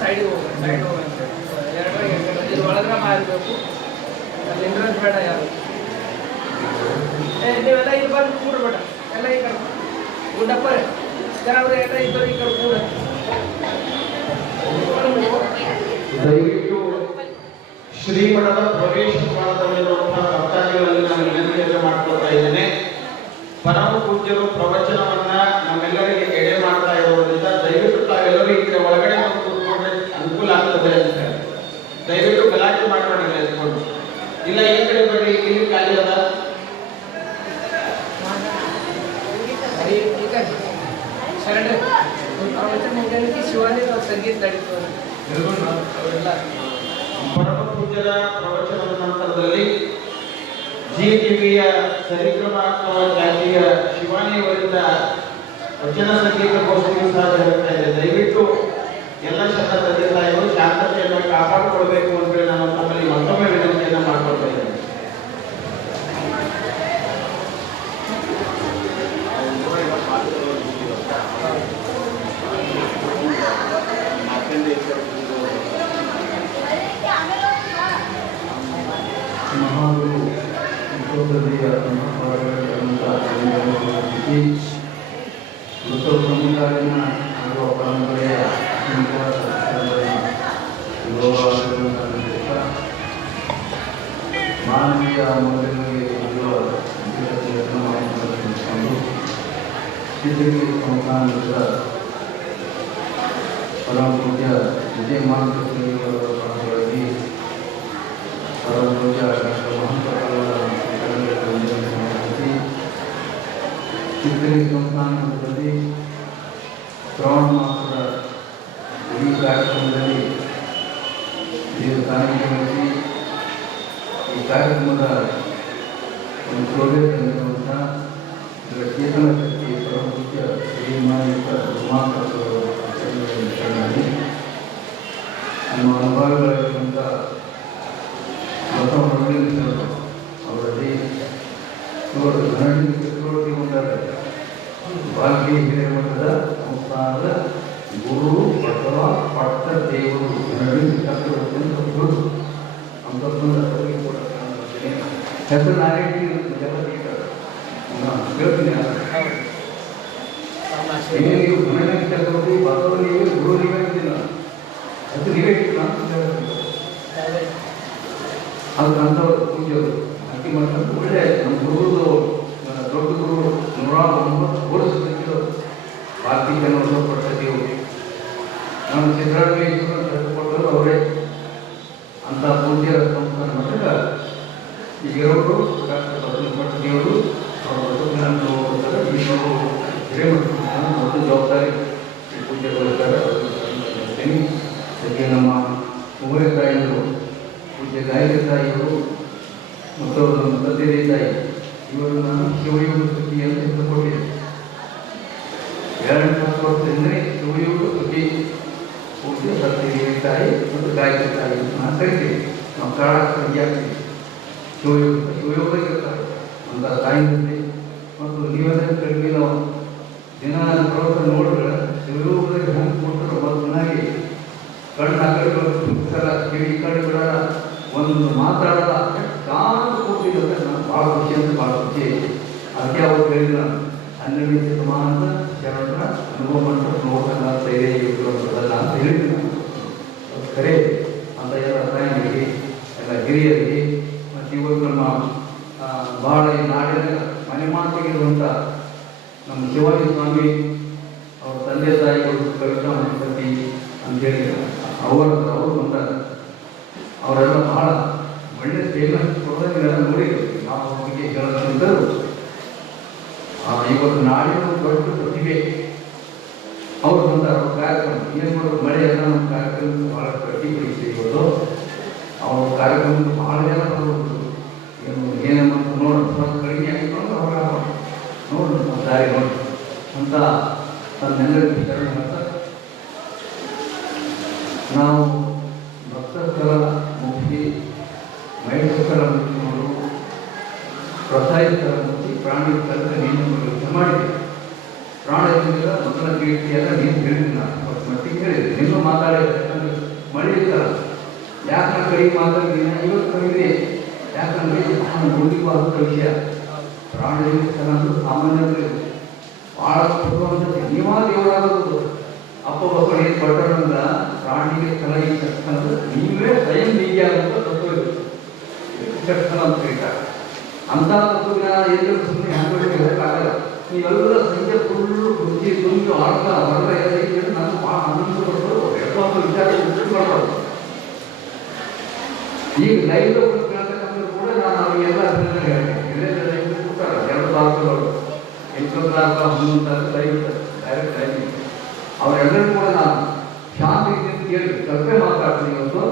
Side ಇದು ಒಳಗ್ರ ಮಾಡಬೇಕು ಅಲ್ಲಿ ಎಂಟ್ರೆನ್ಸ್ ಬೇಡ ಯಾರು ನೀವೆಲ್ಲ ಇಲ್ಲಿ ಬಂದು ಕೂಡ್ಬೇಡ ಎಲ್ಲ ಈ ಕಡೆ ಗುಡ್ಡಪ್ಪರೇ ಜನರು ಎಲ್ಲ ಇದ್ದರು ಈ ಕಡೆ ಕೂಡ ದಯವಿಟ್ಟು ಶ್ರೀಮಠದ ಪ್ರವೇಶ ದ್ವಾರದಲ್ಲಿರುವಂತಹ ಭಕ್ತಾದಿಗಳಲ್ಲಿ ನಾನು ವಿನಂತಿಯನ್ನು ಮಾಡ್ಕೊಳ್ತಾ ಇದ್ದೇನೆ. ಪರಮ ಪೂಜ್ಯರು ಪ್ರವಚನವನ್ನ ನಮ್ಮೆಲ್ಲರಿಗೆ ಎಡೆ ಮಾಡ್ತಾ ಇರೋದ್ರಿಂದ ದಯವಿಟ್ಟು ತಾವೆಲ್ಲರೂ ಈ ಕಡೆ ಒಳಗಡೆ ಬಂದು ಕೂತ್ಕೊಂಡ್ರೆ ಅನುಕೂಲ ಆಗ್ತದೆ ಅಂತ ದಯವಿಟ್ಟು ಗಲಾಟೆ ಮಾಡಬೇಡಿ ಎತ್ಕೊಂಡು. ಇಲ್ಲ ಈ ಕಡೆ ಬನ್ನಿ, ಇಲ್ಲಿ ಖಾಲಿ ಅದ. ಶಿವಾನಿ ಸಂಗೀತ ನಡೀತು ಪರಮ ಪೂಜ್ಯರ ಪ್ರವಚನದ ನಂತರದಲ್ಲಿ ಜಿಟಿವಿಯ ಸರಿಕ್ರಮಾತ್ಮಕ ಜಾತಿಯ ಶಿವಾನಿಯವರಿಂದ ವಚನ ಸಂಗೀತ ಗೋಷ್ಠಿಯು ಸಹ ಜರುಗ್ತಾ ಇದೆ. ದಯವಿಟ್ಟು ಎಲ್ಲ ಶಬ್ದ ತಂದೆತಾಯಿಗಳು ಶಾಂತತೆಯನ್ನು ಕಾಪಾಡಿಕೊಳ್ಬೇಕು ಅಂತೇಳಿ ನಾನು ತಮ್ಮಲ್ಲಿ ಮತ್ತೊಮ್ಮೆ ವಿನಂತಿಯನ್ನು ಮಾಡ್ಕೊಳ್ತಾ ಇದ್ದೇನೆ. ಮಹಾಗುರು ವಿಶ್ವದಲ್ಲಿಯ ಉತ್ಸವ ಸಮುದಾಯನ ಹಾಗೂ ಪರಂಪರೆಯ ಮಾನವೀಯ ಮೌಲ್ಯಗಳಿಗೆ ಮಾಡಿಕೊಂಡು ಸಿದ್ಧಗಿ ಸಂಸ್ಥಾನದ ಪರಮ ಪೂಜ್ಯ ವಿಜಯಮಾನ ಶ್ರೀಗಳಲ್ಲಿ ಪರಮ ಪೂಜ್ಯ ಡಾಕ್ಟರ್ ಮಹಂತರವರ ಸಿದ್ಧಗಿ ಸಂಸ್ಥಾನದಲ್ಲಿ ಶ್ರಾವಣ ಮಾಸದ ಈ ಕಾರ್ಯಕ್ರಮದಲ್ಲಿ ನೀವು ಕಾರ್ಯಕ್ರಮದಲ್ಲಿ ಈ ಕಾರ್ಯಕ್ರಮದ ಒಂದು ಶೋಭೆಯಲ್ಲಿರುವಂಥ ಚೇತನ ಶಕ್ತಿ ಪರಮ ಪೂಜ್ಯ ಶ್ರೀಮಾನಿಕ ನಮ್ಮ ಅನುಭವಗಳಿರುವಂಥ ಬಸವಣ್ಣನವರು ಅವರಲ್ಲಿ ಚಕ್ರವರ್ತಿ ಹೊಂದಾರೆ ಭಾಗ್ಯ ಹಿರೇಮಠದ ಸಂಸ್ಥಾನದ ಗುರು ಬಸವ ಪಟ್ಟ ದೇವರು ಚಕ್ರವರ್ತಿ ಅಂತ ಹೆಸರು ನಾನೇ ಹೇಳ್ತೀನಿ. ನೀವು ಚಕ್ರವರ್ತಿ ಬಸವ ನೀವೇ ಗುರು ನೀವೇ ಅಂತಿಲ್ಲ, ಅದು ನೀವೇ ಅದು ಅಂಥವ್ರು ಪೂಜ್ಯರು ಅಕ್ಕಿ ಮಾಡ್ಕೊಂಡು ಒಳ್ಳೆ ನಮ್ಮ ಗುರುದು ದೊಡ್ಡ ಗುರು 109 ವರ್ಷ ಬಾಕಿ ಜನ ಪಡ್ತಿದ್ದೆವು. ನಾನು ಸಿದ್ದರಾಮಯ್ಯ ಕಷ್ಟಪಟ್ಟರು ಅವರೇ ಅಂಥ ಪೂಜ್ಯರ ಸಂಸ್ಥಾನ ಮಟ್ಟದ ಈಗಿರೋರು ಡಾಕ್ಟರ್ ಬಸವಪಟ್ಟದೇವರು ಅವರು ಬಸವಜ್ಞಾನ ಹೋಗ್ತಾರೆ. ಈಗವರು ಹಿರೇಮಠ ದೊಡ್ಡ ಜವಾಬ್ದಾರಿ ಪೂಜ್ಯಗೊಳ್ಳುತ್ತಾರೆ. ಜೊತೆಗೆ ನಮ್ಮ ಮೂರೇ ತಾಯಿಯರು ಪೂಜ್ಯ ಗಾಯಕ ತಾಯಿಯವರು ಮತ್ತು ಸತ್ಯದೇ ತಾಯಿ ಇವರು ನಾನು ಶಿವಯೋಗ ಸುಖಿ ಅಂತ ಹೆಸರು ಕೊಟ್ಟಿದ್ದೆ. 2-4 ವರ್ಷದಿಂದಲೇ ಶಿವಯೋಗ ಸುಖಿ ಪೂಜ್ಯ ಸತ್ಯದೇ ತಾಯಿ ಮತ್ತು ಗಾಯಕ ತಾಯಿ ನಾನು ಕರಿತೀವಿ. ನಾವು ಕಾಳಕ್ಕೆ ಸರಿಯಾಗ್ತೀವಿ. ಶಿವಯೋಗ ಇರ್ತಾರೆ ಅಂತ ತಾಯಿ ಮತ್ತು ನೀವೆಲ್ಲ ಕಡಿಮೆ ನಾವು ದಿನ ಪ್ರವಚನ ನೋಡಿದ್ರೆ ಶಿವಯೋಗದಲ್ಲಿ ಹೋಗಿ ಕೊಟ್ಟರು ಮತ್ತು ಚೆನ್ನಾಗಿ ಕಣ್ಣು ಆ ಕಡೆ ಸಲ ಕಿವಿ ಕಡೆ ಬಿಡ ಒಂದು ಮಾತಾಡೋದ ಕಾಲು ಕೊಟ್ಟಿದ್ದರೆ ನಾನು ಭಾಳ ಖುಷಿ ಅಂತ ಭಾಳ ಖುಷಿ. ಅದಕ್ಕೆ ಅವ್ರು ಹೇಳಿದ 12ನೇ ಶತಮಾನದ ಶರಣರ ಅನುಭವ ಮಂಟಪ ನೋಡಲ್ಲ ಧೈರ್ಯ ಇರುವುದಲ್ಲ ಅಂತ ಹೇಳಿದ್ರು. ಖರೆ ಅಂತ ಎಲ್ಲ ತಾಯಿಗಳಿಗೆ ಎಲ್ಲ ಹಿರಿಯರಿಗೆ ಮತ್ತು ಇವಾಗ ನಮ್ಮ ಭಾಳ ಈ ನಾಡಿನ ಮನೆ ಮಾತಿಗಿರುವಂಥ ನಮ್ಮ ಶಿವಾಜಿ ಸ್ವಾಮಿ ಅವ್ರ ತಂದೆ ತಾಯಿಗಳು ಕವಿತಾ ಮಹಂತತಿ ಅಂತೇಳಿ ಅವರು ಬಂದಾಗ ಅವರೆಲ್ಲ ಬಹಳ ಒಳ್ಳೆ ಫೇಮಸ್ ಕೊಡೋದನ್ನೆಲ್ಲ ನೋಡಿದ್ರು. ನಾವು ಅವರಿಗೆ ಹೇಳೋದಂತರು ಇವತ್ತು ನಾಡಿನ ದೊಡ್ಡ ಪ್ರತಿಭೆ ಅವರು ಬಂದಾರ. ಅವ್ರ ಕಾರ್ಯಕ್ರಮ ಏನು ಮಾಡೋದು ಮಳೆ ಎಲ್ಲ ನಮ್ಮ ಕಾರ್ಯಕ್ರಮ ಭಾಳ ಪ್ರತಿಫಲಿಸಿ ಇವತ್ತು ಅವ್ರ ಮುಂದೆ ಭಾಳ ಜನ ಬರ್ಬೋದು ಏನಮ್ಮ ನೋಡೋಣ ಸ್ವಲ್ಪ ಕಡಿಮೆ ಆಗಿತ್ತು ಅಂದ್ರೆ ಅವಾಗ ನೋಡೋಣ ನಮ್ಮ ದಾರಿ ನೋಡಿ ಅಂತ ತನ್ನೆಲ್ಲರಿಗೂ ಶರಣ ಹೇಳ್ತಾರೆ. ನಾವು ಭಕ್ತಸ್ಥಳ ಮುಕ್ತಿ, ಮೈಸೂರ ಮುಕ್ತಿ ನೋಡು, ಪ್ರಸಾಯಿತರ ಮುಕ್ತಿ, ಪ್ರಾಣಿ ಸ್ಥಳದ ನೀನು ಯೋಚನೆ ಮಾಡಿದೆ. ಪ್ರಾಣದಿಂದ ಮೊದಲ ಕೀರ್ತಿಯಲ್ಲ ನೀನು ಹೇಳಿದ್ದೆ, ನಾನು ಸ್ವಲ್ಪ ಮಟ್ಟಿಗೆ ಹೇಳಿದೆ, ನಿನ್ನೂ ಮಾತಾಡಿದೆ. ಯಾಕಂದ್ರೆ ಮಳೆ ಇರ್ತಲ್ಲ, ಯಾಕೆ ನಾನು ಕಡಿಮೆ ಮಾತಾಡಿದ್ದೀನಿ ಇವತ್ತು ಕಡಿಮೆ, ಯಾಕಂದರೆ ನಾನು ಗುರುತಿವಾದಂಥ ವಿಷಯ. ಪ್ರಾಣದಿಂದ ಸ್ಥಳ ಅಂದ್ರೆ ಸಾಮಾನ್ಯರು ಭಾಳ ಕೊಡುವಂಥದ್ದು, ನೀವಾ ದೇವರಾಗೋದು. ಅಪ್ಪ ಒಬ್ಬರು ಏನು ಕೊಟ್ಟರಂದ ಪ್ರಾಣಿಗೆ ಸ್ಥಳ ಈ ಸ್ಥಳ ನೀವೇ ಸ್ವಯಂ ಬೀಗಿ ಆಗುವಂಥ ತತ್ವ ಇರುತ್ತೆ, ಸ್ಥಳ ಅಂತ ಹೇಳ್ತಾರೆ. ಅಂಥ ತತ್ವಜ್ಞಾನ ಎಲ್ಲರೂ ಸುಮ್ಮನೆ ಹ್ಯಾಂಗ ಹೇಳೋಕ್ಕಾಗಲ್ಲ. ನೀವೆಲ್ಲ ಸಂಜೆ ಫುಲ್ಲು ಕುರ್ಚಿ ತುಂಬಿ ಆಡ್ತಾ ಹೊರಗೆ ಎಲ್ಲ ನಾನು ಭಾಳ ಆನಂದ ಬರ್ತದೆ, ಎಷ್ಟೊಂದು ವಿಚಾರ ಮಾಡ್ಬಾರ್ದು. ಈಗ ಲೈವ್ ಕೇಳ್ತಕ್ಕಂಥ ಕೂಡ ನಾನು ಅವರಿಗೆಲ್ಲ ಅಭಿನಂದನೆ ಹೇಳ್ತೀನಿ. ಎಲ್ಲೆಲ್ಲ ಲೈವ್ ಕೊಡ್ತಾರೆ 2 ತಾಲೂಕುಗಳು, 8 taluk 11 taluk live direct live. ಅವರೆಲ್ಲರೂ ಕೂಡ ನಾನು ಶಾಂತ ರೀತಿಯಿಂದ ಕೇಳಿ ಸ್ವಲ್ಪ ಮಾತಾಡ್ತೀನಿ ಇವತ್ತು.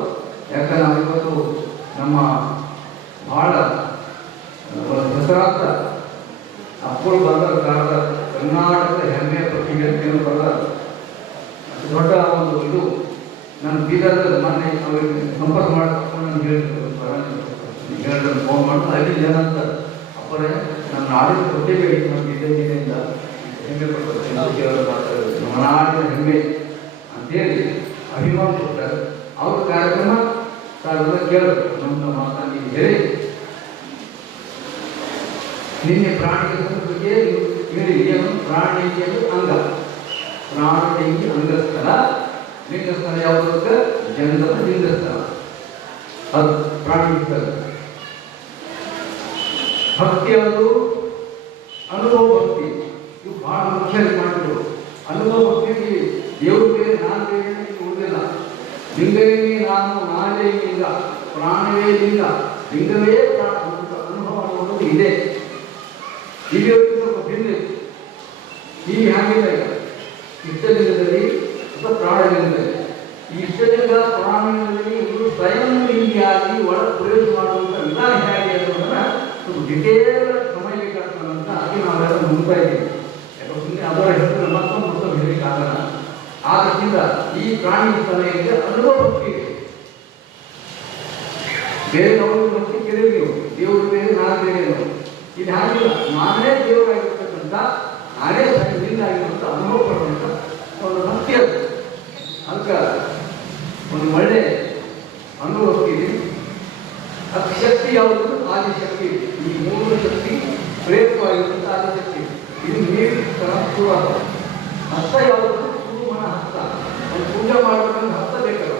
ಯಾಕಂದ್ರೆ ನಾವು ಇವತ್ತು ನಮ್ಮ ಭಾಳ ಹೆಸರಾಂತ ಅಪ್ಪಳು ಬರ್ದಾರ ಕಾಲದ ಕರ್ನಾಟಕದ ಹೆಮ್ಮೆಯ ಪ್ರತಿನಿಧಿಯನ್ನು ಬರ್ದಾರ. ದೊಡ್ಡ ಒಂದು ಇದು ನಾನು ಬೀದರ್ದ ಮೊನ್ನೆ ಅವರಿಗೆ ಸಂಪರ್ಕ ಮಾಡ್ಕೊಂಡು ನಾನು ಹೇಳಿದ್ರು, ಫೋನ್ ಮಾಡೋದು 5 ಜನ ಅಂತ ಅಪ್ಪರೇ ನನ್ನ ನಾಡಿನ ಪ್ರತಿಭೆ ನಮ್ಮ ಜಿಲ್ಲೆಯಿಂದ ಹೆಮ್ಮೆ ಪಡ್ತಾರೆ, ನಮ್ಮ ನಾಡಿನ ಹೆಮ್ಮೆ ಅಂತೇಳಿ ಅಭಿಮಾನ ಕೊಡ್ತಾರೆ. ಅವ್ರ ಕಾರ್ಯಕ್ರಮ ತಾವೆಲ್ಲ ಕೇಳಿದ್ರು, ನಮ್ಮ ಮಾತನಾಡಿ ಹೇಳಿ ನಿನ್ನೆ ಪ್ರಾಣಿಗಳ ಬಗ್ಗೆ ಹೇಳಿ ಏನು ಪ್ರಾಣಿಗೆ ಅಂಗ, ಪ್ರಾಣಿಗೆ ಅಂಗಸ್ಥಳ, ಲಿಂಗಸ್ಥಳ ಯಾವುದಕ್ಕೆ ಜನರ ಲಿಂಗಸ್ಥಳ, ಅದು ಪ್ರಾಣಿ ಸ್ಥಳ. ಭಕ್ತಿ ಅದು ಅನುಭವ ಭಕ್ತಿ, ಇದು ಬಹಳ ಮುಖ್ಯ ಮಾಡಿದ್ರು. ಅನುಭವ ಭಕ್ತಿಗೆ ದೇವ್ರ ಬೇರೆ ನಾನು ಬೇರೆ ಉಳಿದಿಲ್ಲ. ಲಿಂಗವೇ ನಾನು, ನಾನೇ ಲಿಂಗ, ಪ್ರಾಣವೇ ಲಿಂಗ, ಲಿಂಗವೇ ಪ್ರಾಣ ಅನುಭವ ಅನ್ನೋದು ಇದೆ. ಇಲ್ಲಿ ಸ್ವಲ್ಪ ಭಿನ್ನ ಇಲ್ಲಿ ಹಾಗಿಲ್ಲ. ಈಗ ಇಷ್ಟಲಿಂಗದಲ್ಲಿ ಅಥವಾ ಪ್ರಾಣಲಿಂಗದಲ್ಲಿ, ಈ ಇಷ್ಟಲಿಂಗ ಪ್ರಾಣಲಿಂಗದಲ್ಲಿ ಇವರು ಸ್ವಯಂ ಲಿಂಗಿಯಾಗಿ ಒಳ ಪ್ರವೇಶ ಮಾಡುವಂಥ ವಿಧಾನ ಹೇಗೆ ಅನ್ನೋದನ್ನ ಸ್ವಲ್ಪ ಡಿಟೇಲ್ ಸಮಯ ಬೇಕಾಗ್ತದಂತ ಹಾಗೆ ನಾವೆಲ್ಲ ಮುಂತಾ ಇದ್ದೀವಿ. ಯಾಕಂದ್ರೆ ಸುಮ್ಮನೆ ಅದರ ಹೆಸರು ಮತ್ತೊಂದು ಪುಸ್ತಕ ಹೇಳಲಿಕ್ಕಾಗಲ್ಲ. ಆದ್ದರಿಂದ ಈ ಪ್ರಾಣಿ ಸ್ಥಳಕ್ಕೆ ಅನುಭವ ಭಕ್ತಿ ಇದೆ. ಬೇರೆ ಅವರು ಭಕ್ತಿ ಕೇಳಿರಿ ನೀವು, ದೇವರು ಬೇರೆ ನಾನು ಬೇರೆ ಅನ್ನೋದು ಇದು ಹಾಗಿಲ್ಲ. ನಾನೇ ದೇವರಾಗಿರ್ತಕ್ಕಂಥ, ನಾನೇ ಲಿಂಗ ಆಗಿರುವಂಥ ಅನುಭವ ಪಡುವಂಥ ಒಂದು ಭಕ್ತಿ ಅದು. ಅದಕ್ಕೆ ಒಂದು ಒಳ್ಳೆ ಅನುಭವ ಇದೆ. ಅದು ಶಕ್ತಿ ಯಾವುದು? ಆದಿಶಕ್ತಿ ಇದೆ. ಈ 3 ಶಕ್ತಿ ಪ್ರೇರಕವಾಗಿರುವಂಥ ಆದಿಶಕ್ತಿ. ಇದು ನೀರು ಶುರುವಾದ ಹಸ್ತ ಯಾವುದು? ಸುಮನ ಹಸ್ತ. ಒಂದು ಪೂಜೆ ಮಾಡಬೇಕಂದ್ರೆ ಹಸ್ತ ಬೇಕಲ್ಲ.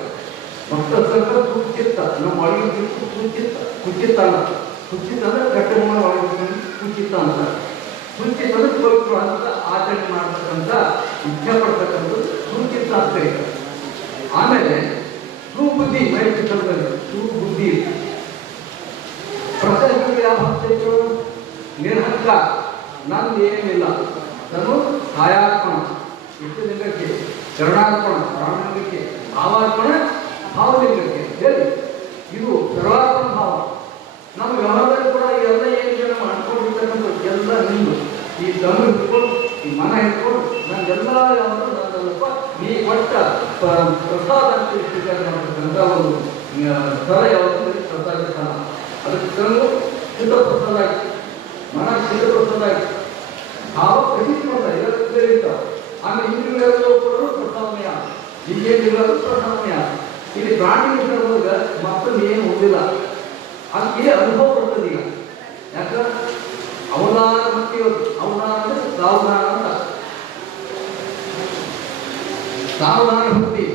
ಭಕ್ತ ಸ್ವಲ್ಪ ಕುಚಿತ್ತ, ನಮ್ಮ ಒಳಗೆ ಕುಚಿತ್ತ ಅಲ್ಲ, ಕುಚಿತ್ತ ಅಂದ್ರೆ ಕಟ್ಟಡ ಒಳಗೆ ಕುಚಿತ್ತ ಅಂತ. ಕುಚಿತ್ತ ಅಂದ್ರೆ ಪವಿತ್ರ ಅಂತ ಆಚರಣೆ ಮಾಡತಕ್ಕಂಥ, ಇಚ್ಛೆ ಪಡ್ತಕ್ಕಂಥದ್ದು ಕುಚಿತ್ತ ಆಗ್ತದೆ. ಆಮೇಲೆ ಸುಬುದ್ಧಿ, ಮೈಸೂರಲ್ಲಿ ಸುಬುದ್ಧಿ. ಪ್ರಸಂಗಕ್ಕೆ ಯಾವ ಹಸ್ತ? ನಿರ್ಹಂಕಾರ, ನಂದು ಏನಿಲ್ಲ, ನಾನು ಕಾಯಾರ್ಪಣ, ಇಷ್ಟಲಿಂಗಕ್ಕೆ, ಶರಣಾರ್ಪಣ ಪ್ರಾಣಲಿಂಗಕ್ಕೆ, ಭಾವಾರ್ಪಣ ಭಾವಲಿಂಗಕ್ಕೆ ಹೇಳಿ. ಇದು ಸರ್ವಾರ್ಪಣ ಭಾವ. ನಮ್ಮ ವ್ಯವಹಾರದಲ್ಲಿ ಕೂಡ ಎಲ್ಲ ಏನು ಮಾಡ್ಕೊಂಡಿರ್ತಕ್ಕಂಥ ಎಲ್ಲ ನಿಂದು ಈ ದನ್ನು ಹಿಡ್ಕೊಂಡು, ಈ ಮನ ಹಿಡ್ಕೊಂಡು ನಂದೆಲ್ಲ ಯಾವುದು ನನ್ನಲ್ಲಪ್ಪ ನೀ ಕೊಟ್ಟ ಪ್ರಸಾದ ಅಂತ ಸ್ವೀಕಾರ ಮಾಡ್ತಕ್ಕಂಥ ಒಂದು ಸ್ಥಳ ಯಾವುದು? ಪ್ರಸಾದ ಸ್ಥಳ. ಅದಕ್ಕೆ ತಂದು ಸಿದ್ಧ ಪ್ರಸಾದ ಆಯ್ತು, ಮನ ಸಿದ್ಧ ಪ್ರಸಾದ ಆಯ್ತು, ಭಾವ ಪ್ರಸಿದ್ಧ ಮಾಡ್ತಾರೆ, ಎಲ್ಲ ಇರ್ತಾವೆ. ಆಮೇಲೆ ಇಂದ್ರಿಯಗಳು ಕೊಡೋದು ಪ್ರಸಾದಮಯ, ಇಂದ್ರಿಯಗಳು ಪ್ರಸಾದಮಯ. ಇಲ್ಲಿ ಪ್ರಾಣಿ ವಿಷಯದೊಳಗೆ ಮತ್ತೊಂದು ಏನು ಹೋಗಿಲ್ಲ, ಅದಕ್ಕೆ ಅನುಭವ ಬರ್ತದೆ. ಈಗ ಯಾಕೆ ಅವಧಾನ ಭಕ್ತಿ, ಅವಧಾನ ಅಂದರೆ ಸಾವಧಾನ ಅಂತ. ಸಾವಧಾನ ಭಕ್ತಿ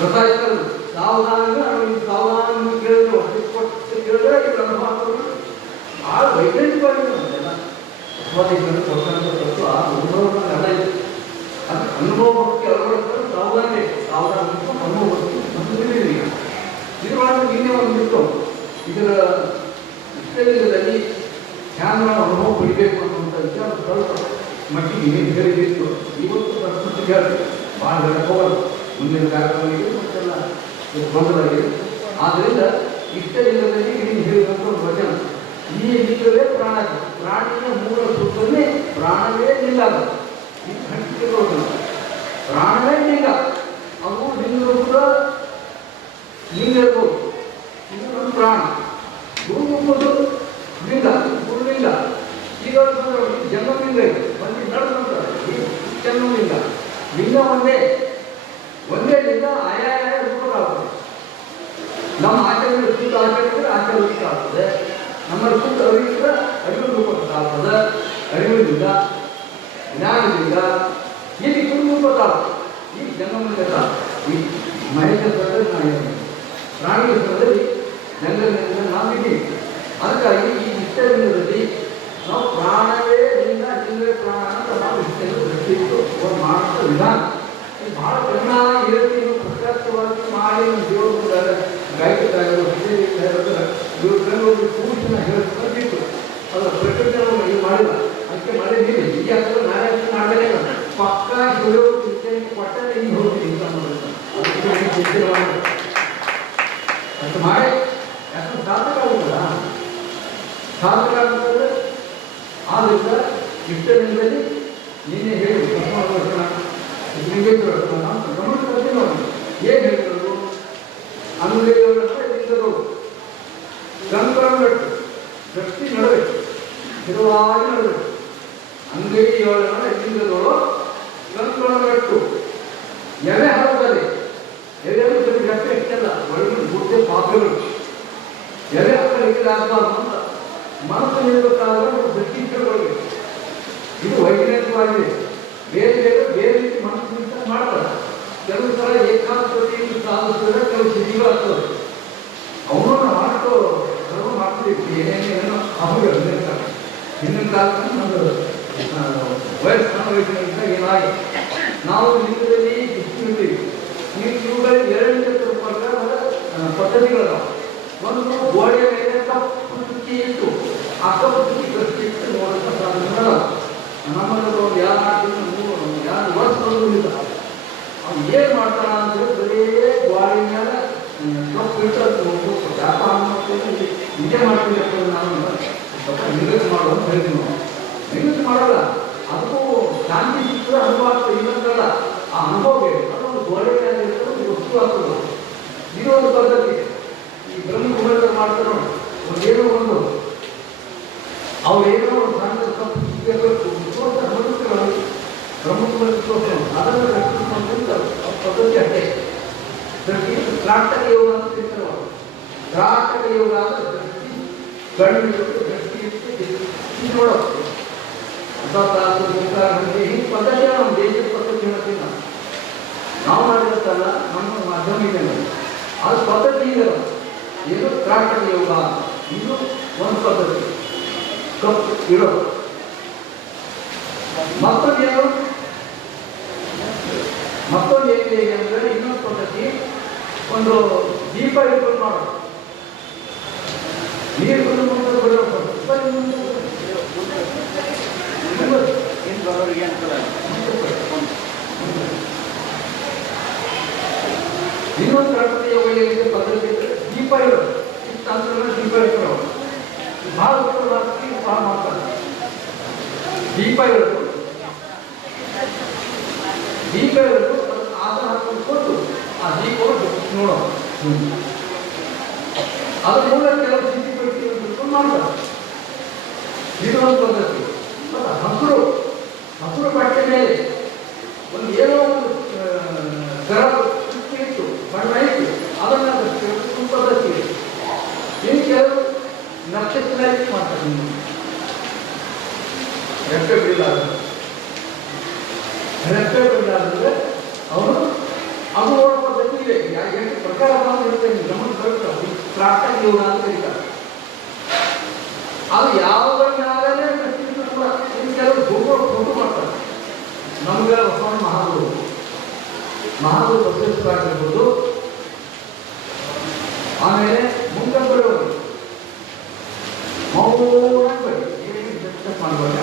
ಗೊತ್ತಾಯ್ತಲ್ಲ. ಸಾವಧಾನ ಸಾವಧಾನ ಕೇಳಿದ್ರು, ಕೇಳಿದ್ರೆ ಇದು ಅನುಭವ ಆಗ್ತದೆ. ಭಾಳ ವೈಜ್ಞಾನಿಕವಾಗಿಲ್ಲ ಕೊಟ್ಟಂಥ ಆ ಅನುಭವಗಳೆಲ್ಲ ಇದೆ. ಅದು ಅನುಭವ ಭಕ್ತಿ ಅಳವಡಿಸ್ತಾರೆ. ಸಾವಧಾನ ಬೇಕು, ಸಾವಧಾನ ಅನುಭವ ಭಕ್ತಿ ಮತ್ತು ಇದರೊಳಗೆ ನಿನ್ನೆ ಒಂದಿತ್ತು. ಇದರ ಇಷ್ಟಲಿಂಗದಲ್ಲಿ ಧ್ಯಾನ ಅನುಭವ ಪಡಿಬೇಕು ಅನ್ನುವಂಥ ವಿಚಾರ ಸ್ವಲ್ಪ ಮಟ್ಟಿಗೆ ಏನು ಹೇಳಿದಿತ್ತು. ಇವತ್ತು ಪ್ರಸ್ತುತಿ ಹೇಳ್ತೀವಿ, ಭಾಳ ಹೋಗಲ್ಲ. ಮುಂದಿನ ಕಾರ್ಯಕ್ರಮ ಇದೆ ಮತ್ತೆಲ್ಲ ಬಂದಲಾಗಿದೆ. ಆದ್ದರಿಂದ ಇಷ್ಟಲಿಂಗದಲ್ಲಿ ಇಲ್ಲಿ ಹೇಳಿದಂಥ ಒಂದು ವಚನ, ಈ ಲಿಂಗವೇ ಪ್ರಾಣ, ಪ್ರಾಣಿಯ ಮೂಲ ಸೂತ್ರನೇ ಪ್ರಾಣವೇ ಲಿಂಗ. ಈ ಖಂಡಿತ ಪ್ರಾಣವೇ ಲಿಂಗ. ಅದು ಲಿಂಗರು ಕೂಡ ಲಿಂಗ ಇರ್ಬೋದು. ಇದು ನಮ್ಮ ಪ್ರಾಣ. ಗುರು ಎಂಬುದು ಲಿಂಗ, ಗುರುಲಿಂಗ. ಈಗ ಜನ್ಮಲಿಂಗ ಇದೆ, ಬಂದು ನಡೆದಂತಾರೆ. ಈ ಜನ್ಮಲಿಂಗ ಲಿಂಗ ಒಂದೇ ಲಿಂಗ, ಆಯಾಯ ರೂಪಗಳಾಗ್ತದೆ. ನಮ್ಮ ಆಚರಣೆ ಸೂತ್ರ ಆಚರಣೆ ಆಚರಣೆ ರೂಪ ಆಗ್ತದೆ. ನಮ್ಮ ಸೂತ್ರ ಅರಿವಿದ್ರೆ ಅರಿವು ರೂಪಕ್ಕಾಗ್ತದೆ. ಅರಿವಿನಿಂದ ಜ್ಞಾನದಿಂದ ಇಲ್ಲಿ ಕುಟುಂಬಕ್ಕಾಗ್ತದೆ. ಈ ಜನ್ಮಲಿಂಗ ಈ ಮಹೇಶ್ವರದಲ್ಲಿ ನಾವು ಪ್ರಾಣಿಗಳಲ್ಲಿ ಜಂಗಲಿನಿಂದ ನಾವಿದ್ದೀವಿ. ಅದಕ್ಕಾಗಿ ಈ ಇಷ್ಟಲಿಂಗದಲ್ಲಿ ನಾವು ಪ್ರಾಣವೇ ಲಿಂಗ, ಲಿಂಗವೇ ಪ್ರಾಣ ಅಂತ ನಾವು ಇಷ್ಟನ್ನು ದೃಷ್ಟಿಟ್ಟು ಮಾಡುವಂಥ ವಿಧಾನ ಇದು ಬಹಳ ಚೆನ್ನಾಗಿ ಹೇಳ್ತೀವಿ. ಪ್ರತ್ಯಕ್ಷವಾಗಿ ಮಾಡಿ ನಮ್ಮ ದೇವರು ಗಾಯಕರಾಗಿರೋ ಇವ್ರ ಕೆಲವೊಂದು ಕೂಡಿನ ಹೇಳ್ತಿತ್ತು. ಅದು ಪ್ರಕೃತಿ ಇದು ಮಾಡಿಲ್ಲ, ಅದಕ್ಕೆ ಮಾಡಿದ್ದೀವಿ. ಈ ಯಾಕಂದ್ರೆ ನಾಳೆ ಮಾಡಲೇ ಪಕ್ಕ ಶಿವರು ಕೊಟ್ಟರೆ ಹಿಂಗೆ ಹೋಗ್ತೀವಿ ಅಂತ ಮಾಡಿ ಯಾಕಂದ್ರೆ ಸಾಧಕ ಆಗುತ್ತಲ್ಲ. ಸಾಧಕ ಆಗುತ್ತಂದ್ರೆ ಆದ್ದರಿಂದ ಇಷ್ಟಲಿಂಗದಲ್ಲಿ ನಿನ್ನೆ ಹೇಳಿ ಲಿಂಗೇಶ್ವರ ಗಮನಿಸ್ತೀನಿ ನೋಡಿ ಏನು ಹೇಳಿದ್ರು. ಅಂಗೈಯವರ ಲಿಂಗದವರು ಗಂಗರಟ್ಟು ಗಟ್ಟಿ ನಡಬೇಕು, ಸ್ಥಿರವಾಗಿ ನಡಬೇಕು. ಅಂಗೈಯವರ ಲಿಂಗದವರು ಗಂಗರಟ್ಟು ಎಲೆ ಹರದಲ್ಲಿ ಎಲೆಗಳು ಬರೀ ಗಟ್ಟೆ ಇಟ್ಟಲ್ಲ, ಒಳಗಿನ ಬುದ್ಧಿ ಪಾತ್ರಗಳು ಎಲೆ ಹಕ್ಕಲಿಕ್ಕೆ ಆಗಬಾರ್ದು ಅಂತ ಮನಸ್ಸು ನಿಲ್ಲಬೇಕಾದ್ರೆ ಗಟ್ಟಿ ಇಟ್ಟುಕೊಳ್ಳಬೇಕು. ಇದು ವೈಜ್ಞಾನಿಕವಾಗಿದೆ. ಬೇರೆ ಬೇರೆ ಬೇರೆ ರೀತಿ ಮನಸ್ಸು ಮಾಡ್ತಾರೆ. ಕೆಲವು ಸಲ ಏಕಾಗ್ರತೆ ಸಾಧಿಸಿದ್ರೆ ಕೆಲವು ಸಿದ್ಧಿಗಳಾಗ್ತದೆ. ಅವನು ಮಾಡ್ಕೋ ಕೆಲವು ಮಾಡ್ತಿದ್ದೀವಿ. ಏನೇನೇನೋ ಅವುಗಳು ನಿಲ್ತಾರೆ. ಹಿಂದಿನ ಕಾಲದಲ್ಲಿ ನಮ್ಮದು ವಯಸ್ಸು ವಯಸ್ಸಿನಿಂದ ಏನಾಗಿ ನಾವು ಲಿಂಗದಲ್ಲಿ ಇರ್ತೀವಿ. ಇವುಗಳಲ್ಲಿ ಎರಡನೇ ಪ್ರಕಾರದ ಪದ್ಧತಿಗಳು. ಒಂದು ಗೋಡೆಯ ಮೇಲೆ ಕಪ್ಪು ಚುಕ್ಕಿ ಇಟ್ಟು ಆ ಕಪ್ಪು ಚುಕ್ಕಿ ಗಟ್ಟಿ ಇಟ್ಟು ನೋಡುವಂಥ ಸಾಧನಗಳು ನಮ್ಮಲ್ಲಿ ಒಂದು 2 ವರ್ಷಗಳು ಇಲ್ಲ. ಅವ್ನು ಏನು ಮಾಡ್ತಾನ ಅಂದರೆ ಬರೀ ಗೋಡೆ ಮೇಲೆ ಕಪ್ಪು ಇಟ್ಟು ವ್ಯಾಪಾರ ಮಾಡ್ತೀನಿ ಇದೇ ಮಾಡ್ತೀನಿ. ನಾನು ಸ್ವಲ್ಪ ನಿಗದಿ ಮಾಡುವ ಅಂತ ಹೇಳ್ತೀನಿ. ನಾವು ನಿಗದಿ ಮಾಡಲ್ಲ, ಅದಕ್ಕೂ ಶಾಂತಿ ಸಿಕ್ಕರೆ ಅನುಭವ ಆಗ್ತದೆ. ಇನ್ನೊಂದಲ್ಲ, ಆ ಅನುಭವ ಬೇಕು. ಅದೊಂದು ಗೋಡೆ ಮೇಲೆ ಇರ್ತದೆ, ವಸ್ತು ಆಗ್ತದೆ. ಇದು ಒಂದು ಪದ್ಧತಿ. ಈ ಬ್ರಹ್ಮ ಕುಮಾರ ಮಾಡ್ತಾರೋ ಏನೋ ಒಂದು ಅವ್ರು ಏನೋ ಒಂದು ಸಣ್ಣ ತಪ್ಪು ಬ್ರಹ್ಮಕುಮಾರ ಅದನ್ನು ರಕ್ಷಿಸುವಂತ ಪದ್ಧತಿ ಅಷ್ಟೇ. ತ್ರಾಟಕ ಯೋಗ ಅಂತ ಹೇಳ್ತಾರೆ. ತ್ರಾಟಕ ಯೋಗ ಅಂದ್ರೆ ದೃಷ್ಟಿ ಗಂಡು ದೃಷ್ಟಿ ನೋಡೋದು ಈ ಪದ್ಧತಿ ನಮ್ಮ ದೇಶದ ಪದ್ಧತಿ ಹೇಳ್ತೀವಿ. ನಾವು ಮಾಡಿರುತ್ತಲ್ಲ ನಮ್ಮ ಮಾಧ್ಯಮ ಇದೆ, ಅದು ಪದ್ಧತಿ ಇದೆ. ಏನು ತ್ರಾಟಕ ಯೋಗ, ಇದು ಒಂದು ಪದ್ಧತಿ ಕಪ್ಪು ಇಡೋದು. ಮತ್ತೊಂದು ಏನಿದೆ ಅಂದರೆ ಇನ್ನೊಂದು ಪದ್ಧತಿ, ಒಂದು ದೀಪ ಇಟ್ಕೊಂಡು ಮಾಡೋದು. ನೀರು ಮುಂದೆ ಬರೋದು ಇನ್ನೊಂದು ಗಣಪತಿ ಯೋಗ ಏನಿದೆ ಪದ್ಧತಿ, ದೀಪ ಇರೋದು. ಇಷ್ಟು ಅಂತಂದ್ರೆ ದೀಪ ಇಟ್ಕೊಳ್ಳೋದು ಭಾಳ ಉತ್ತರವಾಗಿ ಭಾಳ ಮಾಡ್ತಾರೆ. ದೀಪ ಇರೋದು ಆಸನ ಹಾಕೊಂಡು ಕೊಟ್ಟು ಆ ದೀಪವನ್ನು ನೋಡೋದು. ಅದ್ರ ಮೂಲಕ ಕೆಲವು ಸ್ಥಿತಿ ಪರಿಸ್ಥಿತಿ ಮಾಡ್ತಾರೆ. ಇದು ಒಂದು ಪದ್ಧತಿ. ಹಸಿರು ಬಟ್ಟೆ ಮೇಲೆ ಒಂದು ಏನೋ ಒಂದು ಚುಕ್ಕಿ ಇಟ್ಟು ಬಣ್ಣ ಇಟ್ಟು ಅದನ್ನು ಪದ್ಧತಿ ಇದೆ. ಇನ್ನು ಕೆಲವು ನಕ್ಷತ್ರ ಮಾಡ್ತಾರೆ. ರೆಪ್ಪೆ ಬಿಡಲಾದ್ರೆ ಅವನು ಅದು ನೋಡೋ ಪದ್ಧತಿ ಇದೆ. ಎಷ್ಟು ಪ್ರಕಾರ ಇರ್ತೇನೆ ಗಮನ ಬರುತ್ತೆ. ತ್ರಾಟಕ ಯೋಗ ಅಂತ ಕರೀತಾರೆ. ಅದು ಯಾವುದನ್ನಾಗಲೇ ಕೂಡ ಇನ್ನು ಕೆಲವು ಫೋಟೋ ಮಾಡ್ತಾರೆ. ನಮ್ಗೆ ಹೊಸ ಮಹಾಗುರು ಬಸವೇಶ್ವರಾಗಿರ್ಬೋದು, ಆಮೇಲೆ ಮುಂದೆ ಬರೋದು ಮೌನ ಬರೀ ಮಾಡ್ಬೋದ.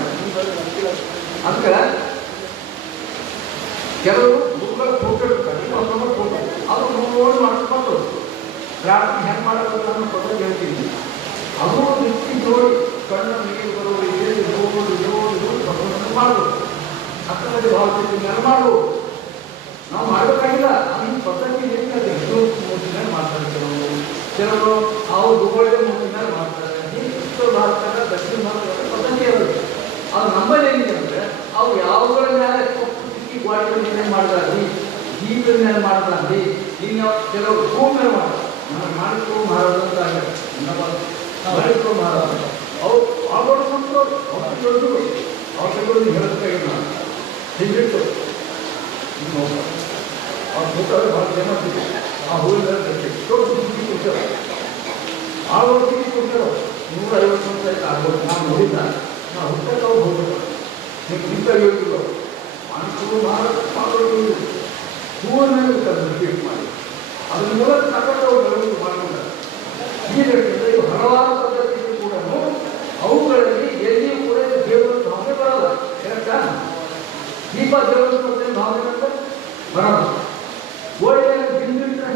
ಅದಕ್ಕೆ ಕೆಲವರು ಗುರುಗಳ ಫೋಟೋ ಇರ್ತಾರೆ, ಫೋಟೋ ಅದು ನೋಡಿ ಮಾಡ್ಕೊಂಡು ಪ್ರಾರ್ಥನೆ ಹೆಂಗೆ ಮಾಡೋದು ಅನ್ನೋ ಪದ್ಧತಿ ಹೇಳ್ತೀನಿ. ಅದು ನಿತ್ಯ ನೋಡಿ ಕಣ್ಣು ನೀರು ಬರೋ ರೀತಿಯಲ್ಲಿ ನೋಡಿ ಭಗವಂತನ ಮಾಡೋದು. ಅಕ್ಕನಲ್ಲಿ ಭಾವಿಸಿದ್ದನ್ನೆಲ್ಲ ಮಾಡುವುದು ನಾವು ಮಾಡಬೇಕಾಗಿಲ್ಲ. ಈ ಪದ್ಧತಿ ಏನಿದೆ ಮೂರ್ತಿ ಮೇಲೆ ಮಾಡ್ತಾರೆ ಕೆಲವರು ಅವ್ರು ದುಬಾರಿ ಮೂರ್ತಿ ಮೇಲೆ ಮಾಡ್ತಾರೆ. ಈ ಉತ್ತರ ಭಾರತದ ದಕ್ಷಿಣ ಭಾರತದ ಪದ್ಧತಿ ಅದು ನಮ್ಮಲ್ಲಿ ಏನಿದೆ ಅಂದರೆ ಅವು ಯಾವುಗಳ ಮೇಲೆ ಕೊಪ್ಪು ಸಿಕ್ಕಿ ಗೋಡೆಗಳ ಮೇಲೆ ಮಾಡಿದಾಗಲಿ ಜೀವನ ಮೇಲೆ ಮಾಡಿದಾಗಲಿ ಇನ್ನು ಕೆಲವರು ಹೂ ಮೇಲೆ ಮಾಡ್ತಾರೆ. ನಮ್ಮ ಮಾಣಿಕ್ಯ ಮಹಾರಾಜ ಅಂತ ಆಗಿದೆ. ನಮ್ಮ ಮಾಣಿಕ್ಯ ಮಹಾರಾಜ ಅವ್ರು ಆಗೋದು ಸಂತೋಷ ಅವ್ರು ತೆಗೆದು ಹೇಳಬೇಕಾಗಿ ನಾನು ಹಿಂದಿಟ್ಟು ಅವ್ರು ಕೂತಾರೆ ಭಾಳ ಜನ ಆ ಹೂವಿನ ಕೊಡ್ತಾರೆ. ಆ ವರ್ಷಕ್ಕೆ ಕೊಡ್ತಾರೆ 150 ವರ್ಷ ಆಗ್ಬೋದು. ನಾನು ನೋಡಿದ್ದ ನಾವು ಹುಟ್ಟಕ್ಕೆ ಅವ್ರು ಹೋಗ್ಬೇಕು ನೀವು ಇಂಥ ಯೋಗಿಗಳು ಮಾನಸಿಕ ಮಾಡೋದು ಹೂವಿನ ಮೇಲೆ ರಿಪೀಟ್ ಮಾಡಿ ಅದ್ರ ಮೂಲಕ ಸಾಕಷ್ಟು ಅವ್ರು ಬೆಳವಣಿಗೆ ಮಾಡಿಕೊಂಡಾರೆ. ಈ ರೀತಿಯಿಂದ ಇವು ಹಲವಾರು ಪದ್ಧತಿಗಳು ಕೂಡ ಅವುಗಳಲ್ಲಿ ಎಲ್ಲಿಯೂ ಕೂಡ ದೇವರ ಭಾವನೆ ಬರಲ್ಲ. ಕರೆಕ್ಟಾ? ದೀಪ ದೇವರ ಭಾವನೆ ಅಂತ ಬರಲ್ಲ. ಗೋಡೆಯಲ್ಲಿ ಬಿಂದಿಟ್ರೆ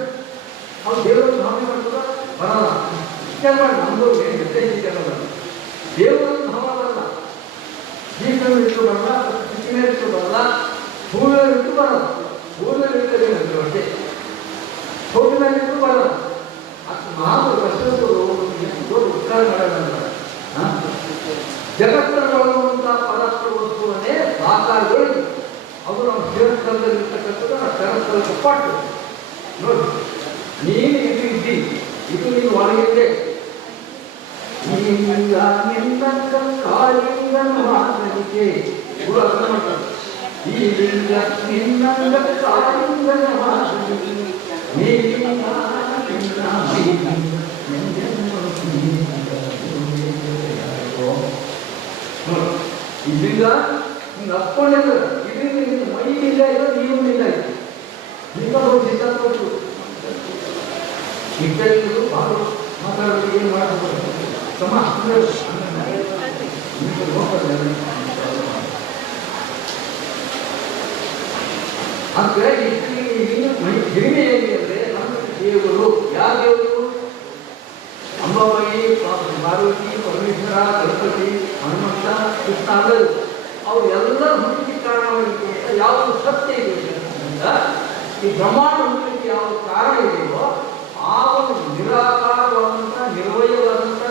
ಅವ್ರು ದೇವರ ಭಾವನೆ ಮಾಡ್ತದ ಬರಲ್ಲ. ಇಷ್ಟ ಮಾಡಿ ನಮ್ಮದು ನಿರ್ದೇಶಿತ ದೇವರ ಭಾವ ಬರಲ್ಲ. ದೀಪದ ಇಟ್ಟು ಬರಲ್ಲ, ಚಿಕ್ಕಿನ ಇಟ್ಟು ಬರಲ್ಲ, ಹೂವಿನ ಇಟ್ಟು ಬರಲ್ಲ. ಹೂವಿನ ಇಟ್ಟರೆ ಹೊಟ್ಟೆ ಹೂವಿನ ಮೇಲೆ ಇಟ್ಟು ಬರಲ್ಲ. ಅದು ನಾವು ಕಷ್ಟಗಳು ಎಷ್ಟು ಉತ್ತರ ಮಾಡೋದಂತ ಜಗತ್ತನ್ನು ಪದಾರ್ಥ ವಸ್ತುವನ್ನೇ ಆಕಾರಗಳು ಅದು ನಮ್ಮ ಜೀವನದಲ್ಲಿರ್ತಕ್ಕಂಥದ್ದು ನಮ್ಮ ಜಗತ್ತಲ್ಲಿ ಪಾಠ ನೋಡಿ. ನೀನು ಇದು ಇದ್ದಿ, ಇದು ನೀನು ಒಳಗಿದ್ದೆ. ನಿನ್ನ ಕಾಲಿಂಗ ಮಾತನಿಗೆ ಗುರು ಅರ್ಥ ಮಾಡ್ತಾರೆ. ಈ ಲಿಂಗ ನಿನ್ನ ಕಾಲಿಂಗ ಮಾತನಿಗೆ ಇದರಿಂದ ಹಿಂಗೆ ಹತ್ಕೊಂಡಿಲ್ಲ. ಇದರಿಂದ ನಿನ್ನ ಮೈ ಇಲ್ಲ ಇಲ್ಲ ನೀವು ಇಲ್ಲ ಇಲ್ಲ ನಿಮ್ಮ ಸಿದ್ಧಾಂತ ಇದ್ದದ್ದು ಭಾಳ ಮಾತಾಡೋದು ಏನು ಮಾಡಬಹುದು ಸಮ ಅಂದ್ರೆ ಹಿರಿಮೆ ಹೇಗೆ ಅಂದರೆ ನಮ್ಮ ದೇವರು ಯಾವ ದೇವರು? ಅಂಬಾಬಾಯಿ, ಪಾರ್ವತಿ, ಪರಮೇಶ್ವರ, ಗಣಪತಿ, ಹನುಮಂತ, ಕೃಷ್ಣ ಅಂದರೆ ಅವರು ಎಲ್ಲ ಹುಟ್ಟಿಗೆ ಕಾರಣವಾಗಿರ್ತಕ್ಕಂಥ ಯಾವುದು ಸತ್ಯ ಇದೆ ಅಂತ ಈ ಬ್ರಹ್ಮಾಂಡ ಹುಟ್ಟಲಿಕ್ಕೆ ಯಾವ ಕಾರಣ ಇದೆಯೋ ಆ ಒಂದು ನಿರಾಕಾರವಾದಂಥ ನಿರ್ವಯವಾದಂಥ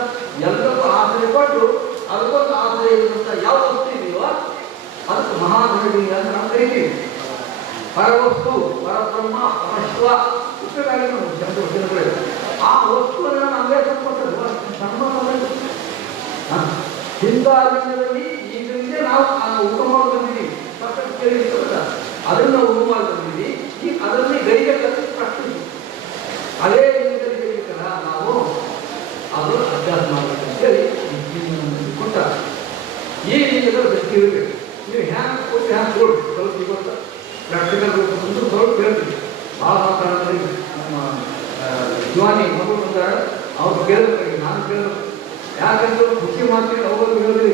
ಎಲ್ಲಕ್ಕೂ ಆಶ್ರಯ ಪಟ್ಟು ಅದಕ್ಕೊಂದು ಆಶ್ರಯ ಇರುವಂಥ ಯಾವ ವಸ್ತು ಇದೆಯೋ ಅದಕ್ಕೆ ಮಹಾಧರಡಿ ಅಂತ ನಾವು ಕರಿತೀವಿ. ಪರವಸ್ತು, ಪರಬ್ರಹ್ಮ, ಪರಶ್ವ ಇಷ್ಟಕ್ಕಾಗಿ ನಾವು ಜನಗಳು ಆ ವಸ್ತುವನ್ನು ನಾನು ಅನ್ವೇಷಿಸಲ್ಪಟ್ಟದ್ದು ಹಿಂದಾಲಿಂಗದಲ್ಲಿ ಈಗಲೇ ನಾವು ಊಟ ಮಾಡಿ ಬಂದಿದ್ದೀವಿ. ಪಕ್ಕಕ್ಕೆ ಕೇಳಿರ್ತದ ಅದನ್ನು ನಾವು ಊಟ ಮಾಡಿ ಬಂದಿದ್ದೀವಿ. ಈಗ ಅದನ್ನೇ ಗೈಬೇಕಂತ ಪ್ರಶ್ನೆ ಅದೇ ಲಿಂಗದಲ್ಲಿ ಗೈಬೇಕಲ್ಲ ನಾವು ಅದು ಅಭ್ಯಾಸ ಮಾಡಬೇಕಂತೇಳಿ ಕೊಟ್ಟ. ಈ ಲಿಂಗದ ದೃಷ್ಟಿ ಇರಬೇಕು. ನೀವು ಹ್ಯಾಂಗೆ ಕೊಟ್ಟು ಹ್ಯಾಂಗೆ ಕೊಡ್ಬೇಕು ಸ್ವಲ್ಪ ಇವತ್ತ ಪ್ರಾಕ್ಟಿಕಲ್ ರೂಪದಿಂದ ಸ್ವಲ್ಪ ಹೇಳ್ತೀವಿ. ಭಾಳ ಮಾತಾಡಿದ್ರೆ ನಮ್ಮ ಜೀವಾನಿ ಮಗು ಬಂದಾಳ ಅವ್ರು ಕೇಳಬೇಕಾಗಿ ನಾನು ಕೇಳಬೇಕು. ಯಾಕಂದ್ರೆ ಖುಷಿ ಮಾಡ್ತೀನಿ ಅವರು ಹೇಳಿದ್ರಿ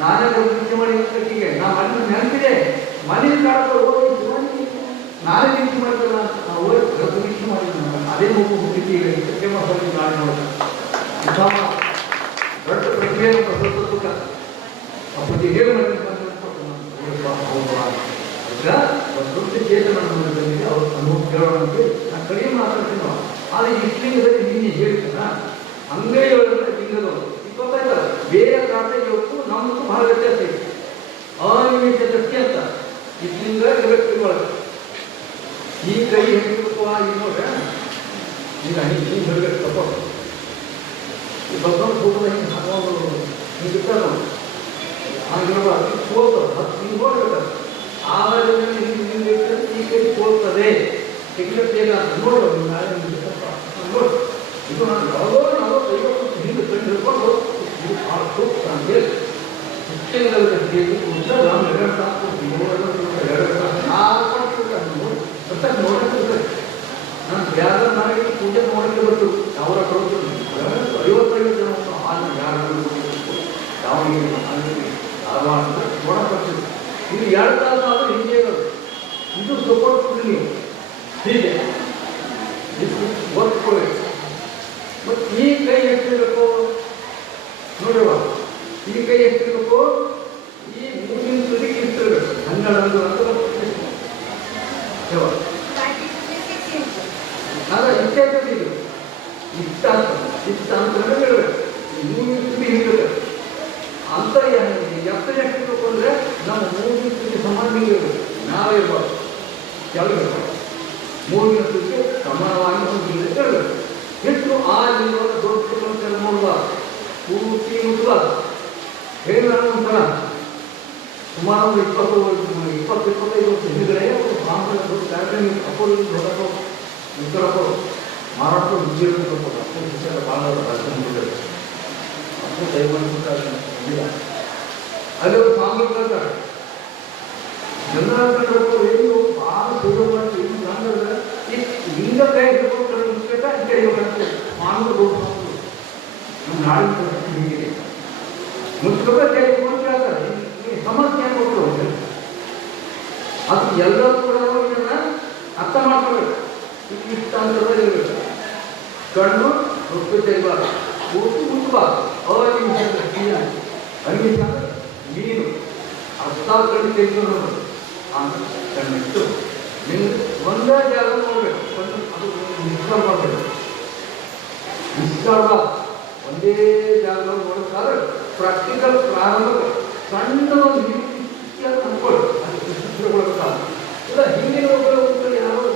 ನಾನೇ ಖುಷಿ ಮಾಡಿ ಕಟ್ಟಿಗೆ ನಾ ಮನೆ ನೆನಪಿದೆ ಮನೇಲಿ ಕಾಡ್ತಾರೆ ಹೋಗಿ ಜೀವಾನಿ ನಾನೇ ನಿರೀಕ್ಷೆ ಮಾಡ್ತಾರ ನಾವು ಹೋಗಿ ನಿರೀಕ್ಷೆ ಮಾಡಿದ್ವಿ. ಅದೇ ಮಗು ಹುಟ್ಟಿಗೆ ಮಾಡಿ ನಾಳೆ ನೋಡ್ತಾರೆ ದೊಡ್ಡ ಪ್ರಕ್ರಿಯೆ ಪ್ರಸ್ತುತ ಅಪ್ಪಿ ಹೇಗೆ ಒಂದು ದೊಡ್ಡ ಚೇತನ ಬಂದಿದೆ ಅವ್ರ ಅನುಭವ ಕೇಳೋಣ ಅಂತ ನಾನು ಕಡಿಮೆ ಮಾತಾಡ್ತೀನಿ ನಾವು. ಆದರೆ ಈ ಲಿಂಗದಲ್ಲಿ ನಿನ್ನೆ ಹೇಳ್ತಾರ ಹಂಗೆ ಹೇಳಿದ್ರೆ ಲಿಂಗದವರು ಗೊತ್ತಾಯ್ತಲ್ಲ ಬೇರೆ ಪ್ರಾರ್ಥನೆ ಹೊತ್ತು ನಮಗೂ ಬಹಳ ವ್ಯತ್ಯಾಸ ಇದೆ. ಅನಿಮಿಷ ದೃಷ್ಟಿ ಅಂತ ಈ ಲಿಂಗ ಜಗತ್ತಿನ ಒಳಗೆ ಈ ಕೈ ಹೆಂಗಿರುತ್ತೋ ಈಗ ನೋಡ್ರೆ ಈಗ ಹಿಂಗೆ ಹೇಳಬೇಕು ತಪ್ಪ ಈ ಭಗವಂತ ಕೂಡದ ಹಿಂಗೆ ಹನುಮಾನು ಹಿಂಗಿರ್ತಾರೆ ನಾವು ಹಾಗಿರಬಾರ್ದು ಸೋಲ್ತಾರೆ. ಹತ್ತು ಹಿಂಗೆ ನೋಡ್ಬೇಕಾದ್ರೆ ಆಮೇಲೆ ಈ ಕೈ ಸೋಲ್ತದೆ ತೆಗಿಲೇಗ ಅಂತ ನೋಡೋದು ನಾಳೆ ನೋಡಿ ಇದು ನಾನು ಯಾವುದೋ 40-50 ಹಿಂದೆ ಕಂಡು ಹಿಡ್ಕೊಂಡು ಇದು ಭಾಳ ಸೂಕ್ತ ಅಂತೇಳಿ ನಾನು 2 ತಾಸು 2 ತಾಸು 4 ಸತ್ತಕ್ಕೆ ನೋಡಕ್ಕೆ ನಾನು ಯಾರ ನಾಳೆ ಪೂಜೆ ಮಾಡೋಕ್ಕೆ ಬಂತು ಅವರ ಕೊಡೋದು 55 ಜನ ಹಾಲು ಯಾರು ದಾವಣಗೆರೆ ಧಾರವಾಡ ನೋಡಕ್ಕೆ ಬರ್ತೀವಿ. ಇದು 2 ತಾಸು ಆದರೂ ಹಿಂಗೆ ಇರೋದು ಇದು ಸಪೋರ್ಟ್ ಕೊಡ್ರಿ ನೀವು ಹೀಗೆ ಇದು ಒತ್ತು ಕೊಡಬೇಕು. ಮತ್ತು ಈ ಕೈ ಎಷ್ಟಿರಬೇಕು ನೋಡುವ, ಈ ಕೈ ಎಷ್ಟಿರಬೇಕು, ಈ ಮೂಗಿನ ತುದಿಗೆ ಇಷ್ಟಿರಬೇಕು. 12 ಅದ ಇಷ್ಟೇ ಇದು ಇಷ್ಟ ಅಂತಂದ್ರೆ ಹೇಳಬೇಕು. ಈ ಮೂಗಿನ ತುದಿ ಇರಬೇಕು ಅಂತ ಎತ್ತರ ಎಷ್ಟಿರಬೇಕು ಅಂದರೆ ನಮ್ಮ ಮೂಗಿನ ತುದಿ ಸಮಾನವಾಗಿ ಇರಬೇಕು. ನಾವೇ ಇರ್ಬಾರ್ದು, ಕೆಳಗಿರ್ಬಾರ್ದು. ಮೂಗಿನ ತುದಿಗೆ ಸಮಾನವಾಗಿ ಮೂಗಿನ ಇರಬೇಕು. ಎಷ್ಟು ಆ ನೀರು ದೊಡ್ಡ ನೋಡಬಾರ್ದು, ಪೂರ್ತಿ ಮುಟ್ಟಬಾರ್ದು. ಏನು ಒಂಥರ ಸುಮಾರು 20-25 ವರ್ಷ ಹಿಂದುಗಡೆ ಕಾರ್ಯಕ್ರಮ ಅಪ್ಪರು ದೊಡ್ಡಪ್ಪ ಉತ್ತರಪ್ಪ ಮಾರಾಟ ಉದ್ಯೋಗ ಅಪ್ಪು ಭಾಳ ರಾಜ್ಯ ಅಪ್ಪು ದಯಮಾಡಿಬಿಟ್ಟ ಅಲ್ಲಿ ಅವರು ಸಾಂಗ್ ಕೇಳ್ತಾರೆ. ಜನರ ಕಂಡು ಏನು ಭಾಳ ಸುಲಭ ಮಾಡಿ ಹಿಂಗ ಕೈ ಹಿಡ್ಕೊಂಡು ಈ ಕಡೆ ಮಾನವರು ನಮ್ಮ ನಾಡಿನ ಹೀಗಿದೆ ಮುಚ್ಕೋಬೇಕು ಕೇಳ್ತಾರೆ. ಸಮಸ್ಯೆ ಕೊಟ್ಟು ಅದು ಎಲ್ಲರೂ ಕೂಡ ಇದನ್ನ ಅರ್ಥ ಮಾಡ್ಕೋಬೇಕು. ಇಷ್ಟ ಅಂತ ಇರಬೇಕು. ಕಣ್ಣು ರೊಕ್ಕ ತೆಗಿಬಾರ್ದು, ಕೂತು ಮುಟ್ಟಬಾರ್ದು. ಅರಿವಿಸ ಮೀನು ಅರ್ಧ ಕಣ್ಣು ತೆಗೆದು ಕಣ್ಣಿಟ್ಟು ಒಂದೇ ಜಾಗ ನೋಡ್ಬೇಕು. ಕಣ್ಣು ಅದು ನಿಷ್ಕಾರ ಮಾಡಬೇಕು. ನಿಷ್ಕಾರ ಒಂದೇ ಜಾಗ ನೋಡೋಕ್ಕಾದ್ರೆ ಪ್ರಾಕ್ಟಿಕಲ್ ಪ್ರಾರಂಭ ಸಣ್ಣ ಒಂದು ಅನ್ಕೊಳ್ಳಿ. ಅದು ಚಿತ್ರಗೊಳ್ಬೇಕಾಗ ಇಲ್ಲ. ಹಿಂದಿನ ಒಬ್ಬರು ಯಾರು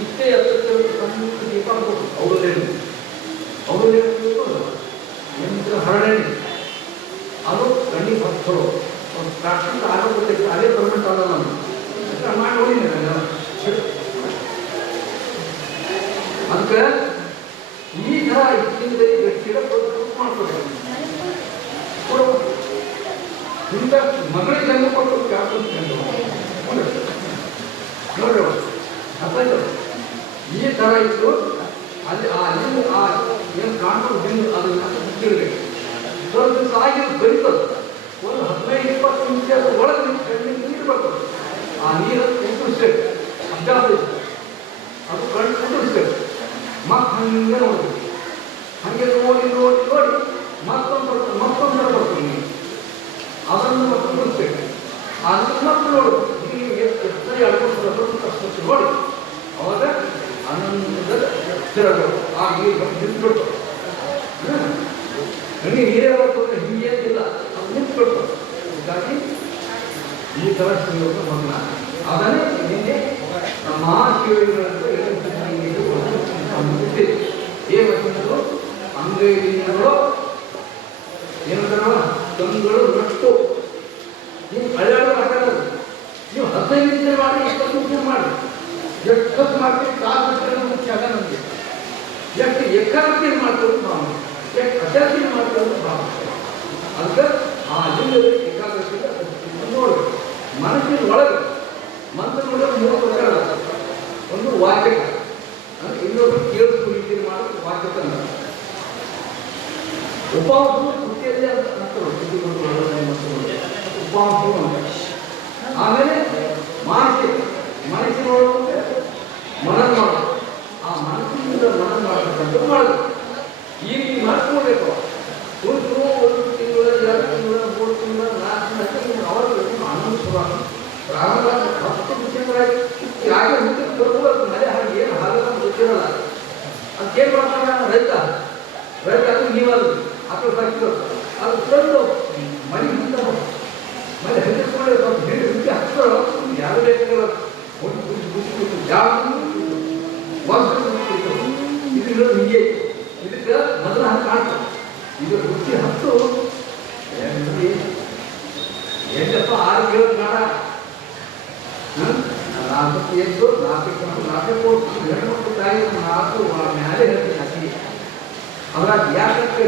ಇಷ್ಟೇ ಸಣ್ಣ ದೀಪ ಅನ್ಕೊಂಡು ಅವರದೇನು ಯಂತ್ರ ಹರಳೆಣ್ಣೆ ಅದು ಕಣ್ಣಿಗೆ ಹಚ್ಚೋದು ಒಂದು ಪ್ರಾಕ್ಟಿಕಲ್ ಆಗೋಗುತ್ತೆ. ಅದೇ ಪರ್ಮೆಂಟ್ ಅಲ್ಲ. ನಾನು ಮಾಡಿ ನೋಡಿದ್ದೆ ನಾನು. ಅದಕ್ಕೆ ಈ ಥರ ಇದ್ದಲ್ಲಿ ಗಟ್ಟಿಗೆ ಮಾಡ್ಕೋಬೇಕು. ಇಂಥ ಮಗಳಿಗೆ ಜನ್ಮ ಕೊಟ್ಟು ಕಾಕೊಂಡು ನೋಡ್ರಿ ಅರ್ಥ. ಈ ಥರ ಇತ್ತು ಅಲ್ಲಿ ಏನು ಕಾಣ್ಕೊಂಡು ಬಿಂದು ಅದನ್ನ ತಿಳ್ಬೇಕು. ಸ್ವಲ್ಪ ದಿವಸ ಆಗಿದ್ದು ಬರೀತದೆ. ಒಂದು 15-20 ನಿಮಿಷದ ಒಳಗೆ ಕಣ್ಣಿಗೆ ನೀಡಬೇಕು. ಆ ನೀರು ಕುಂಟಿಸ್ಬೇಕು. ಅಭ್ಯಾಸ ಇತ್ತು ಅದು ಕಣ್ಣು ಕುಂಟಿಸ್ಬೇಕು. ಮತ್ತೆ ಹಂಗೆ ನೋಡ್ಬೇಕು. ಹಾಗೆ ನೋಡಿ ನೋಡಿ ನೋಡಿ ಮತ್ತೊಂದು ಬರ್ತೀನಿ ನೀರು ಅದನ್ನು ಮತ್ತೆ ಕುಡಿಸ್ಬೇಕು. ಅದನ್ನು ಮತ್ತೆ ನೋಡು ಎಷ್ಟು ಅಡ್ಕೊಂಡು ನೋಡಿ ಅವಾಗ ಆನಂದದ ಎಚ್ಚರಬೇಕು. ಆ ನೀರು ನಿಂತ್ಬಿಟ್ಟು ನನಗೆ ನೀರೇ ಬರ್ತದೆ ಹಿಂಗೇನಿಲ್ಲ, ಅದು ನಿಂತ್ಬಿಟ್ಟು. ಹೀಗಾಗಿ ಈ ಥರ ಶ್ರೀಯೋಗ ಮಗ್ನ ಅದನ್ನೇ ನಿನ್ನೆ ನಮ್ಮ ಮಹಾಶಿವಗಳನ್ನು ಏವತ್ತಿನರು ಅಂಗೈಗಳು ಏನಂತಾರವ ಕಣ್ಣುಗಳು ನಟ್ಟು ನೀವು ಹಳ್ಯಾಡು ಹಾಕೋದು. ನೀವು 15 ನಿಮಿಷ ಮಾಡಿ 20 ನಿಮಿಷ ಮಾಡಿ ಎಷ್ಟು ಮಾಡ್ತೀವಿ ಕಾಲು ಬಿಟ್ಟರೆ ಮುಖ್ಯ ಆಗ ನಮಗೆ. ಎಷ್ಟು ಏಕಾಗ್ರತೆ ಮಾಡ್ತೇವೆ ನಾವು, ಎಷ್ಟು ಅಶಾಂತಿ ಮಾಡ್ತೇವೆ ನಾವು. ಅದಕ್ಕೆ ಆ ಲಿಂಗದಲ್ಲಿ ಏಕಾಗ್ರತೆ ನೋಡಬೇಕು. ಮನಸ್ಸಿನ ಒಳಗೆ ಮಂತ್ರ ನೋಡೋದು 3 ಪ್ರಕಾರ. ಒಂದು ವಾಚಕ ಅಂದರೆ ಇನ್ನೊಬ್ಬರು ಕೇಳಿಸ್ತು ರೀತಿ ಮಾಡೋದು ವಾಚಕ ಅಂತ. ಉಪವಾಸ ಕೃತಿಯಲ್ಲಿ ಉಪವಾಸ. ಆಮೇಲೆ ಮಾನಸಿಕ ಮನಸ್ಸಿನೊಳಗೆ ಮನನ ಮಾಡೋದು. ಆ ಮನಸ್ಸಿನಿಂದ ಮನನ ಮಾಡಬೇಕಂತ ಮಾಡೋದು. ಈ ರೀತಿ ಮಾಡ್ಕೊಳ್ಬೇಕು. ಒಂದು ತಿಂಗಳು 2 ತಿಂಗಳು 3 ತಿಂಗಳು 4 ತಿಂಗಳು ಅವರು ಆನಂದ ಪ್ರಾರಂಭ 10 ನಿಮಿಷಗಳಾಗಿ ಯಾಕೆ ಮುಖ್ಯಕ್ಕೆ ಬರ್ಬೋದು. ಮನೆ ಹಾಗೆ ಏನು ಹಾಗಲ್ಲ ಗೊತ್ತಿರಲ್ಲ. ಅದಕ್ಕೇನು ಮಾಡ್ತಾರೆ ರೈತ ಅದು ನೀವದು ಆಕಳು ಸಾಕಿದ್ರು ಅದು ತಂದು ಮನೆ ಹಿಂದೆ ಮನೆ ಹೆಂಡಿಸ್ಕೊಂಡ್ರೆ ಸ್ವಲ್ಪ ಹೆಂಡಿ ಹುಚ್ಚಿ ಹಚ್ಚಿದ್ರು ಯಾರು ಬೇಕಾಗಲ್ಲ. ಇದು ಹೀಗೆ ಇದಕ್ಕೆ ಮೊದಲು ಹಂಗೆ ಕಾಣ್ತದೆ. ಇದು ಹುಚ್ಚಿ ಹತ್ತು ಎಂಟಪ್ಪ 6 ಕಿಲೋ ಕಾಣ 4 ಎದ್ದು 4 ಕೊಡ್ತೀನಿ. ಹೆಣ್ಮಕ್ಳು ತಾಯಿ 4 ಮ್ಯಾಲೆ ಹೇಳ್ತೀನಿ ಹಾಕಿ ಅದ್ರಾಗ ಯಾಕೆ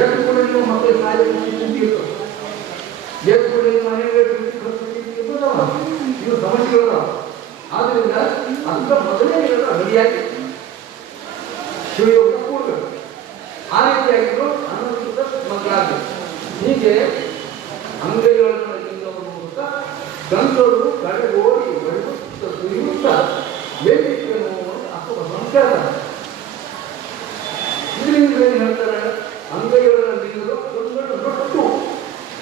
ಎಷ್ಟು ಕೂಡ ನೀವು ಮಕ್ಕಳು ತಾಯಿ ಕುಂತಿರ್ತಾರೆ. ಎಷ್ಟು ಕೂಡ ಮನೆಗೆ ಇವು ಸಮಸ್ಯೆಗಳು. ಆದ್ದರಿಂದ ಅಂತ ಮೊದಲೇ ರೆಡಿಯಾಗಿ ಶಿವಯೋಗ ಕೂಡಬೇಕು. ಆ ರೀತಿಯಾಗಿದ್ರು ಅನ್ನೋದು ಮಕ್ಕಳಾಗಬೇಕು. ಹೀಗೆ ಅಂಗೈಗಳನ್ನು ಮೂಲಕ ಗಂಧರು ಕಡೆ ಓಡಿ ಬಡಿಸುತ್ತ ಸುರಿಯುತ್ತಾ ವೇದಿಕೆಯನ್ನು ಅಥವಾ ಸಂಸ್ಕಾರ ಇದರಿಂದ ಏನು ಹೇಳ್ತಾರೆ, ಅಂಗೈಗಳಲ್ಲಿ ನಟ್ಟು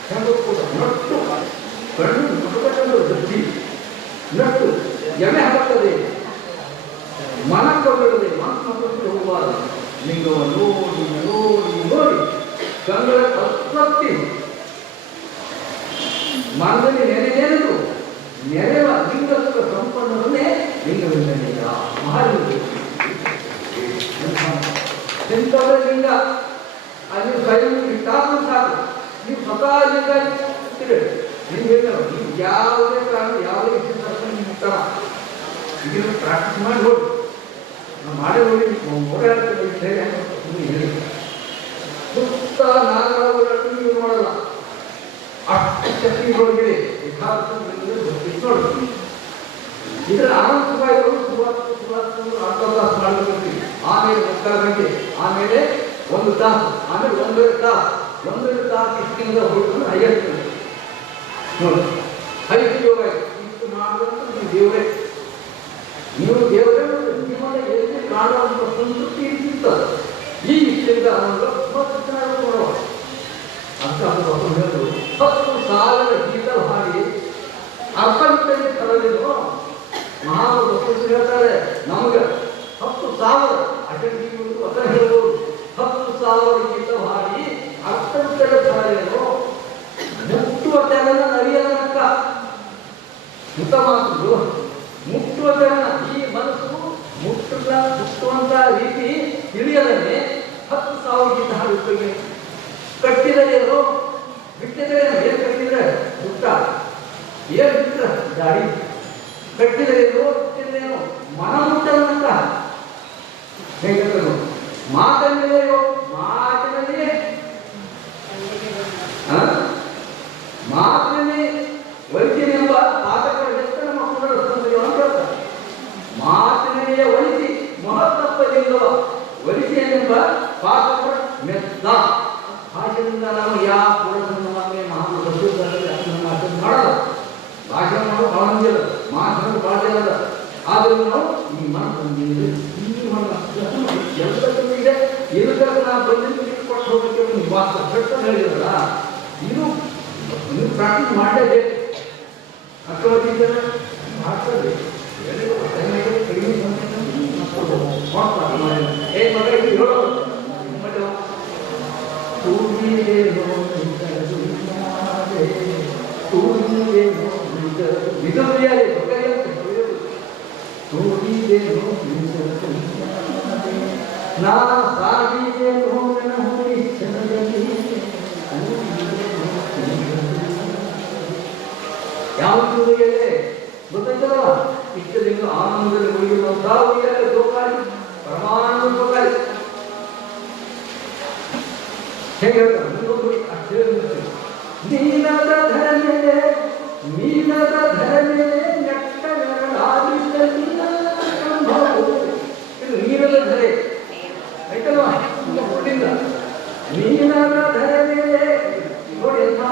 ಹೆಂಗ ನಟ್ಟು ಕಣ್ಣು ನಟುಕಟ್ಟಲು ದೃಷ್ಟಿ ನಟ್ಟು ಎಮೆ ಹಾಕುತ್ತದೆ, ಮನ ಕೊಂಡದೆ ಮನಸ್ಸು ಹೋಗಬಾರದು. ಲಿಂಗವನ್ನು ನೋಡಿ ನೋಡಿ ನೋಡಿ ಗಂಗಳ ಅಸ್ವತ್ತಿ ಮನದಲ್ಲಿ ನೆನೆದು ನೆರೆವ ಲಿಂಗಸ್ಥ ಸಂಪನ್ನರನ್ನೇ ಲಿಂಗವಿಲ್ಲ ಮಹಾಲಿಂಗ ಎಂಥವರ ಲಿಂಗ ಅಲ್ಲಿ ಕೈ ಇಟ್ಟಾದ್ರೂ ಸಾಕು. ನೀವು ಸ್ವತಃ ಲಿಂಗ ನೀವು ಹೇಳ್ತಾರೆ ನೀವು ಯಾವುದೇ ಕಾರಣ ಯಾವುದೇ ವಿಷಯ ಮುಕ್ತಾರ ಇದನ್ನು ಪ್ರಾಕ್ಟೀಸ್ ಮಾಡಿ ನೋಡಿ. ನಾವು ಮಾಡೇ ನೋಡಿ ಹೇಳಿ ಸುತ್ತ ನಾಗರಾಜು ನೀವು ನೋಡಲ್ಲ, ಅಷ್ಟು ಶಕ್ತಿ ನೋಡಿದೆ ನೋಡಿ. ಇದರ ಆನಂದ ಸುಖಾಯಿಗಳು ಅರ್ಧ ತಾಸು ಮಾಡಬೇಕಂತೀವಿ, ಆಮೇಲೆ 3 ಗಂಟೆ, ಆಮೇಲೆ 1 ತಾಸು, ಆಮೇಲೆ 1.5 ತಾಸು, 1.5 ತಾಸು ಇಷ್ಟಿಂದ ಹೋಗಿ 50 ನೋಡಿ 5 ಯೋಗ ಇಷ್ಟು ಮಾಡುವಂತ ನೀವು ದೇವರೇ, ನೀವು ದೇವರೇ ಜೀವನ ಎಲ್ಲಿ ಕಾಣುವಂಥ ಸಂತೃಪ್ತಿ ಇರ್ತದೆ. ಈ ಇಷ್ಟದಿಂದ ಮತ್ತು ಚೆನ್ನಾಗಿ ನೋಡುವ ಅಂತ ಹೇಳೋದು 10,000 ಗೀತ ಹಾಡಿ ಅರ್ಥವಿದ್ದಲ್ಲಿ ತರಲಿಲ್ವೋ ಮಹಾಭಕ್ತರು ಹೇಳ್ತಾರೆ ನಮಗೆ 10,000 ಅಟೆಂಡಿಂಗ್ ಅರ್ಥ ಹೇಳ್ಬೋದು. 10,000 ಗೀತ ಹಾಡಿ ಅರ್ಥವಿದ್ದಲ್ಲಿ ತರಲಿಲ್ವೋ ಮುಟ್ಟುವ ತೆರನ ನರಿಯಲಕ್ಕ ಮುತ್ತ ಮಾತು ಮುಟ್ಟುವ ತೆರನ ಈ ಮನಸ್ಸು ಮುಟ್ಟುವಂತ ರೀತಿ ತಿಳಿಯಲೇ 10,000 ಗೀತ ಹಾಡಿ ಉಪಯೋಗ ಕಟ್ಟಿದರೇನು ಬಿಟ್ಟಿದ್ರೆ ಏನು ಕಟ್ಟಿದ್ರೆ ಮುಟ್ಟ ಏನು ಬಿಟ್ಟರೆ ದಾಡಿ ಕಟ್ಟಿದರೇನು ಬಿಟ್ಟಿದ್ರೇನು ಮನ ಮುಟ್ಟದಂತ ಹೇಗಿರ್ತದೆ ಮಾತಲ್ಲಿದೆಯೋ ಮಾತಿನಲ್ಲಿಯೇ ಮಾತಿನಲ್ಲಿ ಒಲಿಸಿನೆಂಬ ಪಾತಕರ ಹೆಸರು ನಮ್ಮ ಕುರುಡ ಸಂದರ್ಭ ಅಂತ ಹೇಳ್ತಾರೆ. ಮಾತಿನಲ್ಲಿಯೇ ಒಲಿಸಿ ಮಹತ್ತಪ್ಪಲಿಂಗವ ಒಲಿಸಿ ಎನ್ನೆಂಬ ಪಾತಕರ ಮೆತ್ತ ಭಾಷೆಯಿಂದ ನಾವು ಯಾವ ಪುರುಷನ ನಮಗೆ ಮಹಾನ್ ಭಾಷೆ ಮಾಡಲ್ಲ, ಭಾಷೆ ಮಾಡೋದು ಭಾಳ ಮಂದಿ ಅದ, ಮಾತನ್ನು ಭಾಳ ಜನ ಅದ. ಆದರೂ ನಾವು ಈ ಮನಸ್ಸು ಎಲ್ಲದಕ್ಕೂ ಇದೆ ಇರುವಾಗ ನಾವು ಬಂದಿದ್ದು ಕೊಟ್ಟು ಹೋಗಕ್ಕೆ ಒಂದು ವಾಸ್ತು ಕಟ್ಟು ಹೇಳಿದ್ರಲ್ಲ, ಇದು ನೀವು ಪ್ರಾಕ್ಟೀಸ್ ಮಾಡಲೇಬೇಕು. ಅರ್ಥವಾಗಿದೆ ಮಾಡ್ತಾರೆ ಕಡಿಮೆ ಏನ್ ಮಗ ಇದು ಹೇಳೋದು ಯಾವುದು ಗೊತ್ತಾಯ್ತಲ್ಲ, ಇಷ್ಟದಿಂದ ಆನಂದದಲ್ಲಿ ಉಳಿಯುವಂತಹ ಗೋಕಾಲಿ ಪರಮಾನಂದ ಗೋಕಾಲಿ ಹೇಗೆ ಹೇಳ್ತಾರೆ ಅಷ್ಟೇ ನೀಲದ ಧರನೆ ನೀಲದ ಧರನೆ ಇದು ನೀಲದ ಧರೆ ಆಯ್ತಲ್ವಾ ಹುಟ್ಟಿಂದ ನೀಲದ ಧರನೆ ನೋಡಿ ಎಂತ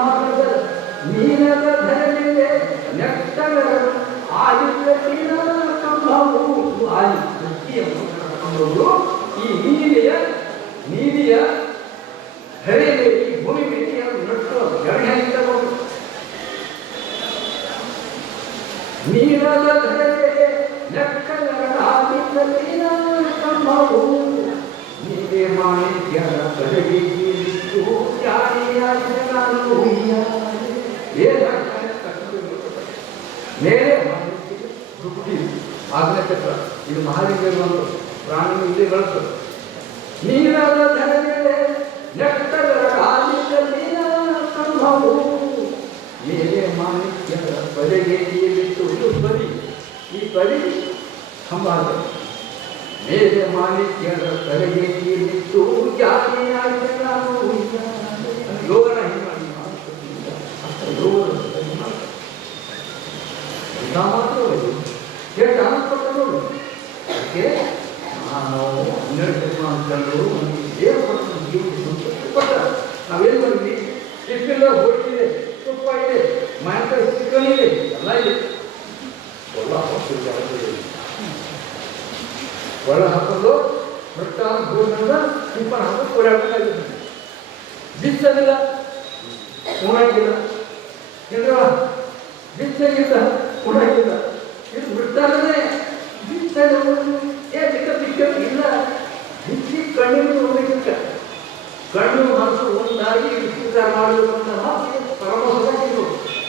ನೀಲದ ಧರನೆ ನೆಟ್ಟಗಳ ಆಯುಧ ಕಂಬವು ಆಯು ಈ ನೀಲಿಯ ಧರೆಯಲ್ಲಿ ಈ ಭೂಮಿ ಮೇಲೆ ನಟ್ಟು ಗಣಿ ಹಾಕಿರಬಹುದು. ನೀಲದ ಧರೆ ಕಂಬವು ನೀವೇ ಮಾಣಿಕ್ಯದ ಕಡೆಗೆ ಮೇಲೆ ಆಗ್ನೇಚಕ್ರ ಇದು ಮಹಾಲಿಂಗರು ಒಂದು ಪ್ರಾಣಿ ಇಲ್ಲಿ ಬೆಳೆಸ್ತದೆ. ನೀರಾದ ಧರೆಗೆ ನೆಟ್ಟಗಳ ಕಂಬವು ಮೇಲೆ ಮಾಣಿಕ್ಯದ ಬಲೆಗೆ ಬಿಟ್ಟು ಇದು ಬಲಿ, ಈ ಬಲಿ ಕಂಬ ಮೇಲೆ ಮಾಣಿಕ್ಯದ ಬಲೆಗೆ ಬಿಟ್ಟು ಜಾತಿಯಾಗಿ ನಾನು ಯೋಗನ ಹಿಂಗೆ ಮಾಡಿ ಯೋಗ ಮಾತ್ರ ಎಷ್ಟು ಆನಂದ ನೋಡು. ಅದಕ್ಕೆ ನಾವು 12 ಅಂತಂದ್ರು ಏನು ಕೊಟ್ಟು ಜೀವನ ಸಂತೃಪ್ತಿ ಕೊಟ್ಟ ನಾವೇನು ಮಾಡಿದ್ವಿ, ಇಷ್ಟೆಲ್ಲ ಹೋಗ್ತಿದೆ, ತುಪ್ಪ ಇದೆ, ಮಾಂಸ ಚಿಕನ್ ಇದೆ, ಎಲ್ಲ ಇದೆ, ಒಳ್ಳ ಹಾಕೋದು ವೃತ್ತಾಂತ ಭೋಜನದ ಟಿಪ್ಪಣ ಹಾಕಿ ಓಡಾಡಬೇಕಾಗಿದೆ. ಬಿಚ್ಚಲಿಲ್ಲ ಉಣಾಗಿಲ್ಲ ಇದ್ರ ಬಿಚ್ಚಗಿಲ್ಲ ಉಣಾಗಿಲ್ಲ ಇದು ವೃತ್ತಾಂತನೇ ಬಿಚ್ಚಲು ಇಲ್ಲ ಬಿಚ್ಚಿ ಕಣ್ಣಿನ ಹೋಗಬೇಕಿಲ್ಲ. ಕಣ್ಣು ಮನಸ್ಸು ಒಂದಾಗಿ ವಿಚಾರ ಮಾಡಬೇಕು ಅಂತ ಮಾತು ಪರಮ ಸುಖ. ಇದು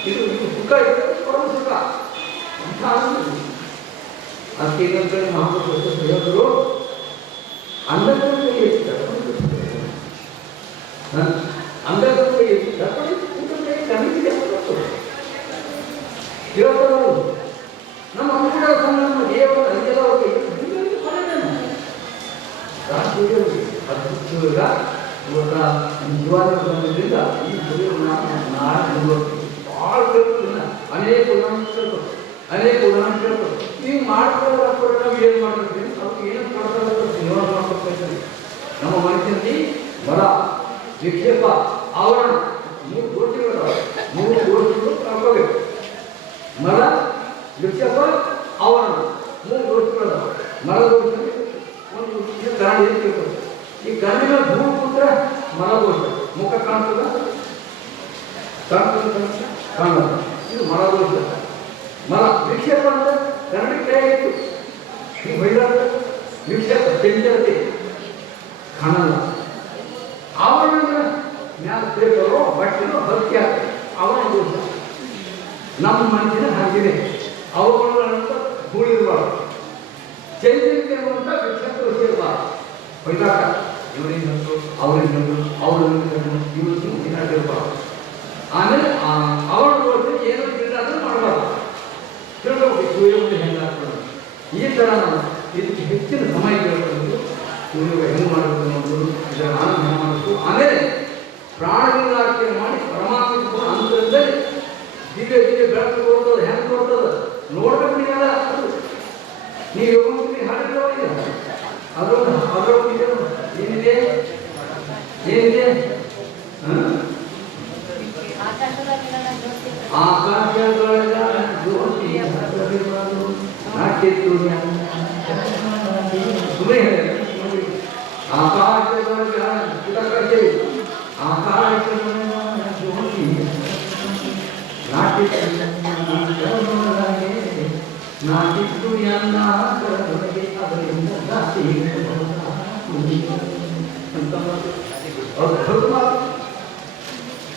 ಇದು ಸುಖ ಇದೆ, ಪರಮ ಸುಖ ಅಂತ ಅದಕ್ಕೆ ಇನ್ನೊಂದು ಕಡೆ ಮಹಾಪುರುಷರು ಹೇಳಿದ್ರು, ಅಂಧಕರಿಗೆ ಅಂಧಕರಿಗೆ ಹೇಳ್ತಾರೆ ನಮ್ಮ ಕೂಡ ನಮ್ಮ ದೇವರ ಅಂಜಲವಾಗಿ ಅದ್ಭುತ ನಿಜವಾದ ಬಂದಿದ್ದರಿಂದ ಈ ಗುರುವಿನ ನಾಳೆ ಮುಂದುವರ್ತೀವಿ. ಭಾಳ ಕೇಳ್ತಿಲ್ಲ, ಅನೇಕ ಉದಾಹರಣೆ ಕೇಳ್ತಾರೆ. ನೀವು ಮಾಡ್ಕೊಳ್ಳೋದು ನಾವು ಏನು ಮಾಡಿರ್ತೀವಿ, ಅವ್ರಿಗೆ ಏನು ಕೊಡ್ತಾರೆ ನಿವಾರಣೆ ಮಾಡ್ಕೊಳ್ತಾ. ನಮ್ಮ ಮನಸ್ಸಿನಲ್ಲಿ ಬಲ, ವಿಕ್ಷೇಪ, ಆವರಣ 3 ಗೋಷ್ಠಿಗಳು 3 ಗೋಷ್ಠಿಗಳು ಕಳ್ಕೋಬೇಕು. ಮಲ, ವಿಕ್ಷೇಪ, ಆವರಣ 3 ಗೋಷ್ಠಿಗಳು. ಮಲ ಗೋಷ್ಠಿ ಒಂದು ಗಾಳಿ ಹೇಳ್ತಿರ್ತಾರೆ. ಈ ಕಣ್ಣಿನ ಧೂಳು ಕೂತ್ರೆ ಮಲದೋಷ. ಮುಖ ಕಾಣ್ತದ ಕಾಣಲ್ಲ, ಇದು ಮಲದೋಷ. ಮಲ ವಿಕ್ಷೇಪ ಅಂದ್ರೆ ಕನ್ನಡಿ ಕೈಯಾಗಿತ್ತು ಈ ಬೈಲಾಟ ವಿಕ್ಷೇಪ ಚಂಚಲತೆ ಕಾಣಲ್ಲ. ಆವರಣ ಅಂದ್ರೆ ಮ್ಯಾಲ ತೇಪರೋ ಬಟ್ಟೆನೋ ಭಕ್ತಿ ಆಗ್ತದೆ, ಆವರಣ ದೋಷ. ನಮ್ಮ ಮನಸ್ಸಿನ ಹಾಗಿದೆ, ಅವುಗಳಂತ ಧೂಳಿರಬಾರ್ದು. ಚೈತನ್ಯ ಅನ್ನುವಂಥ ವಿಕ್ಷೇಪ ಇರಬಾರ್ದು. ಬೈಲಾಟ ಇವರಿಂದ ಅವರಿಂದ ಇವತ್ತು ದಿನಾಟಿರ್ಬಾರ್ದು. ಆಮೇಲೆ ಅವರ ಏನೋ ತಿಳ್ದಾದ್ರೆ ಮಾಡಬಾರ್ದು. ತಿಳ್ಕೊಬೇಕು ಸೂರ್ಯವನ್ನು ಹೆಂಗಾಗ್ತದೆ. ಈ ಥರ ನಾವು ಇದಕ್ಕೆ ಹೆಚ್ಚಿನ ಸಮಯ ಕೇಳ್ಕೊಂಡು ಸೂರ್ಯ ಹೆಂಗೆ ಮಾಡಬೇಕು ಅನ್ನೋದು, ಇದರ ಆನಂದ ಹೆಂಗೆ ಮಾಡಬೇಕು. ಆಮೇಲೆ ಪ್ರಾಣವಿಲಾಕೆ ಮಾಡಿ ಪರಮಾತ್ಮ ಅಂತರದಲ್ಲಿ ದಿವ್ಯ ಬೆಳಕು ಕೊಡ್ತದೆ. ಹೆಂಗೆ ಕೊಡ್ತದೆ ನೋಡ್ಬೇಕು. ನೀವೆಲ್ಲ ನೀವು ಯೋಗಮುಕ್ತಿ ಹಾಡಿರೋ ಅದರೊಳಗೆ ಏನಿದೆ ಏನಿದೆ ಆಕಾಶದೊಳಗ ಜ್ಯೋತಿ ನಾಟಿತ್ತು ಆಕಾಶದೊಳಗ ಆಕಾಶದೊಳಗ ಜ್ಯೋತಿ ನಾಟಿತ್ತು ಎಲ್ಲ ಅದರಿಂದ ಜಾಸ್ತಿ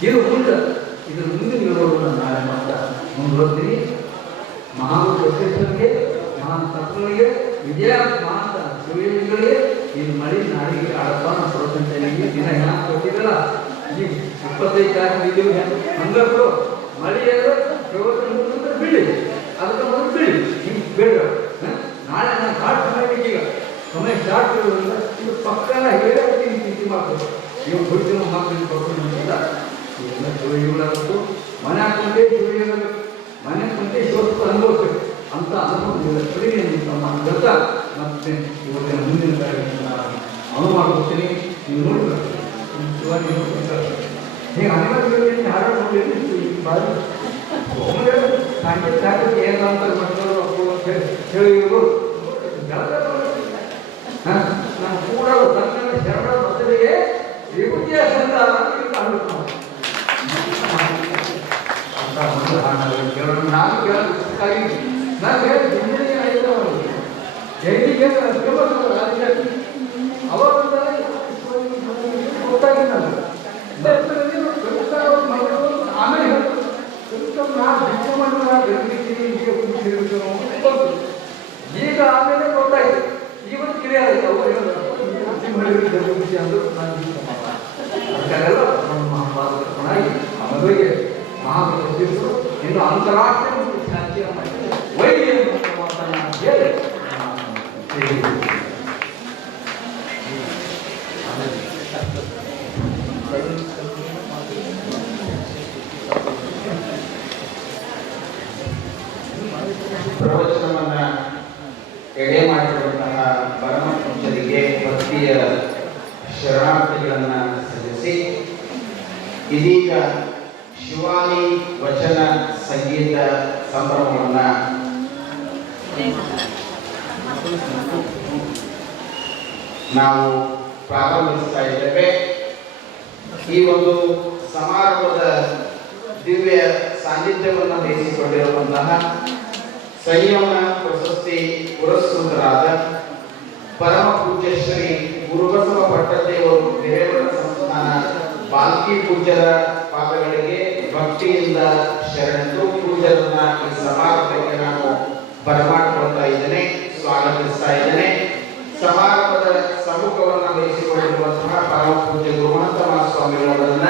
ಇದು ಮುಂದೆ ಇದರ ಮುಂದಿನ ವಿವರವನ್ನು ನಾಳೆ ಮಾತ್ರ ಮುಂದುವರ್ತೀನಿ. ಮಹಾನ್ ಬಸವೇಶ್ವರರಿಗೆ, ಮಹಾನ್ ತತ್ವಗಳಿಗೆ, ವಿಜಯ ಮಹಾನ್ ಶಿವಲಿಂಗಗಳಿಗೆ ಇದು ಮಳೆ ನಾಡಿಗೆ ಆಡಪ್ಪ ಕೊಡ್ತಂತೇಳಿ ದಿನ ಯಾಕೆ ಕೊಟ್ಟಿದ್ದಲ್ಲ. ಈಗ 25 ತಾರೀಕು ಇದ್ದೀವಿ ಹಂಗರು ಮಳೆ ಬಿಡಿ, ಅದಕ್ಕೆ ಮೊದಲು ಬಿಡಿ. ಹಿಂಗೆ ಬೇಡ ನಾಳೆ ನಾನು ಸ್ಟಾರ್ಟ್ ಮಾಡಬೇಕು. ಈಗ ಸಮಯ ಸ್ಟಾರ್ಟ್ ಇರೋದ್ರಿಂದ ಇದು ಪಕ್ಕನ ಹೇಳಿ ಚಿಂತೆ ಮಾಡ್ಬೋದು. ಇವಾಗ ಹುಡುಗಿನ ಮಕ್ಕಳಿಗೆ ಕೊಡ್ಕೊಂಡಿಲ್ಲ ಎಲ್ಲ ಶಿವಲಿಂಗಗಳಾಗಬೇಕು. ಮನೆ ಹಾಕೊಂಡೇ ಶಿವಲಿಂಗಬೇಕು, ಮನೆ ಕುಂತೆ ಶಿವತ್ವ ಅನುಭವಿಸ್ಬೇಕು ಅಂತ ಅನುಭವ ಕಡಿಮೆ ನಮ್ಮ ಗತ. ಮತ್ತೆ ಇವತ್ತಿನ ಮುಂದಿನ ಕಾರ್ಯಕ್ರಮ ಅನುವು ಮಾಡ್ಕೊಡ್ತೀನಿ. ನೀವು ನೋಡ್ಬೇಕು ಹೀಗೆ ಅನೇಕ ಹಾಡೋದು ಬಾರಿ ಸಾಂಕೇತಿಕ ಕಾರ್ಯಕ್ಕೆ ಏನಂತ ಹೇಳಿದ್ರು. ನಾನು ಕೂಡ ತನ್ನ ಶರಣ ಬದಲಿಗೆ ವಿಭೂತಿಯ ಸಂಧಾನ ನಾನು ಕೇಳೋದಕ್ಕಾಗಿ ನಾನು ಜೈನಿಗೆ ಅವರು ಗೊತ್ತಾಗಿ ನಾನು ಆಮೇಲೆ ಈಗ ಆಮೇಲೆ ಗೊತ್ತಾಯ್ತು. ಇವತ್ತು ಕ್ಲಿಯರ್ ಆಯ್ತು. ಅವರು ಅದಕ್ಕೆಲ್ಲ ನಮ್ಮ ಮಹಾಭಾರತನಾಗಿ ಆ ಮದುವೆಗೆ ಮಹಾಭಾರತ ಇನ್ನು ಅಂತಾರಾಷ್ಟ್ರೀಯ ವೈದ್ಯ ಹೇಳಿ ಪ್ರವಚನವನ್ನ ಎಡೆ ಮಾಡಿರುವಂತಹ ಪರಮ ಪೂಜ್ಯರಿಗೆ ಭಕ್ತಿಯ ಶರಣಾರ್ಥಿಗಳನ್ನ ಸಲ್ಲಿಸಿ ಇದೀಗ ಶಿವಾನಿ ವಚನ ಸಂಗೀತ ಸಂಭ್ರಮವನ್ನ ನಾವು ಪ್ರಾರಂಭಿಸ್ತಾ ಇದ್ದೇವೆ. ಈ ಒಂದು ಸಮಾರಂಭದ ದಿವ್ಯ ಸಾನ್ನಿಧ್ಯವನ್ನು ವಹಿಸಿಕೊಂಡಿರುವಂತಹ ಸಂಯಮ ಪ್ರಶಸ್ತಿ ಪುರಸ್ಕೃತರಾದ ಪರಮ ಪೂಜ್ಯ ಶ್ರೀ ಗುರುಬಸವ ಪಟ್ಟದೇವರು ಹಿರೇಮಠ ಸಂಸ್ಥಾನ ಬಾಲ್ಕಿ ಪೂಜ್ಯರ ಪಾದಗಳಿಗೆ ಭಕ್ತಿಯಿಂದ ಶರಣೆಂದು ಪೂಜ್ಯರನ್ನ ಈ ಸಮಾರಂಭಕ್ಕೆ ನಾನು ಬರಮಾಡಿಕೊಳ್ತಾ ಇದ್ದೇನೆ, ಸ್ವಾಗತಿಸ್ತಾ ಇದ್ದೇನೆ. ಸಮಾರಂಭದ ಸಮ್ಮುಖವನ್ನು ವಹಿಸಿಕೊಂಡಿರುವಂತಹ ಪರಮ ಪೂಜ್ಯ ಗುರುಮಹಂತ ಸ್ವಾಮಿಗಳವರನ್ನ,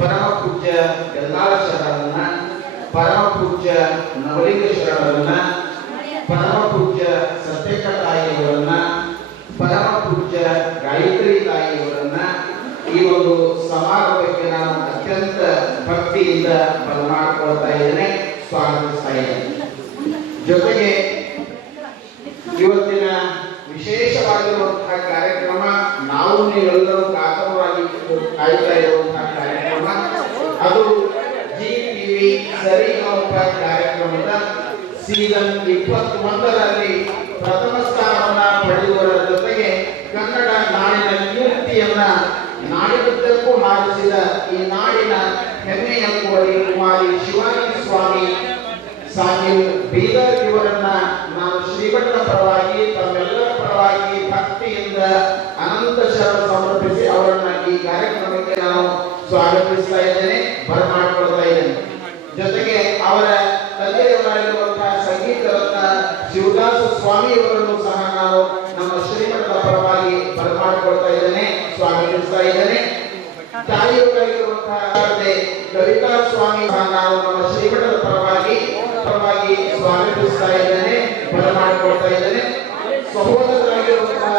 ಪರಮ ಪೂಜ್ಯ ಯಲ್ಲಾಳ ಶರಣರನ್ನ, ಪರಮ ಪೂಜ್ಯ ನವಲಿಂಗ ಶರಣರನ್ನ, ಪರಮ ಪೂಜ್ಯ ಸತ್ಯಕ ತಾಯಿಯವರನ್ನ, ಪರಮ ಪೂಜ್ಯ ಗಾಯತ್ರಿ ತಾಯಿಯವರನ್ನ ಈ ಒಂದು ಸಮಾರಂಭಕ್ಕೆ ನಾನು ಅತ್ಯಂತ ಭಕ್ತಿಯಿಂದ ಬರಮಾಡಿಕೊಳ್ತಾ ಇದ್ದೇನೆ, ಸ್ವಾಗತಿಸ್ತಾ ಇದ್ದೇನೆ. ಜೊತೆಗೆ ಇವತ್ತಿನ ವಿಶೇಷವಾಗಿರುವಂತಹ ಕಾರ್ಯಕ್ರಮ, ನಾವು ನೀವೆಲ್ಲರೂ ಕಾತರವಾಗಿ ಕಾಯ್ತಾ ಇರುವಂತಹ ಕಾರ್ಯಕ್ರಮ, ಅದು ಜಿ ಟಿವಿ ಸರಿಗಮಪ ಕಾರ್ಯಕ್ರಮದ ಸೀಸನ್ 21ರಲ್ಲಿ ಪ್ರಥಮ ಸ್ಥಾನವನ್ನ ಪಡೆಯುವುದರ ಜೊತೆಗೆ ಕನ್ನಡ ನಾಡಿನ ಕೀರ್ತಿಯನ್ನ ನಾಡಿನುದ್ದಕ್ಕೂ ಹಾರಿಸಿದ ಈ ನಾಡಿನ ಹೆಮ್ಮೆಯ ಕೋರಿ ಕುಮಾರಿ ಶಿವಾನಿ ಸ್ವಾಮಿ ಸಾಹಿಬ್ ಬೀದರ್ ಇವರನ್ನ ನಾನು ಶ್ರೀಮಠದ ಪರವಾಗಿ ತಮ್ಮೆಲ್ಲರ ಪರವಾಗಿ ಭಕ್ತಿಯಿಂದ ಅನಂತ ಶರಣ ಸಮರ್ಪಿಸಿ ಅವರನ್ನ ಈ ಕಾರ್ಯಕ್ರಮಕ್ಕೆ ನಾನು ಸ್ವಾಗತಿಸ್ತಾ ಇದ್ದೇನೆ, ಬರಮಾಡಿಕೊಳ್ತಾ ಇದ್ದೇನೆ. ಜೊತೆಗೆ ಅವರ ತಂದೆಯವರಾಗಿರುವಂತಹ ಸಂಗೀತ ರತ್ನ ಶಿವದಾಸ ಸ್ವಾಮಿಯವರನ್ನು ಸಹ ನಾನು ನಮ್ಮ ಶ್ರೀಮಠದ ಪರವಾಗಿ ಬರಮಾಡಿಕೊಳ್ತಾ ಇದ್ದೇನೆ, ಸ್ವಾಗತಿಸ್ತಾ ಇದ್ದೇನೆ. ತಾಯಿಯವರಾಗಿರುವಂತಹ ಕವಿತಾ ಸ್ವಾಮಿ ಸಹ ನಾನು ನಮ್ಮ ಶ್ರೀಮಠದ ಪರವಾಗಿ ಸ್ವಾಗತಿಸ್ತಾ ಇದ್ದೇನೆ, ಬರಮಾಡಿಕೊಳ್ತಾ ಇದ್ದೇನೆ. ಸಹೋದರರಾಗಿರುವಂತಹ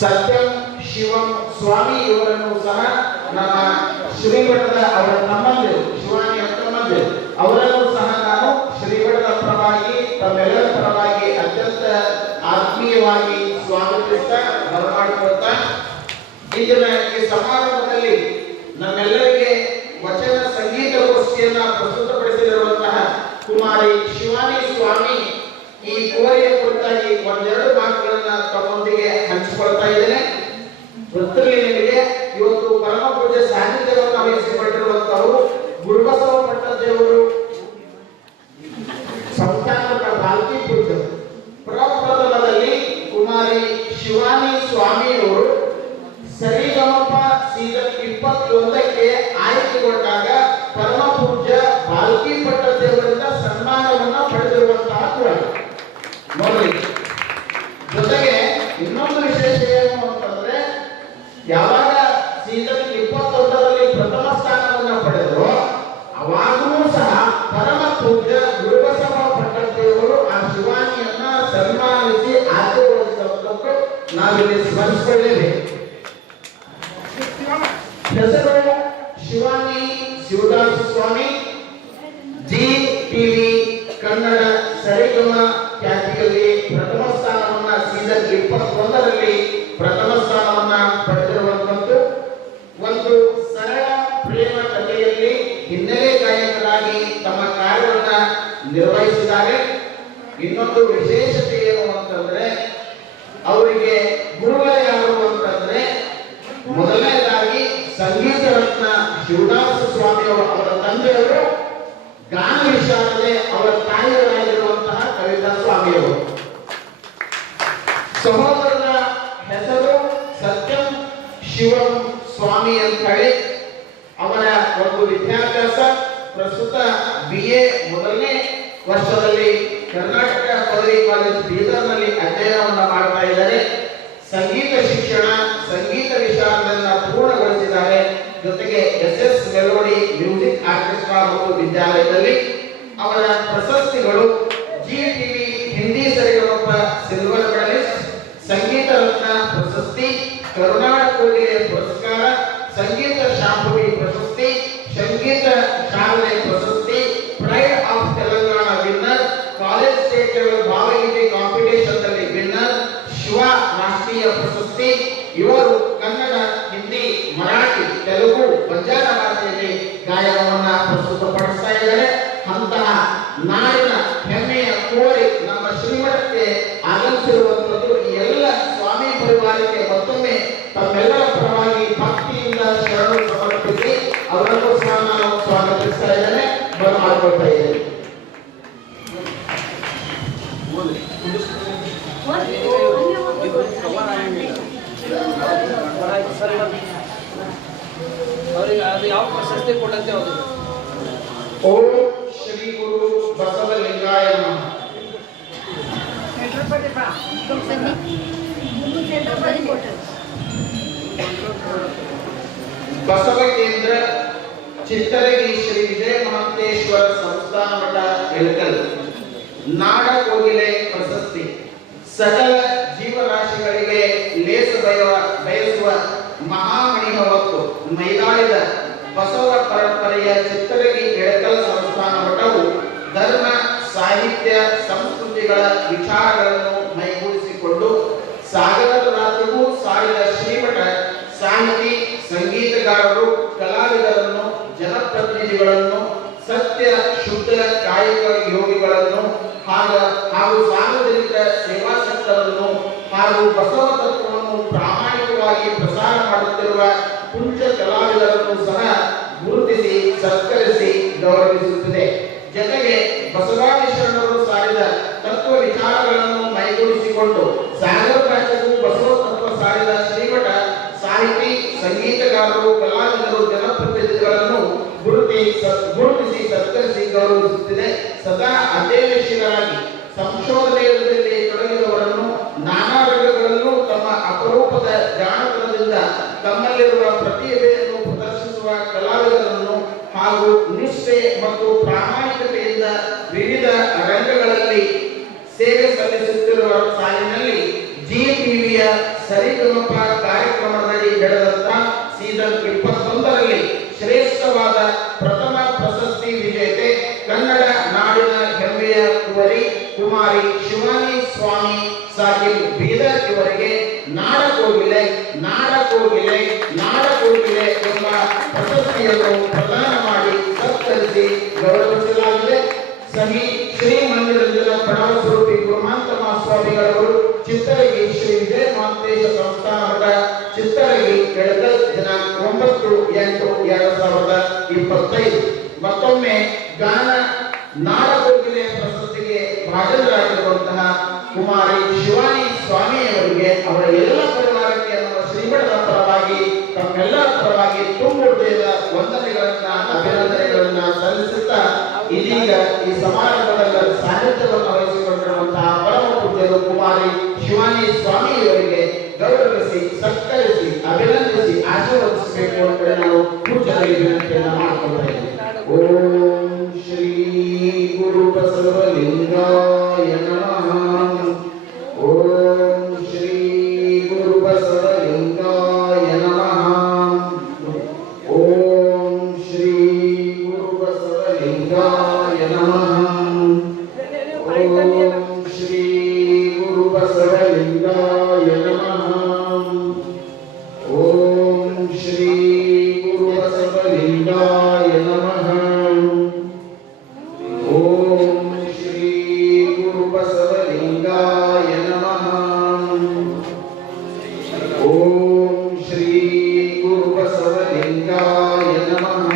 ಸತ್ಯಂ ಶಿವಂ ಸ್ವಾಮಿ ಇವರನ್ನು ಸಹ ನಮ್ಮ ಶ್ರೀಮಠದ ಅವರ ತಮ್ಮಂದಿರು, ಶಿವಾನಿ ತಮ್ಮಂದಿರು ಅವರನ್ನು ಸಹ ನಾನು ಶ್ರೀಮಠದ ಪರವಾಗಿ ತಮ್ಮೆಲ್ಲರ ಪರವಾಗಿ ಅತ್ಯಂತ ಆತ್ಮೀಯವಾಗಿ ಸ್ವಾಗತಿಸ್ತಾ ಬರಮಾಡಿಕೊಳ್ತಾ ಇಂದಿನ ಈ ಸಮಾರಂಭದಲ್ಲಿ ನಮ್ಮೆಲ್ಲರಿಗೆ ವಚನ ಸಂಗೀತಗೋಷ್ಠಿಯನ್ನ ಪ್ರಸ್ತುತಪಡಿಸಿರುವಂತಹ ಕುಮಾರಿ ಶಿವಾನಿ ಸ್ವಾಮಿ ಈ ಕೋರಿಯ ಕುರಿತಾಗಿ ಒಂದೆರಡು ಮಾತುಗಳನ್ನ ತಮ್ಮೊಂದಿಗೆ ಹಂಚಿಕೊಳ್ತಾ ಇದ್ದೇನೆ. ಗೊತ್ತಿರಲಿ ನಿಮಗೆ, ಇವತ್ತು ಪರಮ ಪೂಜ್ಯ ಸಾನ್ನಿಧ್ಯವನ್ನು ವಹಿಸಿಕೊಂಡಿರುವಂತವರು ಗುರುಬಸವ ಪಟ್ಟದೇವರು ಸಂಸ್ಥಾನದ ಬಾಲ್ಕಿ ಪೂಜ್ಯರು. ಪ್ರಪ್ರಥಮದಲ್ಲಿ ಕುಮಾರಿ ಶಿವಾನಿ ಸ್ವಾಮಿಯವರು ಸರಿಗಮಪ ಸೀಸನ್ 21ಕ್ಕೆ ಆಯ್ಕೆಗೊಂಡಾಗ ಪರಮ ಪೂಜ್ಯ ಬಾಲ್ಕಿ ಪಟ್ಟದೇವರಿಂದ ಸನ್ಮಾನವನ್ನು ಪಡೆದಿರುವಂತಹ ನೋಡಿ. ಜೊತೆಗೆ ಇನ್ನೊಂದು ವಿಶೇಷ ಏನು ಅಂತಂದ್ರೆ, ಯಾವಾಗ ಸೀಸನ್ 21ರಲ್ಲಿ ಪ್ರಥಮ ಸ್ಥಾನವನ್ನು ಪಡೆದರು ಅವಾಗೂ ಸಹ ಪರಮ ಪೂಜ್ಯ ಗುರುಬಸವ ಪಟ್ಟದೇವರು ಆ ಶಿವಾನಿಯನ್ನ ಸನ್ಮಾನಿಸಿ ಆಶೀರ್ವದಿಸುವಂತದ್ದು ನಾವಿಲ್ಲಿ ಸ್ಮರಿಸಿಕೊಳ್ಳೇಬೇಕು. ಹೆಸರು ಶಿವಾನಿ ಶಿವದಾಸ ಸ್ವಾಮಿ, ಜಿ ಟಿವಿ ಕನ್ನಡ ಸರಿಗಮ ಖ್ಯಾತಿಯಲ್ಲಿ ಪ್ರಥಮ ಸ್ಥಾನವನ್ನ ಸೀಸನ್ 21ರಲ್ಲಿ ಪ್ರಥಮ ಸ್ಥಾನವನ್ನ ಪಡೆದಿರುವಂತದ್ದು. ಒಂದು ಸರಳ ಪ್ರೇಮ ಕಥೆಯಲ್ಲಿ ಹಿನ್ನೆಲೆ ಗಾಯಕರಾಗಿ ತಮ್ಮ ಕಾರ್ಯವನ್ನ ನಿರ್ವಹಿಸಿದ್ದಾರೆ. ಇನ್ನೊಂದು ವಿಶೇಷತೆ ಏನು ಅಂತಂದ್ರೆ, ಅವರಿಗೆ ಗುರುಗಳು ಯಾರು ಅಂತಂದ್ರೆ, ಮೊದಲನೇದಾಗಿ ಸಂಗೀತ ರತ್ನ ಶಿವದಾಸ ಸ್ವಾಮಿ ಅವರ ತಂದೆಯವರು, ಗಾನ ವಿಶಾರದೆ ಅವರ ತಾಯಿಯವರಾಗಿರುವಂತಹ ಕವಿತಾ ಸ್ವಾಮಿಯವರು. ಸಹೋದರನ ಹೆಸರು ಸತ್ಯಂ ಶಿವಂ ಸ್ವಾಮಿ ಅಂತ ಹೇಳಿ. ಅವರ ಒಂದು ವಿದ್ಯಾಭ್ಯಾಸ ಪ್ರಸ್ತುತ BA ಮೊದಲನೇ ವರ್ಷದಲ್ಲಿ ಕರ್ನಾಟಕ ಪದವಿ ಕಾಲೇಜ್ ಬೀದರ್ನಲ್ಲಿ ಅಧ್ಯಯನವನ್ನು ಮಾಡ್ತಾ ಇದ್ದಾರೆ. ಸಂಗೀತ ಶಿಕ್ಷಣ, ಸಂಗೀತ ವಿಶಾರದನ್ನ ಪೂರ್ಣಗೊಳಿಸಿದ್ದಾರೆ. ಜೊತೆಗೆ SS ಮೆಲೋಡಿ ಮ್ಯೂಸಿಕ್ ಆರ್ಕೆಸ್ಟ್ರಾ ಮತ್ತು ವಿದ್ಯಾಲಯದಲ್ಲಿ ಅವರ ಪ್ರಶಸ್ತಿಗಳು ಜಿ ಟಿವಿ ಹಿಂದಿ ಸರಿಗಮಪ ಸಿಲ್ವರ್ ಮೆಡಲಿಸ್ಟ್, ಸಂಗೀತ ರತ್ನ ಪ್ರಶಸ್ತಿ, ಕರುನಾಡ ಕೋಗಿಲೆ ಪುರಸ್ಕಾರ, ಸಂಗೀತ ಶಾಂಭವಿ ಪ್ರಶಸ್ತಿ, ಸಂಗೀತ ಶಾಲೆ ಪ್ರಶಸ್ತಿ, pride of Telangana winner, college state level ಭಾವಗೀತೆ ಕಾಂಪಿಟೇಷನ್ ನಲ್ಲಿ ವಿನ್ನರ್, ಶಿವ ರಾಷ್ಟ್ರೀಯ ಪ್ರಶಸ್ತಿ. ಇವರು ಕನ್ನಡ, ಹಿಂದಿ, ಮರಾಠಿ, ತೆಲುಗು, ಬಂಜಾರ ಭಾಷೆಯಲ್ಲಿ ಗಾಯನವನ್ನ ಪ್ರಸ್ತುತಪಡಿಸ್ತಾ ಇದ್ದಾರೆ. ಅಂತಹ ನಾಡಿನ ಹೆಮ್ಮೆಯ ಕೋರಿ ನಮ್ಮ ಶ್ರೀಮಠಕ್ಕೆ ಆಗಮಿಸಿರುವಂತದ್ದು ಅವ್ರಿಗೆ ಅದು ಯಾವ ಪ್ರಶಸ್ತಿ ಕೊಡಂತೆ ಅವರು. ಓಂ ಶ್ರೀ ಗುರು ಬಸವಲಿಂಗಾಯ ನಮಃ. ಬಸವ ಕೇಂದ್ರ ಚಿತ್ತರಗಿ ಶ್ರೀ ವಿಜಯ ಮಹಾಂತೇಶ್ವರ ಸಂಸ್ಥಾನ ಮಠ ಇಳಕಲ್ ನಾಡ ಕೋಗಿಲೆ ಪ್ರಶಸ್ತಿ ಸಕಲ ಜೀವರಾಶಿಗಳಿಗೆ ಲೇಸ ಬಯಸುವ ಮಹಾಮಣಿಮ ಹೊತ್ತು ಮೈದಾಳಿದ ಬಸವ ಪರಂಪರೆಯ ಚಿತ್ತರಗಿ ಇಳಕಲ್ ಸಂಸ್ಥಾನ ಮಠವು ಧರ್ಮ ಸಾಹಿತ್ಯ ಸಂಸ್ಕೃತಿಗಳ ವಿಚಾರಗಳನ್ನು ಮೈಗೂಡಿಸಿಕೊಂಡು ಸಾಗರದ ರಾತ್ರಿಗೂ ಸಾರಿದ ಶ್ರೀಮಠ ಸಾಹಿತಿ ಸಂಗೀತಗಾರರು ಕಲಾವಿದರನ್ನು ಜನಪ್ರತಿನಿಧಿಗಳನ್ನು ಸತ್ಯ ಶುದ್ಧ ಕಾಯಿಕ ಯೋಗಿಗಳನ್ನು ಹಾಗೂ ಸಾರ್ವಜನಿಕ ಸೇವಾಸಕ್ತರನ್ನು ಹಾಗೂ ಬಸವ ತತ್ವವನ್ನು ಪ್ರಾಮಾಣಿಕವಾಗಿ ಪ್ರಸಾರ ಮಾಡುತ್ತಿರುವ ಕುಂಚ ಕಲಾವಿದರನ್ನು ಸಹ ಗುರುತಿಸಿ ಸತ್ಕರಿಸಿ ಗೌರವಿಸುತ್ತದೆ. ಜೊತೆಗೆ ಬಸವಾದಿ ಶರಣರು ಸಾರಿದ ತತ್ವ ವಿಚಾರಗಳನ್ನು ಮೈಗೂಡಿಸಿಕೊಂಡು ಸಾಗರ ರಾಜ್ಯಕ್ಕೂ ಬಸವ ತತ್ವ ಸಾರಿದ ಶ್ರೀಮಠ ಸಾಹಿತಿ ಸಂಗೀತಗಾರರು ಕಲಾವಿದರು ಜನಪ್ರತಿನಿಧಿಗಳನ್ನು ಗುರುತಿಸಿ ಸತ್ಕರಿಸಿ ಗೌರವಿಸುತ್ತಿದೆ. ಸದಾ ಅಧ್ಯಯನಶೀಲರಾಗಿ ಸಂಶೋಧನೆಯಲ್ಲಿ ತೊಡಗಿದವರನ್ನು ನಾನಾ ರಂಗಗಳಲ್ಲೂ ತಮ್ಮ ಅಪರೂಪದ ಜಾಣತನದಿಂದ ತಮ್ಮಲ್ಲಿರುವ ಪ್ರತಿಭೆಯನ್ನು ಪ್ರದರ್ಶಿಸುವ ಕಲಾವಿದರನ್ನು ಹಾಗೂ ನಿಷ್ಠೆ ಮತ್ತು ಪ್ರಾಮಾಣಿಕತೆಯಿಂದ ವಿವಿಧ ರಂಗಗಳಲ್ಲಿ ಸೇವೆ ಸಲ್ಲಿಸುತ್ತಿರುವ ಸಾಲಿನಲ್ಲಿ ಜಿಟಿವಿಯ ಸರಿಗಮಪ ಕಾರ್ಯಕ್ರಮದಲ್ಲಿ ನಡೆದಂತ ಸೀಸನ್ 21ರಲ್ಲಿ ಶ್ರೇಷ್ಠವಾದ ಪ್ರಥಮ ಪ್ರಶಸ್ತಿ ವಿಜೇತೆ ಕನ್ನಡ ನಾಡಿನ ಹೆಮ್ಮೆಯ ಕುಮಾರಿ ಶಿವಾನಿ ಸ್ವಾಮಿ ಸಾಹಿಬ್ ಬೀದರ್ ಇವರಿಗೆ ನಾಡ ಕೋಗಿಲೆ ಎಂಬ ಪ್ರಶಸ್ತಿಯನ್ನು ಪ್ರದಾನ ಮಾಡಿ ಸತ್ಕರಿಸಿ ಗೌರವಿಸಲಾಗಿದೆ. ಶ್ರೀ ಮಂದಿರಂಜನ ಪ್ರಣವ ಸ್ವರೂಪಿ ಗುರುಮಾಂತ ಸ್ವಾಮಿಗಳವರು ಚಿತ್ತರಗಿ ಶ್ರೀ ವಿಜಯ ಮಹಾಂತೇಶ ಸಂಸ್ಥಾನದ ಚಿತ್ತರಗಿ ಇಳಕಲ್ ದಿನಾಂಕ 9/8/2025. ಮತ್ತೊಮ್ಮೆ ಗಾನ ನಾಡ ಕೋಗಿಲೆ ಪ್ರಶಸ್ತಿಗೆ ಭಾಜನರಾಗಿರುವಂತಹ ಕುಮಾರಿ ಶಿವಾನಿ ಸ್ವಾಮಿಯವರಿಗೆ ಅವರ ಎಲ್ಲ ಪರಿವಾರಕ್ಕೆ ನಮ್ಮ ಶ್ರೀಮಠದ ಪರವಾಗಿ ತಮ್ಮೆಲ್ಲರ ಪರವಾಗಿ ತುಂಬ ಹೃದಯದ ವಂದನೆಗಳನ್ನ ಅಭಿನಂದನೆಗಳನ್ನ ಸಲ್ಲಿಸುತ್ತಾ ಇದೀಗ ಈ ಸಮಾರಂಭದ ಸಾನ್ನಿಧ್ಯವನ್ನು ವಹಿಸಿಕೊಂಡಿರುವಂತಹ ಪರಮ ಪೂಜ್ಯರು ಕುಮಾರಿ ಶಿವಾನಿ ಸ್ವಾಮಿಯವರಿಗೆ ಗೌರವಿಸಿ ಸತ್ಕರಿಸಿ ಅಭಿನಂದಿಸಿ ಆಶೀರ್ವದಿಸಬೇಕು ಅಂತ ನಾವು ಪೂಜ್ಯರಿಗೆ ವಿನಂತಿಯನ್ನು ಮಾಡಿಕೊಳ್ತಾ ಇದ್ದೀವಿ. ಓಂ ಶ್ರೀ ಗುರು ಬಸವಲಿಂಗಾಯ ನಮಃ. ಓಂ ಶ್ರೀ ಗುರು ಬಸವಲಿಂಗಾಯ ನಮಃ. ಓಂ ಶ್ರೀ ಗುರು ಬಸವಲಿಂಗಾಯ ನಮಃ. ಓಂ ಶ್ರೀ ಗುರು ಬಸವಲಿಂಗಾಯ ನಮಃ. ಓಂ ಶ್ರೀ ಗುರು ಬಸವಲಿಂಗಾಯ ನಮಃ. ಓಂ ಶ್ರೀ ಗುರು ಬಸವಲಿಂಗಾಯ ನಮಃ. ಓಂ ಶ್ರೀ ಗುರು ಬಸವಲಿಂಗಾಯ ನಮಃ.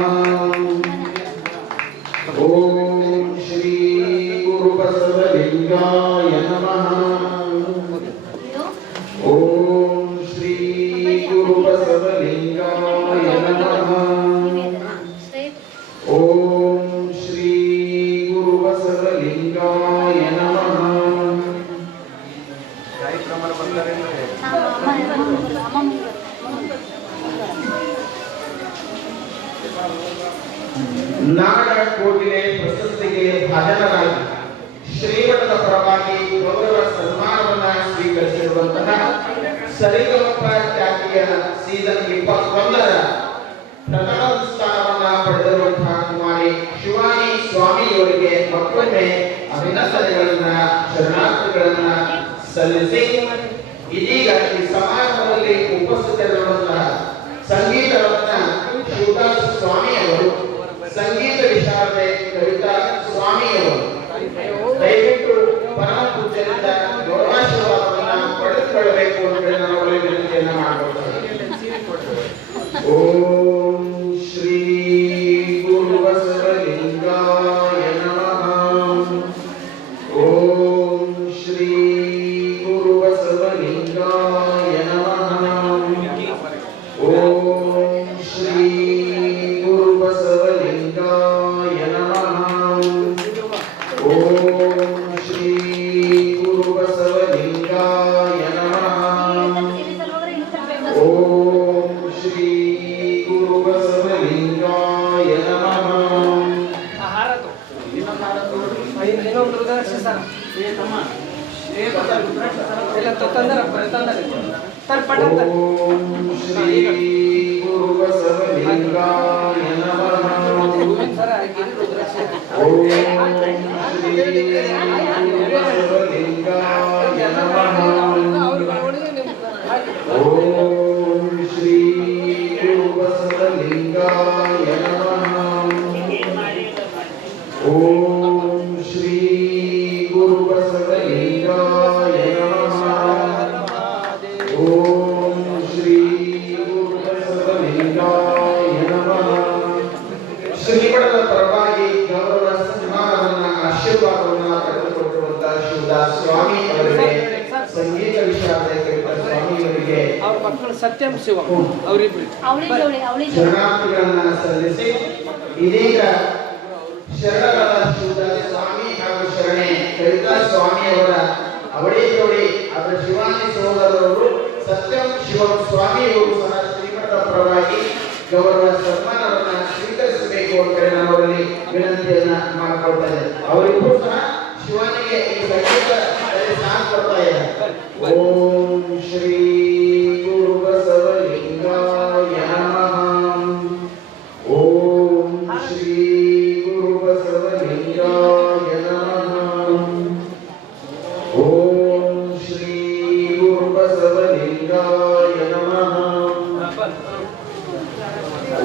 ಓಂ ಶ್ರೀ ಗುರು ಬಸವಲಿಂಗಾಯ ನಮಃ. ಓಂ ಶ್ರೀ ಗುರು ಬಸವಲಿಂಗಾಯ ನಮಃ. ಓಂ ಶ್ರೀ ಗುರು ಬಸವಲಿಂಗಾಯ ನಮಃ. ನಾಡ ಕೋಗಿಲೆ ಪ್ರಶಸ್ತಿಗೆ ಭಾಜನರಾಗಿ ಶ್ರೀಮಠದ ಪರವಾಗಿ ಗೌರವ ಸನ್ಮಾನವನ್ನ ಸ್ವೀಕರಿಸಿರುವಂತಹ ಸರಿಗಮಪ ಖ್ಯಾತಿಯ ಸೀಸನ್ 21ರ ಪ್ರಥಮ ಸ್ಥಾನವನ್ನ ಪಡೆದಿರುವಂತಹ ಕುಮಾರಿ ಶಿವಾನಿ ಸ್ವಾಮಿಯವರಿಗೆ ಮತ್ತೊಮ್ಮೆ ಅಭಿನಂದನೆಗಳನ್ನ ಶರಣಾರ್ಥಿಗಳನ್ನ ಸಲ್ಲಿಸಿ ಇದೀಗ ಈ ಸಮಾರಂಭದಲ್ಲಿ ಉಪಸ್ಥಿತರಿರುವಂತಹ ಸಂಗೀತ ರತ್ನ ಶಿವದಾಸ್ ಸ್ವಾಮಿಯವರು, ಸಂಗೀತ ವಿಶಾರದೆ ಕವಿತಾ ಸ್ವಾಮಿಯವರು ದಯವಿಟ್ಟು ಪರಮ ಪೂಜ್ಯರಿಂದ ಗೌರವಾಶೀರ್ವಾದವನ್ನು ಪಡೆದುಕೊಳ್ಳಬೇಕು ಅಂತ ನಾನು ಅವರಿಗೆ ವಿನಂತಿಯನ್ನು ಮಾಡಿಕೊಳ್ತೇನೆ. ಓಂ ಶ್ರೀ ಗುರು ಬಸವಲಿಂಗಾಯ ನಮಃ. ಓಂ ಶ್ರೀ ಎಲ್ಲ ತಂದರ ತರ ಪಟ ಓಂ ಶ್ರೀ ಗುರು ಬಸವಲಿಂಗಾಯ ನಮಃ. ಸರ ಗಿರಿ ರುದ್ರಾಕ್ಷ ಓಂ ಶ್ರೀ ಗುರು ಬಸವಲಿಂಗಾಯ ನಮಃ. ಓಂ ಶ್ರೀ ಗುರು ಬಸವಲಿಂಗಾಯ ನಮಃ. ಓಂ ಶ್ರೀ ಗುರು ಬಸವಲಿಂಗಾಯ ನಮಃ. ಓಂ ಶ್ರೀ ಗುರು ಬಸವಲಿಂಗಾಯ ನಮಃ. ಶ್ರೀಮಠದ ಪರವಾಗಿ ಗೌರವ ಸನ್ಮಾನವನ್ನ ಆಶೀರ್ವಾದವನ್ನ ಪಡೆದುಕೊಳ್ಳುವಂತಹ ಶಿವದಾಸ್ ಸ್ವಾಮಿ ಅವರಿಗೆ, ಸಂಗೀತ ವಿಶಾರದ ಸ್ವಾಮಿ ಅವರಿಗೆ ಅವ್ರ ಮಕ್ಕಳು ಸತ್ಯಂ ಶಿವಂ ಅವರಿಬ್ರು ಶರಣಾರ್ಥಿಗಳನ್ನ ಸಲ್ಲಿಸಿ ಇದೀಗ ಶರಣರಾದ ಶಿವದಾಸ್ ಸ್ವಾಮಿ ಹಾಗೂ ಶರಣೆ ಕವಿತಾ ಸ್ವಾಮಿ ಅವರ ಅವಳಿ ಜೋಡಿ ಅವರ ಶಿವಾನಿ ಸಹೋದರರು ಸತ್ಯಂ ಶಿವಂ ಸ್ವಾಮಿಯವರು ಸಹ ಶ್ರೀಮಠದ ಪರವಾಗಿ ಗೌರವ ಸನ್ಮಾನವನ್ನ ಸ್ವೀಕರಿಸಬೇಕು ಅಂತ ಹೇಳಿ ನಾನು ಅವರಲ್ಲಿ ವಿನಂತಿಯನ್ನ ಮಾಡಿಕೊಳ್ತಾ ಇದ್ದೇನೆ. ಅವರಿಗೂ ಸಹ ಶಿವಾನಿಗೆ ಈ ಸಂಗೀತ ಸಾಥ್ ಕೊಡ್ತಾ ಇದ್ದಾರೆ. ಓಂ ಶ್ರೀ ಗುರು ಬಸವಲಿಂಗಾಯ ನಮಃ. ಓಂ ಶ್ರೀ ಗುರು ಬಸವಲಿಂಗಾಯ ನಮಃ. ಓಂ ಶ್ರೀ ಗುರು ಬಸವಲಿಂಗಾಯ ನಮಃ.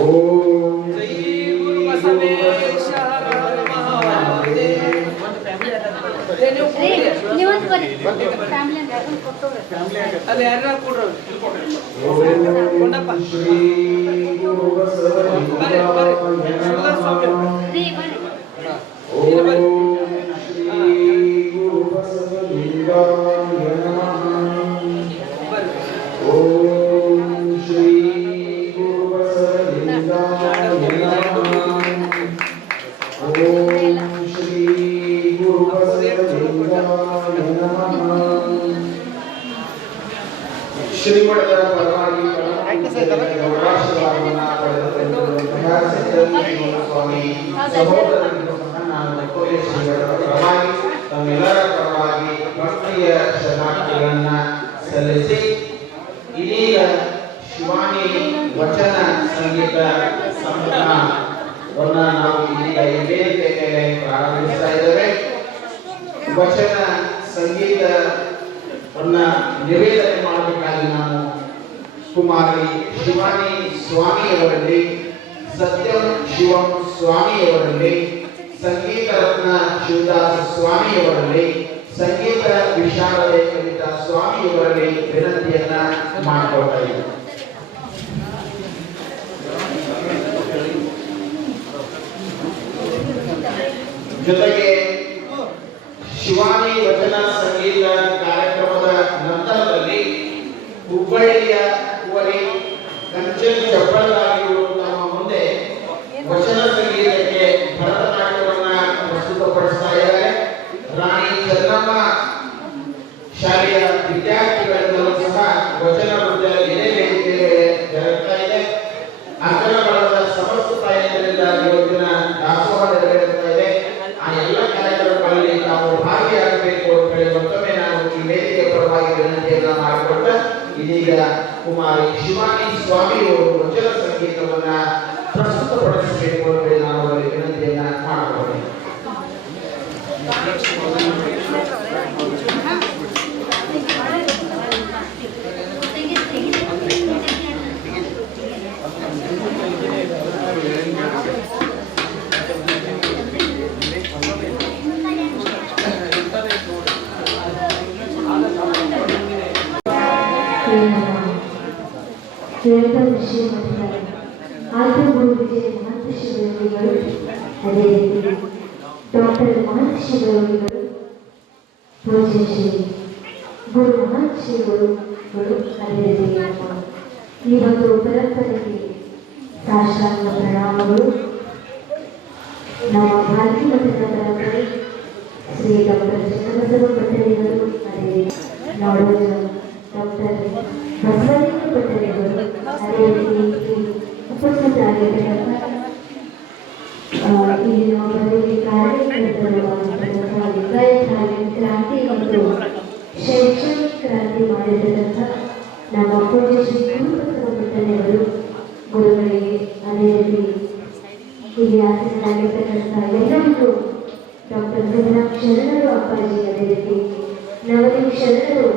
ಓಂ ಶ್ರೀ ಗುರು ಬಸವೇಶ ಅಲ್ಲಿ ಯಾರು ಕೊಡ್ರು ಓಂ ಶ್ರೀ ಗುರು ಬಸವಲಿಂಗಾಯ ನಮಃ. ಓಂ ಶ್ರೀ ಗುರು ಬಸವಲಿಂಗಾಯ ನಮಃ. ಓಂ ಶ್ರೀ ಗುರು ಬಸವಲಿಂಗಾಯ ನಮಃ. ಓಂ ಶ್ರೀ ಗುರು ಬಸವಲಿಂಗಾಯ ನಮಃ. ಶ್ರೀಮಠದ ಪರವಾಗಿ ಗೌರವಾಶೀರ್ವಾದವನ್ನ ಪಡೆದುಕೊಂಡಿರುವಂತಹ ಸಿದ್ದಲಿಂಗ ಸ್ವಾಮಿ ಸಹೋದರರಿಗೂ ಸಹ ನಾನು ಕೋಲೆ ಶ್ರೀಮಠದ ಪರವಾಗಿ ತಮ್ಮೆಲ್ಲರ ಪರವಾಗಿ ಭಕ್ತಿಯ ಶರಣಾರ್ಥಿಗಳನ್ನ ಸಲ್ಲಿಸಿ ಇದೀಗ ಶಿವಾನಿ ವಚನ ಸಂಗೀತ ಸಂಭ್ರಮವನ್ನ ನಾವು ಇದೀಗ ಈ ವೇದಿಕೆ ಮೇಲೆ ಪ್ರಾರಂಭಿಸ್ತಾ ಇದ್ದೇವೆ. ವಚನ ಸಂಗೀತವನ್ನ ನಿವೇದನೆ ಮಾಡಬೇಕಾಗಿ ನಾನು ಕುಮಾರಿ ಶಿವಾನಿ ಸ್ವಾಮಿಯವರಲ್ಲಿ, ಸತ್ಯಂ ಶಿವಂ ಸ್ವಾಮಿಯವರಲ್ಲಿ, ಸಂಗೀತ ರತ್ನ ಶಿವದಾಸ ಸ್ವಾಮಿಯವರಲ್ಲಿ, ಸಂಗೀತ ವಿಶಾರದೆ ಕವಿತಾ ಸ್ವಾಮಿಯವರಲ್ಲಿ ವಿನಂತಿಯನ್ನ ಮಾಡಿಕೊಳ್ತಾ ಇದ್ದೇನೆ. ಜೊತೆಗೆ ಶಿವಾನಿ ವಚನ ಸಂಗೀತ ಕಾರ್ಯಕ್ರಮದ ನಂತರದಲ್ಲಿ ಹುಬ್ಬಳ್ಳಿಯ ಕುವರಿ ಕಂಚನ್ ಚಪ್ಪಳದಾಗಿರು ತಮ್ಮ ಮುಂದೆ ವಚನ ಸಂಗೀತಕ್ಕೆ ಭರತನಾಟ್ಯವನ್ನ ಪ್ರಸ್ತುತಪಡಿಸ್ತಾ ಇದ್ದಾರೆ. ರಾಣಿ ಚೆನ್ನಮ್ಮ ಶಾಲೆಯ ವಿದ್ಯಾರ್ಥಿಗಳಿಂದಲೂ ಸಹ ವಚನ ನೃತ್ಯ ಇದೇ ವೇದಿಕೆಯಲ್ಲಿ ಜರುಗ್ತಾ ಇದೆ. ಅಂಕಣಗಳದ ಸಮಸ್ತ ತಾಯಂದಿರಿಂದ ಇವತ್ತಿನ ದಾಸೋಹ ನೆರವೇರುತ್ತಾ ಇದೆ. ಆ ಎಲ್ಲ ಕಾರ್ಯಕ್ರಮಗಳಲ್ಲಿ ತಾವು ಭಾಗಿಯಾಗಬೇಕು ಅಂತ ಹೇಳಿ ಮತ್ತೊಮ್ಮೆ ನಾನು ಈ ವೇದಿಕೆ ಪರವಾಗಿ ವಿನಂತಿಯನ್ನ ಮಾಡಿಕೊಟ್ಟ ಇದೀಗ ಕುಮಾರಿ ಶಿವಾನಿ ಸ್ವಾಮಿಯವರು ವಚನ ಸಂಗೀತವನ್ನ ಪ್ರಸ್ತುತಪಡಿಸಬೇಕು ಅಂತ ಹೇಳಿ ನಾನು ಅವರಿಗೆ ವಿನಂತಿಯನ್ನ ಮಾಡಿಕೊಟ್ಟೆ. ಡಾಕ್ಟರ್ ಮಹರ್ಷಿಗಳು ಪೂಜ್ಯ ಶ್ರೀ ಗುರು ಮಹರ್ಷಿಗಳು ಅದೇ ರೀತಿ ಈ ಒಂದು ಪರಂಪರೆಗೆ ಸಾಷ್ಟಾಂಗ ಪ್ರಣಾಮಗಳು. ನಮ್ಮ ಭಾರತೀಯ ಮಠದ ಪರಂಪರೆ ಶ್ರೀ ಡಾಕ್ಟರ್ ಚನ್ನಬಸವ ಪಟೇಲರು, ಅದೇ ನಾಡೋಜ ಡಾಕ್ಟರ್ ಬಸವಲಿಂಗ ಪಟೇಲರು, ಅದೇ ರೀತಿ ಉಪಸ್ಥಿತರಾಗಿದ್ದ ಇಲ್ಲಿನ ಬದಲಿಗೆ ಕಾರ್ಯಕರ್ತರು ಕ್ರಾಂತಿ ಮತ್ತು ಶೈಕ್ಷಣಿಕ ಕ್ರಾಂತಿ ಮಾಡಿರತಕ್ಕಂಥ ನಮ್ಮ ಪೂಜ್ಯ ಶ್ರೀ ಗುರುಬಸವ ಭಟ್ಟನೆಯವರು ಗುರುಗಳಿಗೆ ಅದೇ ರೀತಿ ಇಲ್ಲಿ ಆಸಕ್ತರಾಗಿರ್ತಕ್ಕಂಥ ಎಲ್ಲರಿಗೂ ಡಾಕ್ಟರ್ ಸಿದ್ದರಾಮ್ ಶರಣರು ಅಪ್ಪಾಜಿ, ಅದೇ ರೀತಿ ನವದೀಪ್ ಶರಣರು,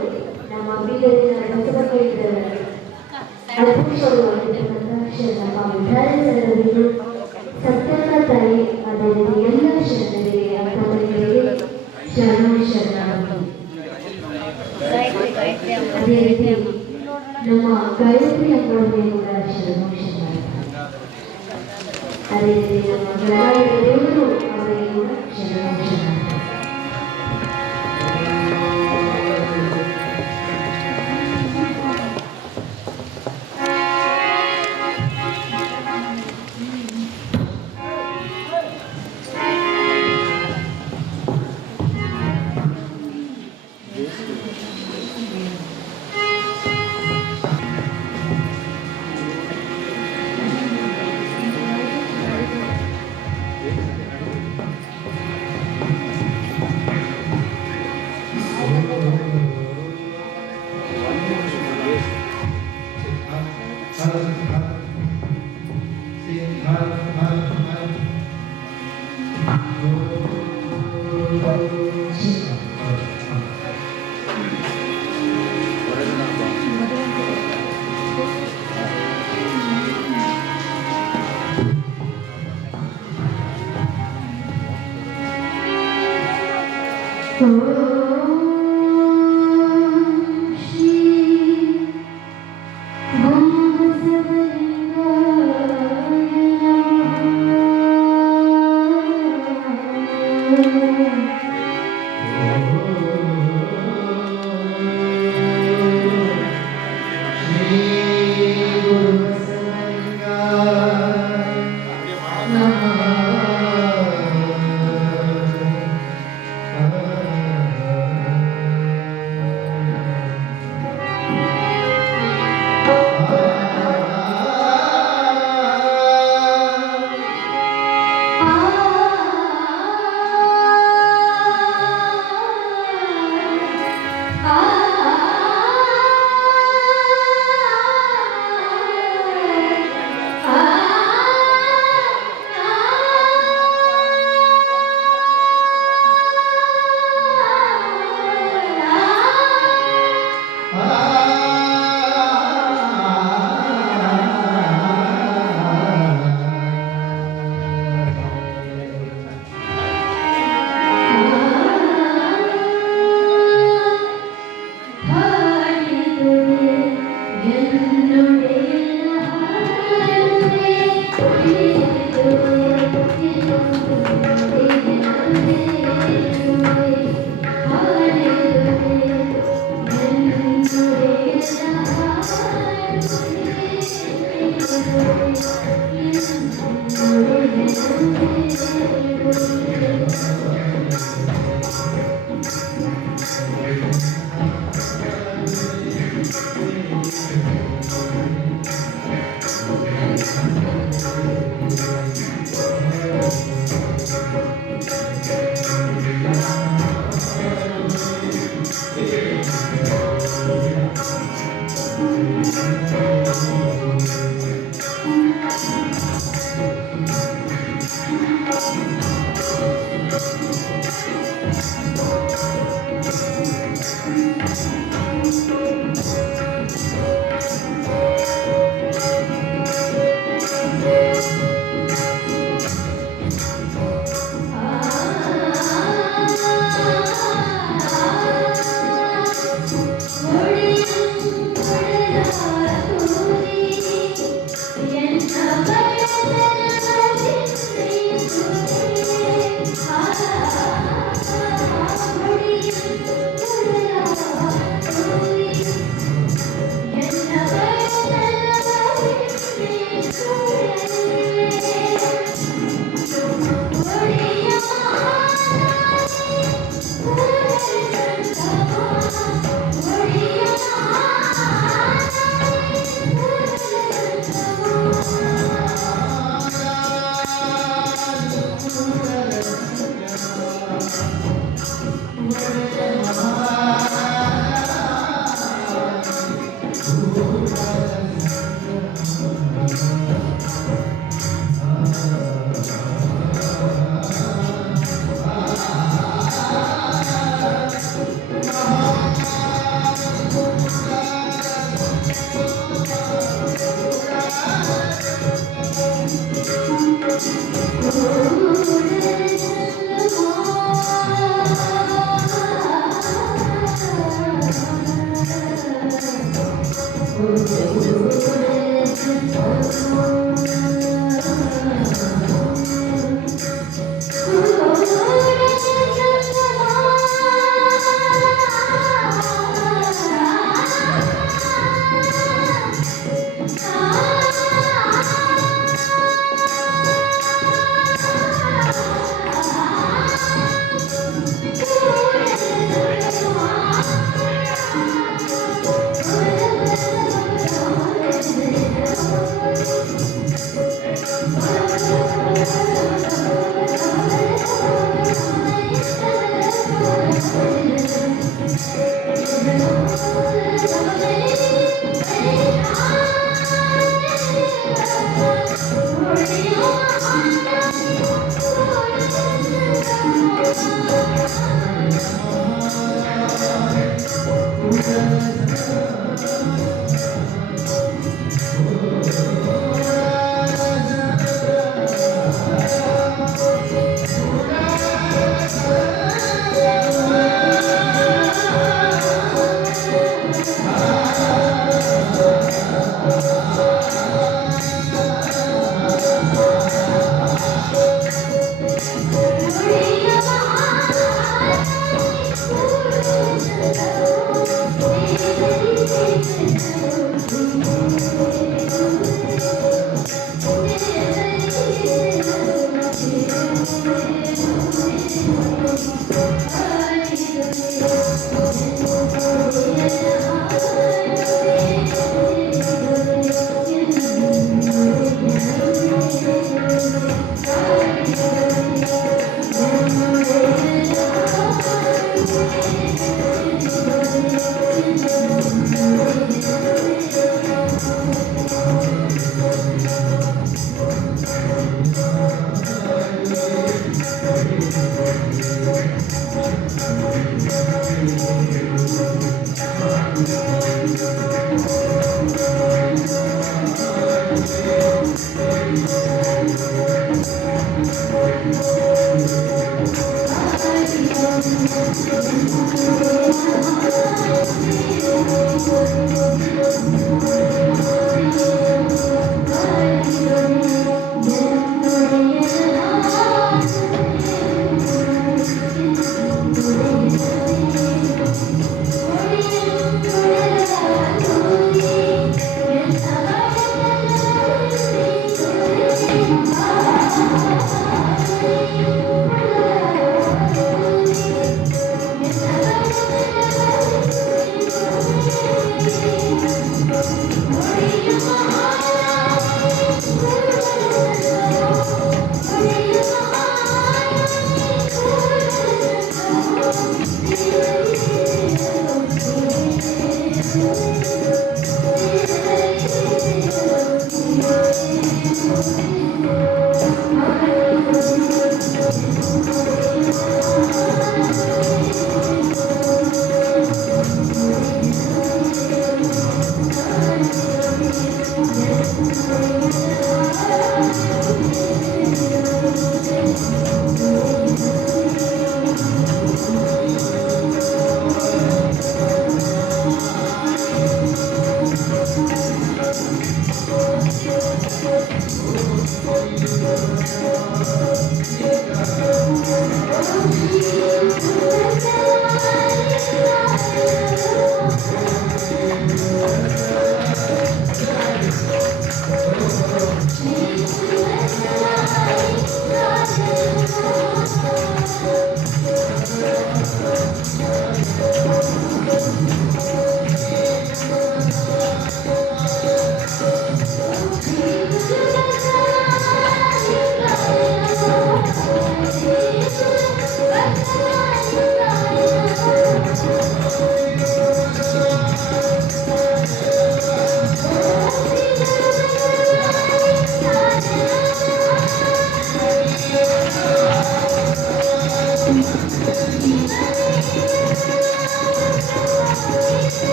ನಮ್ಮ ಬೀದರಿನ ಬಸವ ಕೇಂದ್ರದ ಅಧ್ಯಕ್ಷರು ಆಗಿರ್ತಕ್ಕಂಥ ಶರಣಪ್ಪ ವಿಠಾರ ಶರಣರಿಗೂ, ಸತ್ಯಕ್ಕ ತಾಯಿ, ಅದೇ ರೀತಿ ಎಲ್ಲ ಶರಣರಿಗೆ ಅಕ್ಕಮಕ್ಕಳಿಗೆ ಶರಣ ಶರಣಾರ್ಥಿ. ಅದೇ ರೀತಿ ನಮ್ಮ ಗಾಯತ್ರಿ ಅಮ್ಮವ್ರಿಗೆ ಕೂಡ ಶರಣ ಶರಣಾರ್ಥಿ. ಅದೇ ರೀತಿ ನಮ್ಮ ಗಣಾಯ ದೇವರು ಅವರಿಗೆ ಕೂಡ ಶರಣ ಶರಣಾರ್ಥಿ.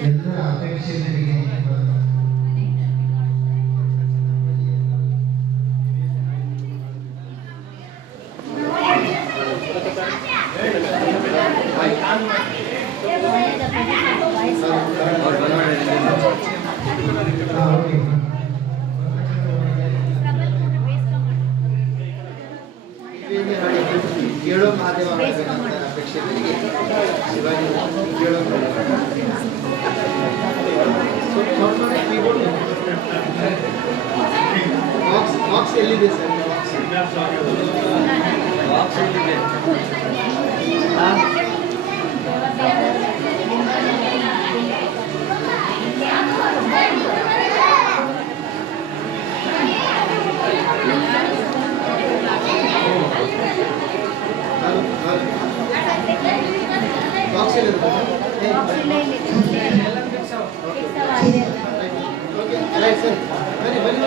ಎಲ್ಲರ ಅಪೇಕ್ಷೆ ಮೇರೆಗೆ ಏಳೋ ಮಹಾದೇವ ಅಪೇಕ್ಷೆ ಮೇರೆಗೆ ಶಿವಾಜಿ ಏಳೋ ಬಾಕ್ಸ್ ಎಲ್ಲಿದೆ ಸರ್ ಬಾಕ್ಸ್ ಎಲ್ಲಿದೆ ಬಾಕ್ಸ್ ಎಲ್ಲಿದೆ ಎಲ್ಲ ಫಿಕ್ಸ್ ಆಗ ಓಕೆ ರೈಟ್ ಸರ್ ಬನ್ನಿ ಬನ್ನಿ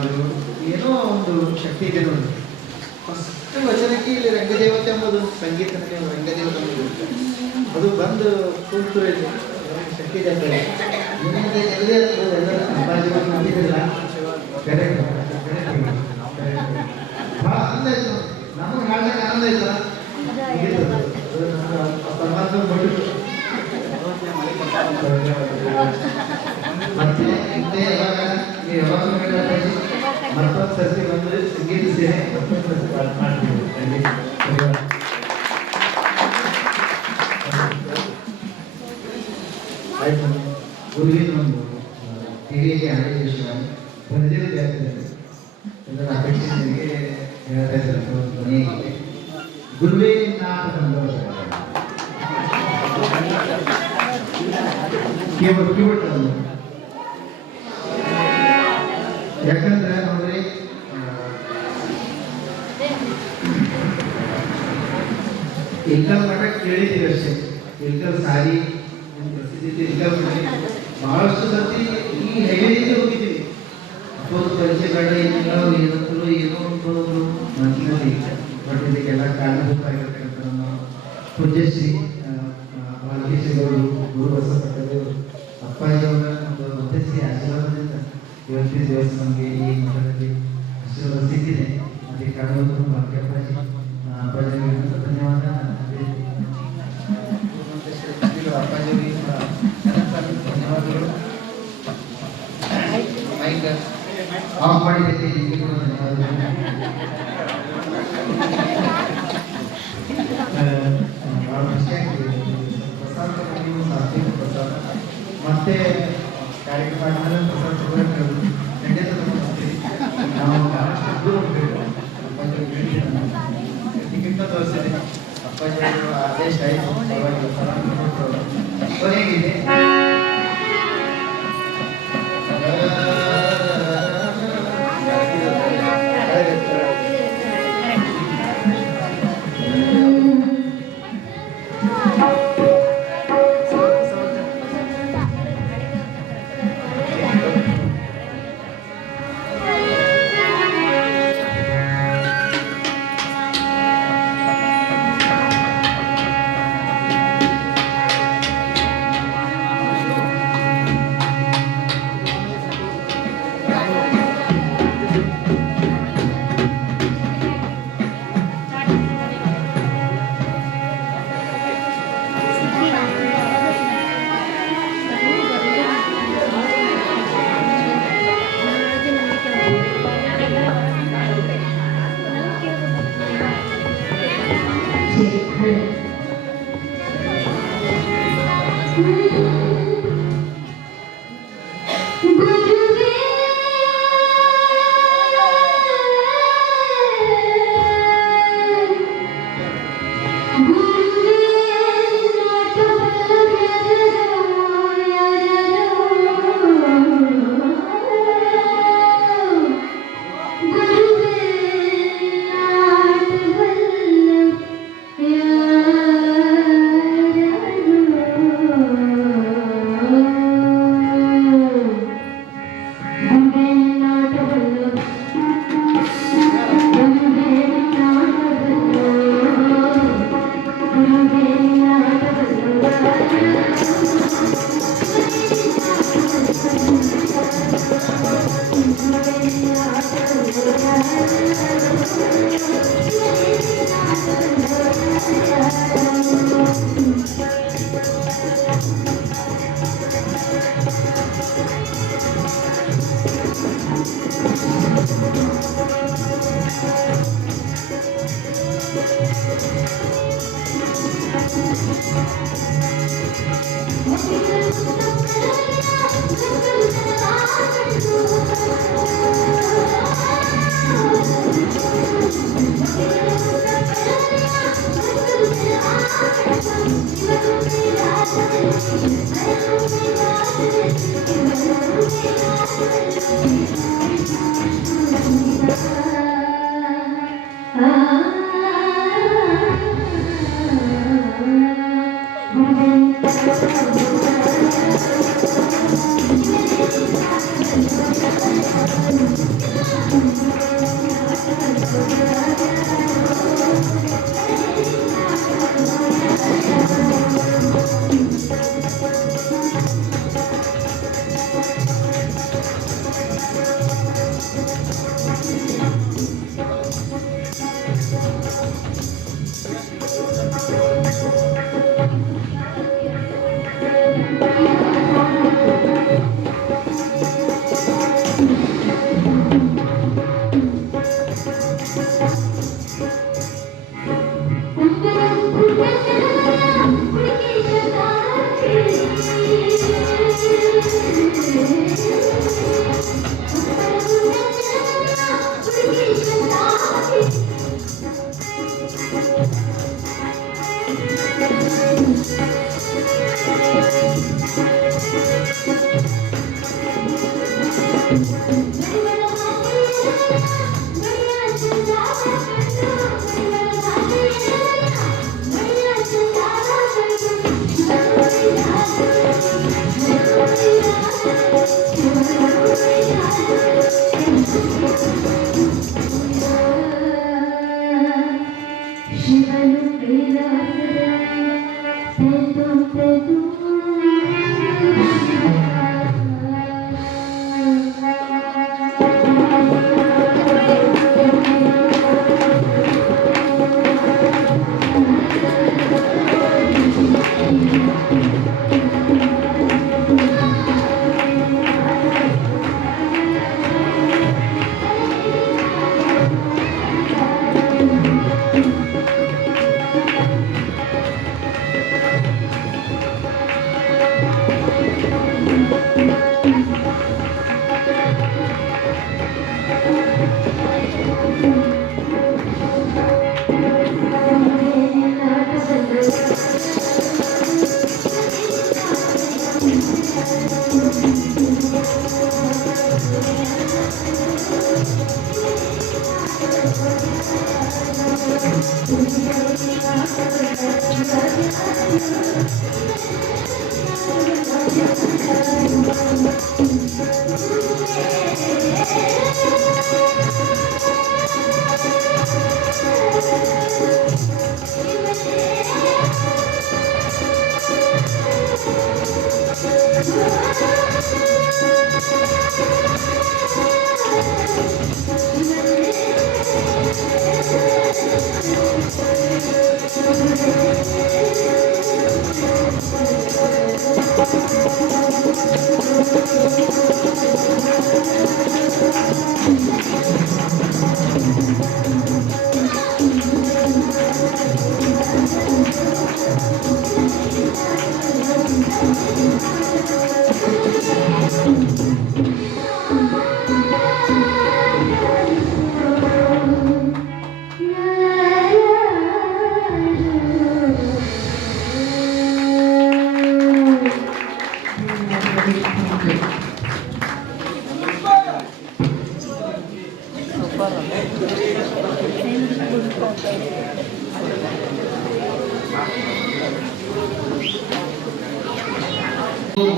ಅದು ಏನೋ ಒಂದು ಶಕ್ತಿ ಇದೆ ನೋಡಿ. ಫಸ್ಟ್ ವಚನಕ್ಕೆ ಇಲ್ಲಿ ರಂಗದೇವತೆ ಎಂಬುದು ಸಂಗೀತಕ್ಕೆ ರಂಗದೇವತೆ ಎಂಬುದು ಅದು ಬಂದು ಕೂತು ಇಲ್ಲಿ ಶಕ್ತಿ ಇದೆ ಅಂತ ಹೇಳಿ. ನಿಮಗೆ ಎಲ್ಲೇ ಇರ್ಬೋದು, ಎಲ್ಲರೂ ಅಂಬಾಜಿಯನ್ನು ನಂಬಿದ್ದಿಲ್ಲ. ಕರೆಕ್ಟ್ ಭಾಳ ಆನಂದ ಆಯ್ತು. ನಮಗೆ ಹಾಡಿದಾಗ ಆನಂದ ಆಯ್ತಲ್ಲ, ಮುಗೀತದೆ. ಅದು ನಮ್ಮ ಪರಮಾತ್ಮ ಕೊಟ್ಟು ಮತ್ತೆ ಹಿಂದೆ ಯಾವಾಗಲೂ ಹೇಳೋದಾಗಿ ಮತ್ತೊಂದು ಸರ್ತಿ ಬಂದರೆ ಸಂಗೀತ ಸೇನೆ ಮತ್ತೊಂದು ಸರ್ತಿ ಪಾಠ ಮಾಡ್ತೀವಿ. ಆಯ್ತು. ಗುರುವಿನ ಒಂದು ಹಿರಿಯ ಆದೇಶ ಬರೆದಿರೋ ಜಾಸ್ತಿ ಅದರ ಅಪೇಕ್ಷೆಗೆ ಹೇಳ್ತಾ ಇದ್ದಾರೆ ಕೊನೆಗೆ ಗುರುವೇ ನಾಥ ಬಂದವರು ಕೀಬೋರ್ಡ್ ಯಾಕಂದ್ರೆ ನೋಡ್ರಿ ಇಲ್ಕಲ್ ಮಠ ಕೇಳಿದ್ದೀವಿ ಅಷ್ಟೇ. ಇಲ್ಕಲ್ ಸಾರಿ ಪ್ರಸಿದ್ಧಿ ಇಲ್ಕಲ್ ಮಠ ಬಹಳಷ್ಟು ಸರ್ತಿ ಈ ಹೈವೇದಿಂದ ಹೋಗಿದ್ದೀವಿ. ಅಪ್ಪೋದು ಪರಿಚಯ ಬೇಡ, ಏನಿಲ್ಲ ಏನಂತಲೂ ಏನೋ ಒಂದು ಮನಸ್ಸಿನಲ್ಲಿ ಬಟ್ ಇದಕ್ಕೆಲ್ಲ ಕಾರಣಭೂತರಾಗಿರ್ತಕ್ಕಂಥ ನಮ್ಮ ಪೂಜ್ಯಶ್ರೀ ಬಾಲಕೇಶ್ವರವರು, ಗುರು ಬಸವಪಟ್ಟದೇವರು, ಅಪ್ಪಾಜಿಯವರ ಒಂದು ಮಧ್ಯಸ್ಥಿ ಆಶೀರ್ವಾದದಿಂದ ಇವತ್ತಿನ ದಿವಸ ನಮಗೆ ಈ ಮಠದಲ್ಲಿ ಆಶೀರ್ವಾದ ಸಿಕ್ಕಿದೆ. ಅದಕ್ಕೆ ಕಾರಣವನ್ನು ಬಾಲಕಪ್ಪಾಜಿ ಅಪ್ಪಾಜಿಯವರಿಗೆ ಧನ್ಯವಾದ. ಅಪ್ಪಾಜಿಯವರಿಗೆ ಧನ್ಯವಾದಗಳು. ಮೈಕ್ ಆಫ್ ಮಾಡಿದ್ದಕ್ಕೆ ನಿಮಗೆ ಕೂಡ ಧನ್ಯವಾದಗಳು. ಪ್ರಸಾದ ಸಾತ್ವಿಕ ಪ್ರಸಾದ ಮತ್ತೆ ಕಾರ್ಯಕ್ರಮ ಆದಮೇಲೆ ಪ್ರಸಾದ ತಗೋಬೇಕು. ಖಂಡಿತ ತಗೊಳ್ತೀವಿ. ನಾವು ಬಹಳಷ್ಟು ದೂರ ಹೋಗಬೇಕು. ಟಿಕೆಟ್ ತೋರಿಸಿದೆ, ಅಪ್ಪಾಜಿ ಅವರು ಆದೇಶ ಆಯಿತು. ಕೊನೆಗಿದೆ Thank you.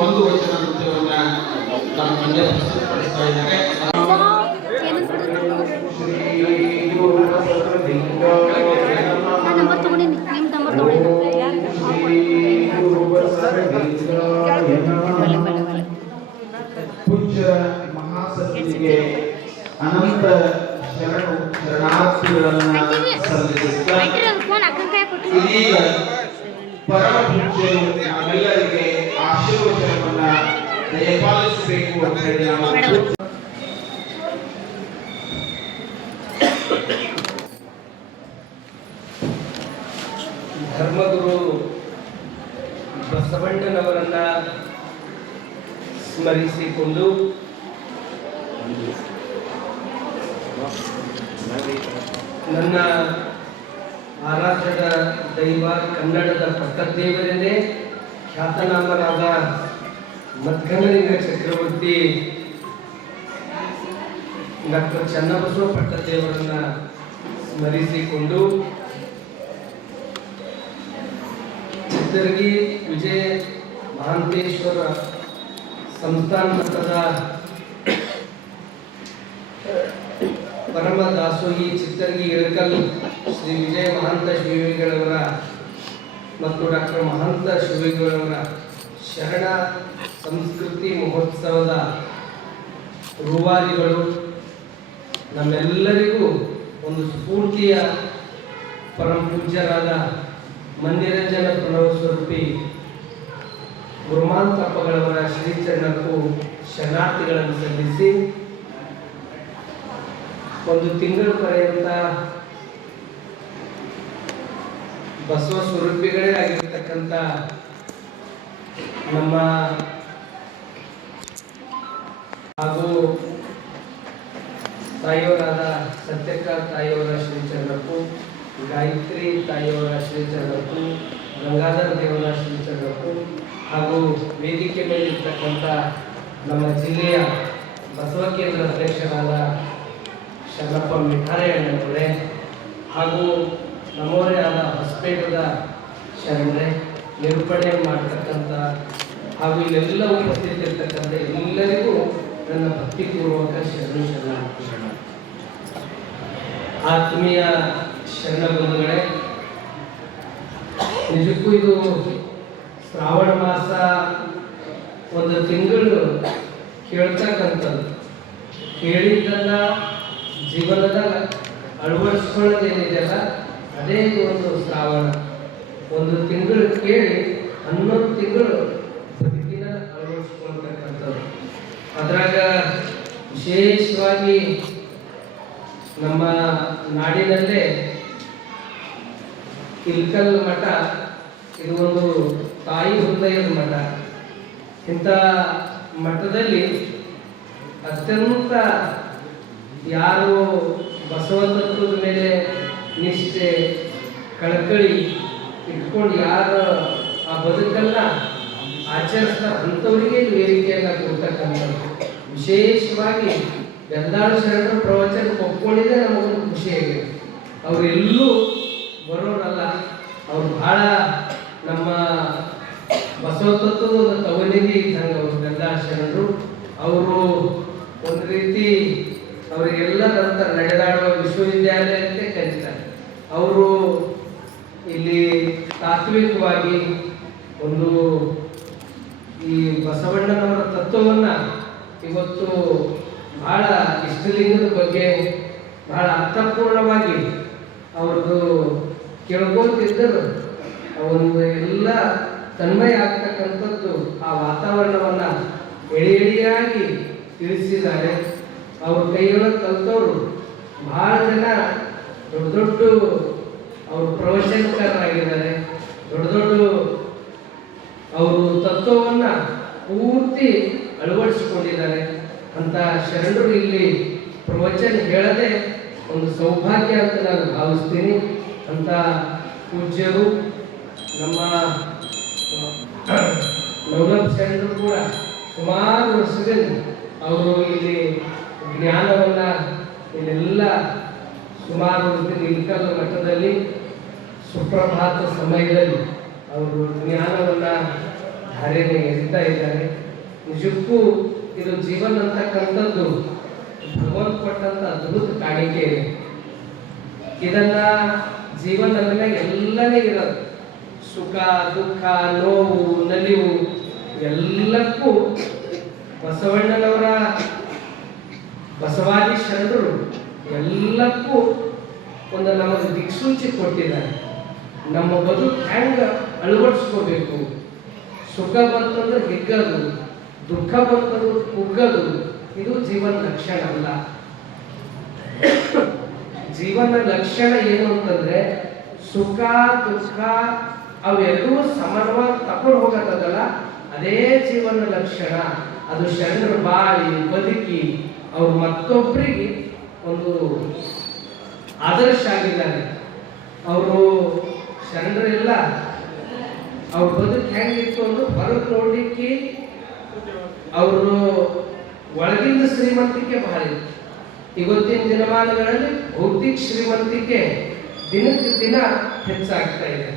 ಒಂದು ವಚನ ನೃತ್ಯವನ್ನ ನಮ್ಮ ಮುಂದೆ ಪ್ರಸ್ತುತಪಡಿಸ್ತಾ ಇದ್ದಾರೆ. ಪೂಜ್ಯ ಮಹಾಸತಿಗೆ ಅನಂತ ಶರಣಾರ್ಥಿಗಳನ್ನ ಸಲ್ಲಿಸುತ್ತಾ ಇದೀಗ ಪರಮ ಪೂಜ್ಯರು ನಾವೆಲ್ಲರಿಗೆ ಆಶೀರ್ವಚನವನ್ನ ದಯಪಾಲಿಸಬೇಕು ಅಂತ ಹೇಳಿ ನಾವು ಧರ್ಮಗುರು ಬಸವಣ್ಣನವರನ್ನ ಸ್ಮರಿಸಿಕೊಂಡು ನನ್ನ ಆರಾಧದ ದೈವ ಕನ್ನಡದ ಪಟ್ಟದೇವರೇ ಖ್ಯಾತನಾಮರಾದ ಮಧ್ಗನಲಿಂಗ ಚಕ್ರವರ್ತಿ ಡಾಕ್ಟರ್ ಚನ್ನಬಸವ ಪಟ್ಟದೇವರನ್ನ ಸ್ಮರಿಸಿಕೊಂಡು ಚಿತ್ತರಗಿ ವಿಜಯ ಮಹಾಂತೇಶ್ವರ ಸಂಸ್ಥಾನ ಮಟ್ಟದ ಪರಮ ದಾಸೋಹಿ ಚಿತ್ತರಗಿ ಇಳಕಲ್ ಶ್ರೀ ವಿಜಯ ಮಹಾಂತ ಶಿವಯೋಗಿಗಳವರ ಮತ್ತು ಡಾಕ್ಟರ್ ಮಹಾಂತ ಶಿವಯೋಗಿಗಳವರ ಶರಣ ಸಂಸ್ಕೃತಿ ಮಹೋತ್ಸವದ ರೂವಾರಿಗಳು ನಮ್ಮೆಲ್ಲರಿಗೂ ಒಂದು ಸ್ಫೂರ್ತಿಯ ಪರಮ ಪೂಜ್ಯರಾದ ಮಂದಿರಂಜನ ಪ್ರಣವ ಸ್ವರೂಪಿ ಗುರುಮಾಂತಪ್ಪಗಳವರ ಶ್ರೀಚರಣಕ್ಕೂ ಶರಣಾರ್ಥಿಗಳನ್ನು ಸಲ್ಲಿಸಿ ಒಂದು ತಿಂಗಳ ಪರ್ಯಂತ ಬಸವ ಸ್ವರೂಪಿಗಳೇ ಆಗಿರ್ತಕ್ಕಂಥ ನಮ್ಮ ಹಾಗೂ ತಾಯಿಯವರಾದ ಸತ್ಯಕ್ಕ ತಾಯಿಯವರ ಶ್ರೀಚರಣಕ್ಕೂ, ಗಾಯತ್ರಿ ತಾಯಿಯವರ ಶ್ರೀಚರಣಕ್ಕೂ, ಗಂಗಾಧರ ದೇವರ ಶ್ರೀಚರಣಕ್ಕೂ ಹಾಗೂ ವೇದಿಕೆ ಮೇಲೆ ಇರ್ತಕ್ಕಂಥ ನಮ್ಮ ಜಿಲ್ಲೆಯ ಬಸವ ಕೇಂದ್ರ ಅಧ್ಯಕ್ಷರಾದ ಶರಣಪ್ಪ ಮಿಠಾರೆಯಣ್ಣನವರೇ ಹಾಗೂ ನಮ್ಮವರೇ ಆದ ಹೊಸಪೇಟದ ಶರಣರೇ, ನಿರೂಪಣೆ ಮಾಡತಕ್ಕಂಥ ಹಾಗೂ ಇಲ್ಲೆಲ್ಲ ಉಪಸ್ಥಿತಿರ್ತಕ್ಕಂಥ ಎಲ್ಲರಿಗೂ ನನ್ನ ಭಕ್ತಿಪೂರ್ವಕ ಶರಣ ಆತ್ಮೀಯ ಶರಣ ಬಂಧುಗಳೇ, ನಿಜಕ್ಕೂ ಇದು ಶ್ರಾವಣ ಮಾಸ ಒಂದು ತಿಂಗಳು ಕೇಳ್ತಕ್ಕಂಥದ್ದು, ಕೇಳಿದ್ದನ್ನ ಜೀವನದಾಗ ಅಳವಡಿಸ್ಕೊಳ್ಳೋದೇನಿದೆಯಲ್ಲ ಅದೇ ಒಂದು ಶ್ರಾವಣ. ಒಂದು ತಿಂಗಳು ಕೇಳಿ 11 ತಿಂಗಳು ಬದುಕಿನ ಅಳವಡಿಸ್ಕೊಳ್ತಕ್ಕಂಥದ್ದು. ಅದ್ರಾಗ ವಿಶೇಷವಾಗಿ ನಮ್ಮ ನಾಡಿನಲ್ಲೇ ಇಲ್ಕಲ್ ಮಠ ಇದು ಒಂದು ತಾಯಿ ಹೃದಯದ ಮಠ. ಇಂಥ ಮಠದಲ್ಲಿ ಅತ್ಯಂತ ಯಾರು ಬಸವ ತತ್ವದ ಮೇಲೆ ನಿಷ್ಠೆ ಕಳಕಳಿ ಇಟ್ಕೊಂಡು ಯಾರು ಆ ಬದುಕನ್ನ ಆಚರಿಸ್ತಾರೆ ಅಂಥವರಿಗೆ ವೇದಿಕೆಯನ್ನ ಕೊಡ್ತಕ್ಕಂಥದ್ದು. ವಿಶೇಷವಾಗಿ ಗಂಧಾಳು ಶರಣರ ಪ್ರವಚನ ಒಪ್ಕೊಂಡಿದ್ದೆ ನಮಗೊಂದು ಖುಷಿಯಾಗಿದೆ. ಅವರೆಲ್ಲೂ ಬರೋರಲ್ಲ, ಅವ್ರು ಬಹಳ ನಮ್ಮ ಬಸವ ತತ್ವದ ಒಂದು ತವನಿಧಿ ಇದ್ದಂಗೆ ಅವರು ಗಂಧಾಳ ಶರಣರು. ಅವರು ಒಂದು ರೀತಿ ಅವರಿಗೆಲ್ಲ ನಂತರ ನಡೆದಾಡುವ ವಿಶ್ವವಿದ್ಯಾಲಯ ಅಂತ ಕರೀತಾರೆ. ಅವರು ಇಲ್ಲಿ ತಾತ್ವಿಕವಾಗಿ ಒಂದು ಈ ಬಸವಣ್ಣನವರ ತತ್ವವನ್ನ ಇವತ್ತು ಬಹಳ ಇಷ್ಟಲಿಂಗದ ಬಗ್ಗೆ ಬಹಳ ಅರ್ಥಪೂರ್ಣವಾಗಿ ಅವ್ರದ್ದು ಕೇಳ್ಕೊತಿದ್ದರು. ಒಂದು ಎಲ್ಲ ತನ್ಮಯ ಆಗ್ತಕ್ಕಂಥದ್ದು ಆ ವಾತಾವರಣವನ್ನ ಎಳೆಯಾಗಿ ತಿಳಿಸಿದ್ದಾರೆ. ಅವ್ರ ಕೈಯೊಳಗೆ ಕಲ್ತವ್ರು ಬಹಳ ಜನ ದೊಡ್ಡ ದೊಡ್ಡ ಅವರು ಪ್ರವಚನಕಾರರಾಗಿದ್ದಾರೆ. ದೊಡ್ಡ ದೊಡ್ಡ ಅವರು ತತ್ವವನ್ನ ಪೂರ್ತಿ ಅಳವಡಿಸಿಕೊಂಡಿದ್ದಾರೆ. ಅಂತ ಶರಣರು ಇಲ್ಲಿ ಪ್ರವಚನ ಹೇಳದೆ ಒಂದು ಸೌಭಾಗ್ಯ ಅಂತ ನಾನು ಭಾವಿಸ್ತೀನಿ. ಅಂತ ಪೂಜ್ಯರು ನಮ್ಮ ನವಲಭ ಶರಣರು ಕೂಡ ಸುಮಾರು ವರ್ಷದಲ್ಲಿ ಅವರು ಇಲ್ಲಿ ಜ್ಞಾನವನ್ನ ಇಲ್ಲೆಲ್ಲ ಸುಮಾರು ಇಲ್ಕಲ್ ಮಠದಲ್ಲಿ ಸುಪ್ರಭಾತ ಸಮಯದಲ್ಲಿ ಅವರು ಜ್ಞಾನವನ್ನ ಧಾರೆಗೆ ಎರಿತಾ ಇದ್ದಾರೆ. ನಿಜಕ್ಕೂ ಇದು ಜೀವನ ಅಂತಕ್ಕಂಥದ್ದು ಭಗವಂತ ಕೊಟ್ಟಂತ ಅದ್ಭುತ ಕಾಣಿಕೆ ಇದೆ. ಇದನ್ನ ಜೀವನ ಅಂದ್ರೆ ಎಲ್ಲನೇ ಇರೋದು, ಸುಖ ದುಃಖ ನೋವು ನಲಿವು ಎಲ್ಲಕ್ಕೂ ಬಸವಣ್ಣನವರ ಬಸವಾದಿ ಶರಣರು ಎಲ್ಲಕ್ಕೂ ಒಂದು ನಮಗೆ ದಿಕ್ಸೂಚಿ ಕೊಟ್ಟಿದ್ದಾರೆ. ನಮ್ಮ ಬದುಕು ಹೆಂಗ ಅಳವಡಿಸ್ಕೋಬೇಕು, ಸುಖ ಬಂತಂದ್ರೆ ಹಿಗ್ಗದು, ದುಃಖ ಬಂತಂದ್ರೆ ಕುಗ್ಗದು, ಇದು ಜೀವನ ಲಕ್ಷಣ ಅಲ್ಲ. ಜೀವನ ಲಕ್ಷಣ ಏನು ಅಂತಂದ್ರೆ ಸುಖ ದುಃಖ ಅವೆಲ್ಲವೂ ಸಮಾನವಾಗಿ ತಕೊಂಡು ಹೋಗತ್ತದಲ್ಲ, ಅದೇ ಜೀವನ ಲಕ್ಷಣ. ಅದು ಶರಣರು ಬಾಳಿ ಬದುಕಿ ಅವ್ರು ಮತ್ತೊಬ್ಬರಿಗೆ ಒಂದು ಆದರ್ಶ ಆಗಿದ್ದಾರೆ. ಅವರು ಶರಣರೆಲ್ಲ ಅವ್ರ ಬದುಕು ಹೆಂಗಿತ್ತು ಅಂದ್ರೆ ಹೊರಗೆ ನೋಡ್ಲಿಕ್ಕೆ ಅವರು ಒಳಗಿಂದ ಶ್ರೀಮಂತಿಕೆ ಬಹಳ ಇತ್ತು. ಇವತ್ತಿನ ದಿನಮಾನಗಳಲ್ಲಿ ಭೌತಿಕ ಶ್ರೀಮಂತಿಕೆ ದಿನಕ್ಕೆ ದಿನ ಹೆಚ್ಚಾಗ್ತಾ ಇದೆ.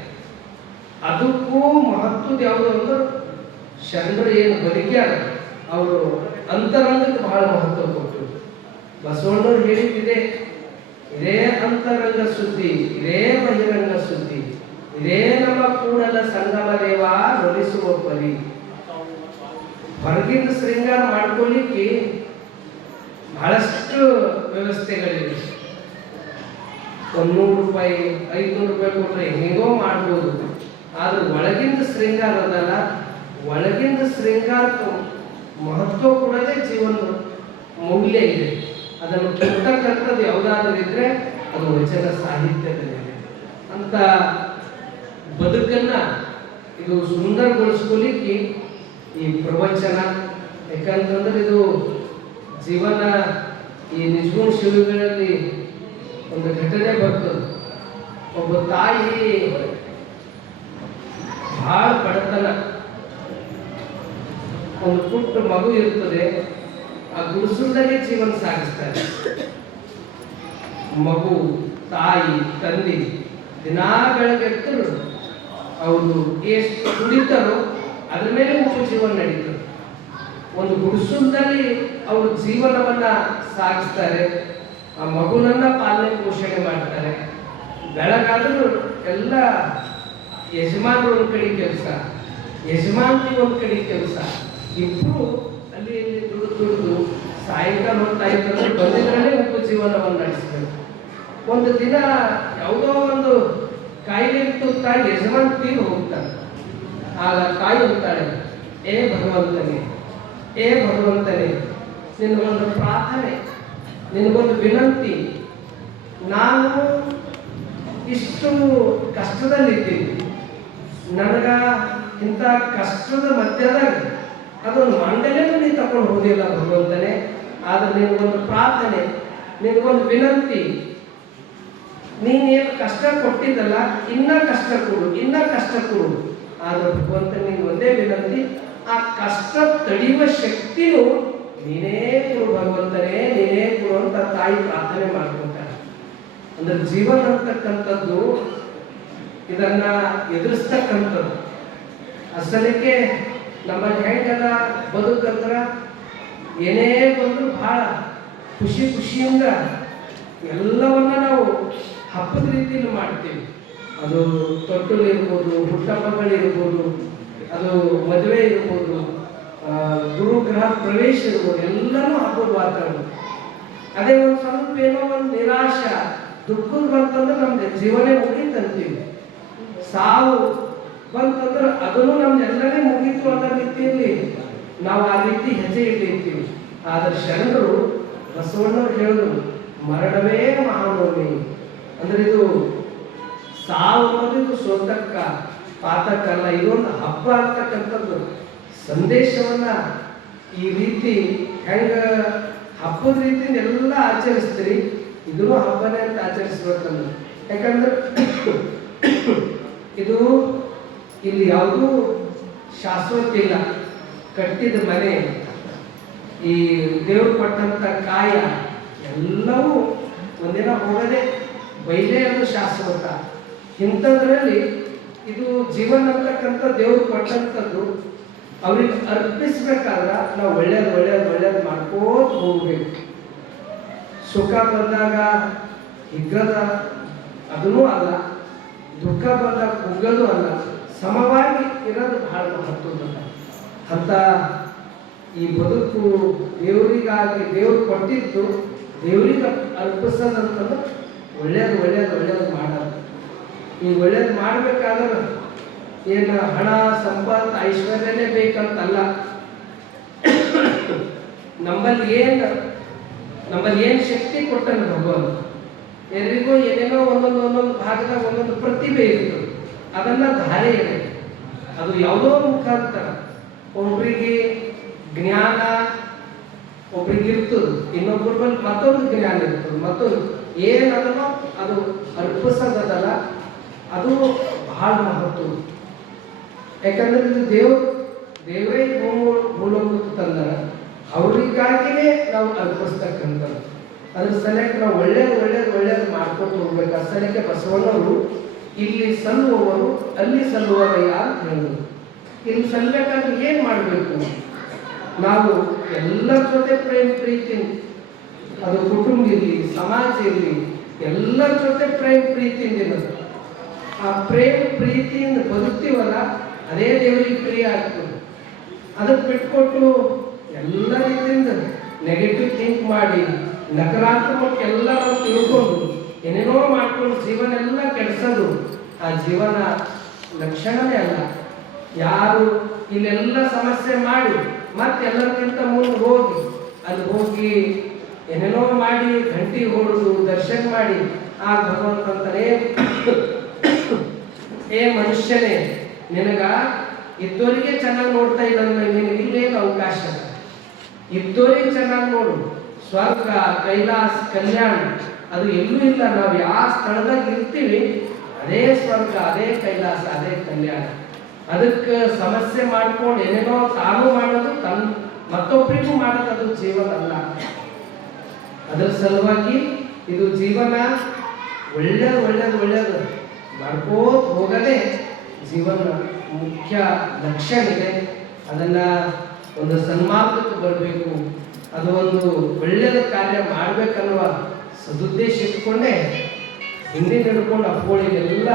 ಅದಕ್ಕೂ ಮಹತ್ವದ ಯಾವುದು ಅಂದ್ರೆ ಶರಣರು ಏನು ಬದುಕ್ಯಾರ ಅವರು ಅಂತರಂಗಕ್ಕೆ ಬಹಳ ಮಹತ್ವ ಕೊಟ್ಟರು. ಬಸವಣ್ಣವ್ರು ಹೇಳಿದ್ದಿದೆ, ಇದೇ ಅಂತರಂಗ ಸುದ್ದಿ, ಇದೇ ಬಹಿರಂಗ ಸುದ್ದಿ, ಇದೇ ನಮ್ಮ ಕೂಡಲ ಸಂಗಮ ದೇವ ರೊಲಿಸುವ ಪರಿ. ಹೊರಗಿಂದ ಶೃಂಗಾರ ಮಾಡ್ಕೊಳ್ಳಿಕ್ಕೆ ಬಹಳಷ್ಟು ವ್ಯವಸ್ಥೆಗಳಿವೆ. 100 ರೂಪಾಯಿ 500 ರೂಪಾಯಿ ಕೊಟ್ಟರೆ ಹೇಗೋ ಮಾಡ್ಬೋದು. ಆದ್ರೆ ಒಳಗಿಂದ ಶೃಂಗಾರ ಅದಲ್ಲ, ಒಳಗಿಂದ ಶೃಂಗಾರಕ್ಕೆ ಮಹತ್ವ ಕೊಡೋದೇ ಜೀವನದ ಮೌಲ್ಯ ಇದೆ. ಅದನ್ನು ಕೊಡ್ತಕ್ಕಂಥದ್ದು ಯಾವುದಾದ್ರೂ ಇದ್ರೆ ಅದು ವಚನ ಸಾಹಿತ್ಯದಲ್ಲಿದೆ. ಅಂತ ಬದುಕನ್ನ ಇದು ಸುಂದರಗೊಳಿಸ್ಕೊಳ್ಳಿಕ್ಕೆ ಈ ಪ್ರವಚನ, ಯಾಕಂತಂದ್ರೆ ಇದು ಜೀವನ. ಈ ನಿಜಗುಣ ಶಿವಗಳಲ್ಲಿ ಒಂದು ಘಟನೆ ಬರ್ತದೆ. ಒಬ್ಬ ತಾಯಿ ಬಹಳ ಬಡತನ, ಒಂದು ಪುಟ್ಟ ಮಗು ಇರ್ತದೆ. ಆ ಆ ಗುಡಿಸಲಲ್ಲೇ ಜೀವನ ಸಾಗಿಸ್ತಾರೆ. ಮಗು, ತಾಯಿ, ತಂದೆ ದಿನಾ ಬೆಳಗ್ಗೆದ್ದು ಅವರು ಎಷ್ಟು ದುಡಿತಾರೋ ಅದ್ರ ಮೇಲೆ ಜೀವನ ನಡೀತದೆ. ಒಂದು ಗುಡಿಸಲದಲ್ಲಿ ಅವರು ಜೀವನವನ್ನ ಸಾಗಿಸ್ತಾರೆ. ಆ ಮಗುನನ್ನ ಪಾಲನೆ ಪೋಷಣೆ ಮಾಡ್ತಾರೆ. ಬೆಳಗಾದರೂ ಎಲ್ಲ ಯಜಮಾನರು ಒಂದು ಕಡೆ ಕೆಲಸ, ಯಜಮಾನ್ತಿ ಒಂದು ಕಡೆ ಕೆಲಸ, ಇಬ್ಬರು ಅಲ್ಲಿ ಇಲ್ಲಿ ದುಡಿದು ಸಾಯಂಕಾಲ ಹೊತ್ತಾಯ್ತಂದ್ರೆ ಬಂದಿದ್ರಲ್ಲೇ ಉಪಜೀವನವನ್ನು ನಡೆಸಬೇಕು. ಒಂದು ದಿನ ಯಾವುದೋ ಒಂದು ಕಾಯಿಲೆ ತುತ್ತಾಗಿ ಯಜಮಾನ್ ತೀರು ಹೋಗ್ತಾರೆ. ಆಗ ತಾಯಿ ಅಂತಾಳೆ, ಏ ಭಗವಂತನೇ, ಏ ಭಗವಂತನೇ, ನಿನಗೊಂದು ಪ್ರಾರ್ಥನೆ, ನಿನಗೊಂದು ವಿನಂತಿ. ನಾನು ಇಷ್ಟು ಕಷ್ಟದಲ್ಲಿದ್ದೀನಿ, ನನಗ ಇಂಥ ಕಷ್ಟದ ಮಧ್ಯದಾಗ ಅದೊಂದು ಮಂಡಲೇನು ನೀನು ತಗೊಂಡು ಹೋಗಿಲ್ಲ ಭಗವಂತನೇ. ಆದ್ರೆ ನಿನಗೊಂದು ಪ್ರಾರ್ಥನೆ, ನಿನಗೊಂದು ವಿನಂತಿ, ನೀನೇನು ಕಷ್ಟ ಕೊಟ್ಟಿದ್ದಲ್ಲ, ಇನ್ನ ಕಷ್ಟ ಕೊಡು, ಇನ್ನ ಕಷ್ಟ ಕೊಡು. ಆದ್ರೆ ಭಗವಂತ ನೀನು ಒಂದೇ ವಿನಂತಿ, ಆ ಕಷ್ಟ ತಡೆಯುವ ಶಕ್ತಿನೂ ನೀನೇ ಕೊಡು ಭಗವಂತನೇ, ನೀನೇ ಕೊಡು ಅಂತ ತಾಯಿ ಪ್ರಾರ್ಥನೆ ಮಾಡ್ಕೊಂತಾರೆ. ಅಂದ್ರೆ ಜೀವನ ಅಂತಕ್ಕಂಥದ್ದು ಇದನ್ನ ಎದುರಿಸ್ತಕ್ಕಂಥದ್ದು. ಅಸಲಿಗೆ ನಮ್ಮಲ್ಲಿ ಹೆಂಗೆಲ್ಲ ಬದುಕಂದ್ರ ಏನೇ ಬಂದರೂ ಬಹಳ ಖುಷಿಯಿಂದ ಎಲ್ಲವನ್ನ ನಾವು ಹಬ್ಬದ ರೀತಿಯಲ್ಲಿ ಮಾಡ್ತೀವಿ. ಅದು ತೊಟ್ಟಲು ಇರ್ಬೋದು, ಹುಟ್ಟಹಬ್ಬಗಳಿರ್ಬೋದು, ಅದು ಮದುವೆ ಇರ್ಬೋದು, ಗುರುಗ್ರಹ ಪ್ರವೇಶ ಇರ್ಬೋದು, ಎಲ್ಲನೂ ಹಬ್ಬದ ವಾತಾವರಣ. ಅದೇ ಒಂದು ಸ್ವಲ್ಪ ಏನೋ ಒಂದು ನಿರಾಶ ದುಃಖದ ಬಂತಂದ್ರೆ ನಮ್ದು ಜೀವನ ಮುಗೀತಂತೀವಿ. ಸಾವು ಬಂತಂದ್ರೆ ಅದನ್ನು ನಮ್ದೆಲ್ಲನೇ ಮುಗೀತು ಅನ್ನೋ ರೀತಿಯಲ್ಲಿ ನಾವು ಆ ರೀತಿ ಹೆಜ್ಜೆ ಇಟ್ಟಿರ್ತೀವಿ. ಆದ್ರೆ ಶರಣರು ಬಸವಣ್ಣವ್ರು ಹೇಳಿದ್ರು, ಮರಣವೇ ಮಹಾನವಮಿ. ಅಂದ್ರೆ ಇದು ಸಾವು ಅನ್ನೋದು ಇದು ಸೋತಕ್ಕ ಪಾತಕ್ಕಲ್ಲ, ಇದೊಂದು ಹಬ್ಬ ಅಂತಕ್ಕಂಥದ್ದು ಸಂದೇಶವನ್ನ ಈ ರೀತಿ ಹೆಂಗ ಹಬ್ಬದ ರೀತಿಯಿಂದ ಎಲ್ಲ ಆಚರಿಸ್ತೀರಿ, ಇದನ್ನು ಹಬ್ಬನೇ ಅಂತ ಆಚರಿಸ್ಬೇಕಂದ್ರೆ. ಯಾಕಂದ್ರೆ ಇದು ಇಲ್ಲಿ ಯಾವುದೂ ಶಾಶ್ವತ ಇಲ್ಲ. ಕಟ್ಟಿದ ಮನೆ, ಈ ದೇವ್ರು ಕೊಟ್ಟಂತ ಕಾಯ ಎಲ್ಲವೂ ಒಂದಿನ ಹೋಗದೆ ಬೈಲೇ ಅದು ಶಾಶ್ವತ. ಇಂಥದ್ರಲ್ಲಿ ಇದು ಜೀವನ ಅಂತಕ್ಕಂಥ ದೇವ್ರು ಕೊಟ್ಟಂಥದ್ದು ಅವ್ರಿಗೆ ಅರ್ಪಿಸ್ಬೇಕಾದ್ರೆ ನಾವು ಒಳ್ಳೇದು ಮಾಡ್ಕೋತ ಹೋಗ್ಬೇಕು. ಸುಖ ಬಂದಾಗ ಹಿಗ್ಗದ ಅದೂ ಅಲ್ಲ, ದುಃಖ ಬಂದಾಗ ಕುಗ್ಗದು ಅಲ್ಲ, ಸಮವಾಗಿ ಇರೋದು ಬಹಳ ಮಹತ್ವದ. ಅಂತ ಈ ಬದುಕು ದೇವರಿಗಾಗಿ ದೇವ್ರು ಕೊಟ್ಟಿದ್ದು ದೇವರಿಗೆ ಅರ್ಪಿಸೋದಂತಂದ್ರೆ ಒಳ್ಳೇದು ಮಾಡೋದು. ಈ ಒಳ್ಳೇದು ಮಾಡ್ಬೇಕಾದ್ರೆ ಏನು ಹಣ ಸಂಪತ್ತು ಐಶ್ವರ್ಯನೇ ಬೇಕಂತಲ್ಲ. ನಮ್ಮಲ್ಲಿ ಏನು ಶಕ್ತಿ ಕೊಟ್ಟನು ಭಗವಂತ. ಎಲ್ರಿಗೂ ಏನೇನೋ ಒಂದೊಂದು ಭಾಗದಾಗ ಒಂದೊಂದು ಪ್ರತಿಭೆ ಇರ್ತದೆ, ಅದನ್ನ ಧಾರೆ ಇದೆ. ಅದು ಯಾವುದೋ ಮುಖಾಂತರ ಒಬ್ರಿಗೆ ಜ್ಞಾನ ಒಬ್ರಿಗೆ ಇರ್ತದೆ, ಇನ್ನೊಬ್ಬರ ಬಳಿ ಮತ್ತೊಂದು ಜ್ಞಾನ ಇರ್ತದೆ, ಮತ್ತೊಂದು ಏನದನೋ ಅದು ಅರ್ಪಿಸೋದಲ್ಲ, ಅದು ಬಹಳ ಮಹತ್ವ. ಯಾಕಂದ್ರೆ ಇದು ದೇವರೇ ಭೂಲೋಕಕ್ಕೆ ತಂದರ ಅವರಿಗಾಗಿನೇ ನಾವು ಅರ್ಪಿಸ್ತಕ್ಕಂಥದ್ದು. ಅದ್ರ ಸಲಕ್ಕೆ ನಾವು ಒಳ್ಳೇದು ಮಾಡ್ಕೊಂಡು ಹೋಗ್ಬೇಕು. ಆ ಸಲಕ್ಕೆ ಬಸವಣ್ಣವರು ಇಲ್ಲಿ ಸಲ್ಲುವವರು ಅಲ್ಲಿ ಸಲ್ಲುವರಯ್ಯ ಅಂತ ಹೇಳಿದ್ರು. ಇಲ್ಲಿ ಸಲ್ಲಬೇಕಾದ್ರೆ ಏನು ಮಾಡಬೇಕು? ನಾವು ಎಲ್ಲರ ಜೊತೆ ಪ್ರೀತಿ, ಅದು ಕುಟುಂಬ ಇರಲಿ, ಸಮಾಜ ಇರಲಿ, ಎಲ್ಲರ ಜೊತೆ ಪ್ರೀತಿಯಿಂದ ಇರೋದು. ಆ ಪ್ರೀತಿಯಿಂದ ಬದುಕ್ತೀವಲ್ಲ, ಅದೇ ದೇವರಿಗೆ ಪ್ರಿಯ ಆಗ್ತದೆ. ಅದಕ್ಕೆ ಬಿಟ್ಕೊಟ್ಟು ಎಲ್ಲ ರೀತಿಯಿಂದ ನೆಗೆಟಿವ್ ಥಿಂಕ್ ಮಾಡಿ ನಕಾರಾತ್ಮಕ ಎಲ್ಲ ನಾವು ತಿಳ್ಕೊಂಡು ಏನೇನೋ ಮಾಡ್ಕೊಂಡು ಜೀವನ ಎಲ್ಲ ಕೆಡಿಸೋದು ಆ ಜೀವನ ಲಕ್ಷಣವೇ ಅಲ್ಲ. ಯಾರು ಇಲ್ಲೆಲ್ಲ ಸಮಸ್ಯೆ ಮಾಡಿ ಮತ್ತೆಲ್ಲರಿಗಿಂತ ಮುಂದೆ ಅಲ್ಲಿ ಹೋಗಿ ಏನೇನೋ ಮಾಡಿ ಗಂಟಿ ಹೊಡೆದು ದರ್ಶನ ಮಾಡಿ ಆ ಭಗವಂತಂತಾನೆ, ಏ ಮನುಷ್ಯನೇ, ನಿನಗ ಇದ್ದವರಿಗೆ ಚೆನ್ನಾಗಿ ನೋಡ್ತಾ ಇಲ್ಲ, ನಿನಗೆ ಇಲ್ಲೇನು ಅವಕಾಶ. ಇದ್ದವರಿಗೆ ಚೆನ್ನಾಗಿ ನೋಡು. ಸ್ವರ್ಗ, ಕೈಲಾಸ, ಕಲ್ಯಾಣ ಅದು ಎಲ್ಲೂ ಇಲ್ಲ. ನಾವು ಯಾವ ಸ್ಥಳದಾಗ ಇರ್ತೀವಿ ಅದೇ ಸ್ವರ್ಗ, ಅದೇ ಕೈಲಾಸ, ಅದೇ ಕಲ್ಯಾಣ. ಅದಕ್ಕೆ ಸಮಸ್ಯೆ ಮಾಡ್ಕೊಂಡು ಏನೇನೋ ತಾನು ಮಾಡೋದು ಮತ್ತೊಬ್ಬರಿಗೂ ಮಾಡೋದು ಅದು ಜೀವನ ಅಲ್ಲ. ಅದರ ಸಲುವಾಗಿ ಇದು ಜೀವನ ಒಳ್ಳೇದು ಮಾಡ್ಕೋತ ಹೋಗದೆ ಜೀವನ ಮುಖ್ಯ ಲಕ್ಷಣ ಇದೆ. ಅದನ್ನ ಒಂದು ಸನ್ಮಾರ್ಗಕ್ಕೆ ಬರಬೇಕು, ಅದು ಒಂದು ಒಳ್ಳೆಯದ ಕಾರ್ಯ ಮಾಡ್ಬೇಕನ್ನುವ ಸದುದ್ದೇಶ ಇಟ್ಕೊಂಡೇ ಹಿಂದೆ ನಡ್ಕೊಂಡು ಅಪ್ಪೋಳಿಗೆಲ್ಲ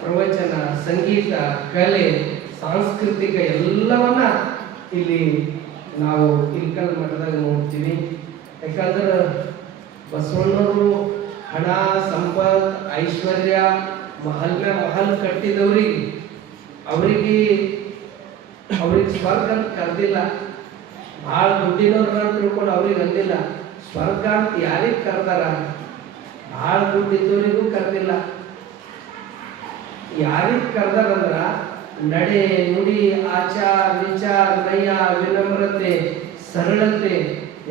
ಪ್ರವಚನ, ಸಂಗೀತ, ಕಲೆ, ಸಾಂಸ್ಕೃತಿಕ ಎಲ್ಲವನ್ನ ಇಲ್ಲಿ ನಾವು ಇಲ್ಕಲ್ ಮಠದಾಗ ನೋಡ್ತೀವಿ. ಯಾಕಂದ್ರೆ ಬಸವಣ್ಣವರು ಹಣ, ಸಂಪತ್, ಐಶ್ವರ್ಯ, ಮಹಲ್ ಕಟ್ಟಿದವ್ರಿಗೆ ಅವ್ರಿಗೆ ಸ್ವರ್ಗ ಅಂತ ಕರೆದಿಲ್ಲ. ಭಾಳ ದುಡ್ಡಿನವ್ರನ್ನ ತಿಳ್ಕೊಂಡು ಅವ್ರಿಗೆ ಅಂದಿಲ್ಲ. ಸ್ವರ್ಗ ಅಂತ ಯಾರಿಗೆ ಕರೆದಾರ? ಭಾಳ ದುಡ್ಡಿದ್ದವರಿಗೂ ಕರೆದಿಲ್ಲ. ಯಾರಿಗೆ ಕರೆದಾರಂದ್ರ ನಡೆ, ನುಡಿ, ಆಚಾರ, ವಿಚಾರ, ನಯ, ವಿನಮ್ರತೆ, ಸರಳತೆ,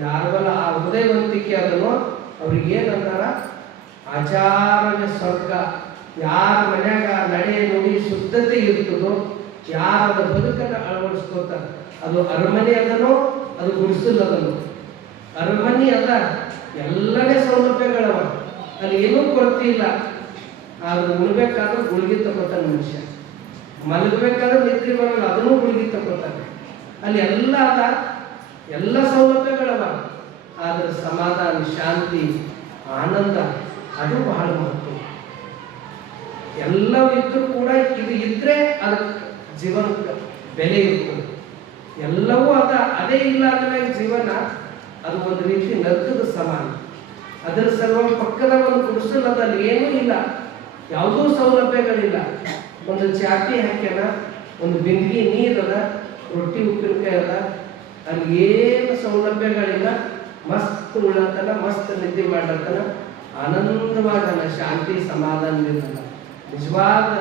ಯಾರವಲ್ಲ ಆ ಹೃದಯವಂತಿಕೆ ಅದನ್ನು ಅವ್ರಿಗೆ ಏನಂತಾರ? ಆಚಾರವೇ ಸ್ವರ್ಗ. ಯಾರ ಮನ್ಯಾಗ ನಡೆ, ನುಡಿ, ಶುದ್ಧತೆ ಇರ್ತದೋ, ಯಾರ ಅದ ಬದುಕನ್ನು ಅಳವಡಿಸ್ಕೋತಾರ, ಅದು ಅರಮನೆ ಅದನೋ ಅದು ಗುಡಿಸಲು ಅದನೋ. ಅರಮನೆ ಅದ, ಎಲ್ಲನೇ ಸೌಲಭ್ಯಗಳವ, ಅಲ್ಲಿ ಏನೂ ಕೊರತೆ ಇಲ್ಲ. ಆದ್ರೆ ಉಣ್ಬೇಕಾದ್ರೆ ಗುಳಿಗೆ ತಗೋತಾನೆ ಮನುಷ್ಯ, ಮಲಗಬೇಕಾದ್ರೆ ನಿದ್ರೆ ಬರಲ್ಲ, ಅದನ್ನು ಗುಳಿಗೆ ತಗೋತಾನೆ. ಅಲ್ಲಿ ಎಲ್ಲ ಅದ, ಎಲ್ಲ ಸೌಲಭ್ಯಗಳವ. ಆದ್ರೆ ಸಮಾಧಾನ, ಶಾಂತಿ, ಆನಂದ ಅದು ಬಹಳ ಮಹತ್ವ. ಎಲ್ಲವೂ ಇದ್ರೂ ಕೂಡ ಇದು ಇದ್ರೆ ಅದಕ್ಕೆ ಜೀವನಕ್ಕೆ ಬೆಲೆ ಇರ್ತದೆ. ಎಲ್ಲವೂ ಅದೇ ಇಲ್ಲ ಅಂದ್ರೆ ಜೀವನ ಅದು ಒಂದು ರೀತಿ ನರಕದ ಸಮಾನ. ಅದರ ಸಲುವಾಗಿ ಪಕ್ಕದ ಒಂದು ಗುಡಿಸಲದಲ್ಲಿ ಏನೂ ಇಲ್ಲ, ಯಾವುದೂ ಸೌಲಭ್ಯಗಳಿಲ್ಲ. ಒಂದು ಚಾಪಿ ಹಾಕ್ಯಾನ, ಒಂದು ಬಿಂದಿಗೆ ನೀರದ, ರೊಟ್ಟಿ ಉಪ್ಪಿನಕಾಯಿ ಅದ, ಅಲ್ಲಿ ಏನು ಸೌಲಭ್ಯಗಳಿಲ್ಲ. ಮಸ್ತ್ ಉಳ್ಳತನ, ಮಸ್ತ್ ನಿದ್ದೆ ಮಾಡತನ, ಆನಂದವಾಗನ, ಶಾಂತಿ ಸಮಾಧಾನದಿಂದ. ನಿಜವಾದ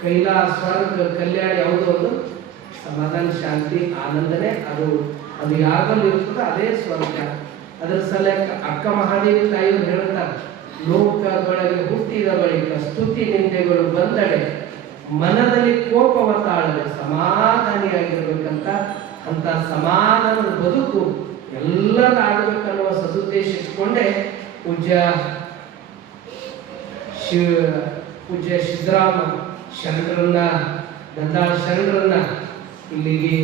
ಕೈಲಾಸ, ಸ್ವರ್ಗ, ಕಲ್ಯಾಣ ಯಾವುದೋ ಒಂದು ಸಮಾಧಾನ, ಶಾಂತಿ, ಆನಂದನೇ. ಅದು ಯಾವಾಗಲೂ ಇರ್ತದೆ, ಅದೇ ಸ್ವರ್ಗ. ಅದರ ಸಲಕ್ಕೆ ಅಕ್ಕ ಮಹಾದೇವಿ ತಾಯಿಯವರು ಹೇಳ್ತಾರೆ, ಲೋಕದೊಳಗೆ ಹುಟ್ಟಿದ ಬಳಿಕ ಸ್ತುತಿ ನಿಂದೆಗಳು ಬಂದಡೆ ಮನದಲ್ಲಿ ಕೋಪವ ತಾಳದೆ ಸಮಾಧಾನಿಯಾಗಿರ್ಬೇಕಂತ. ಅಂತ ಸಮಾಧಾನದ ಬದುಕು ಎಲ್ಲರ ಆಗಬೇಕನ್ನುವ ಸದುದ್ದೇಶ ಇಟ್ಕೊಂಡೆ ಪೂಜ್ಯ ಸಿದ್ದರಾಮ ಶರಣರನ್ನ, ಗದ್ದಾಳ ಶರಣರನ್ನ ಇಲ್ಲಿಗೆ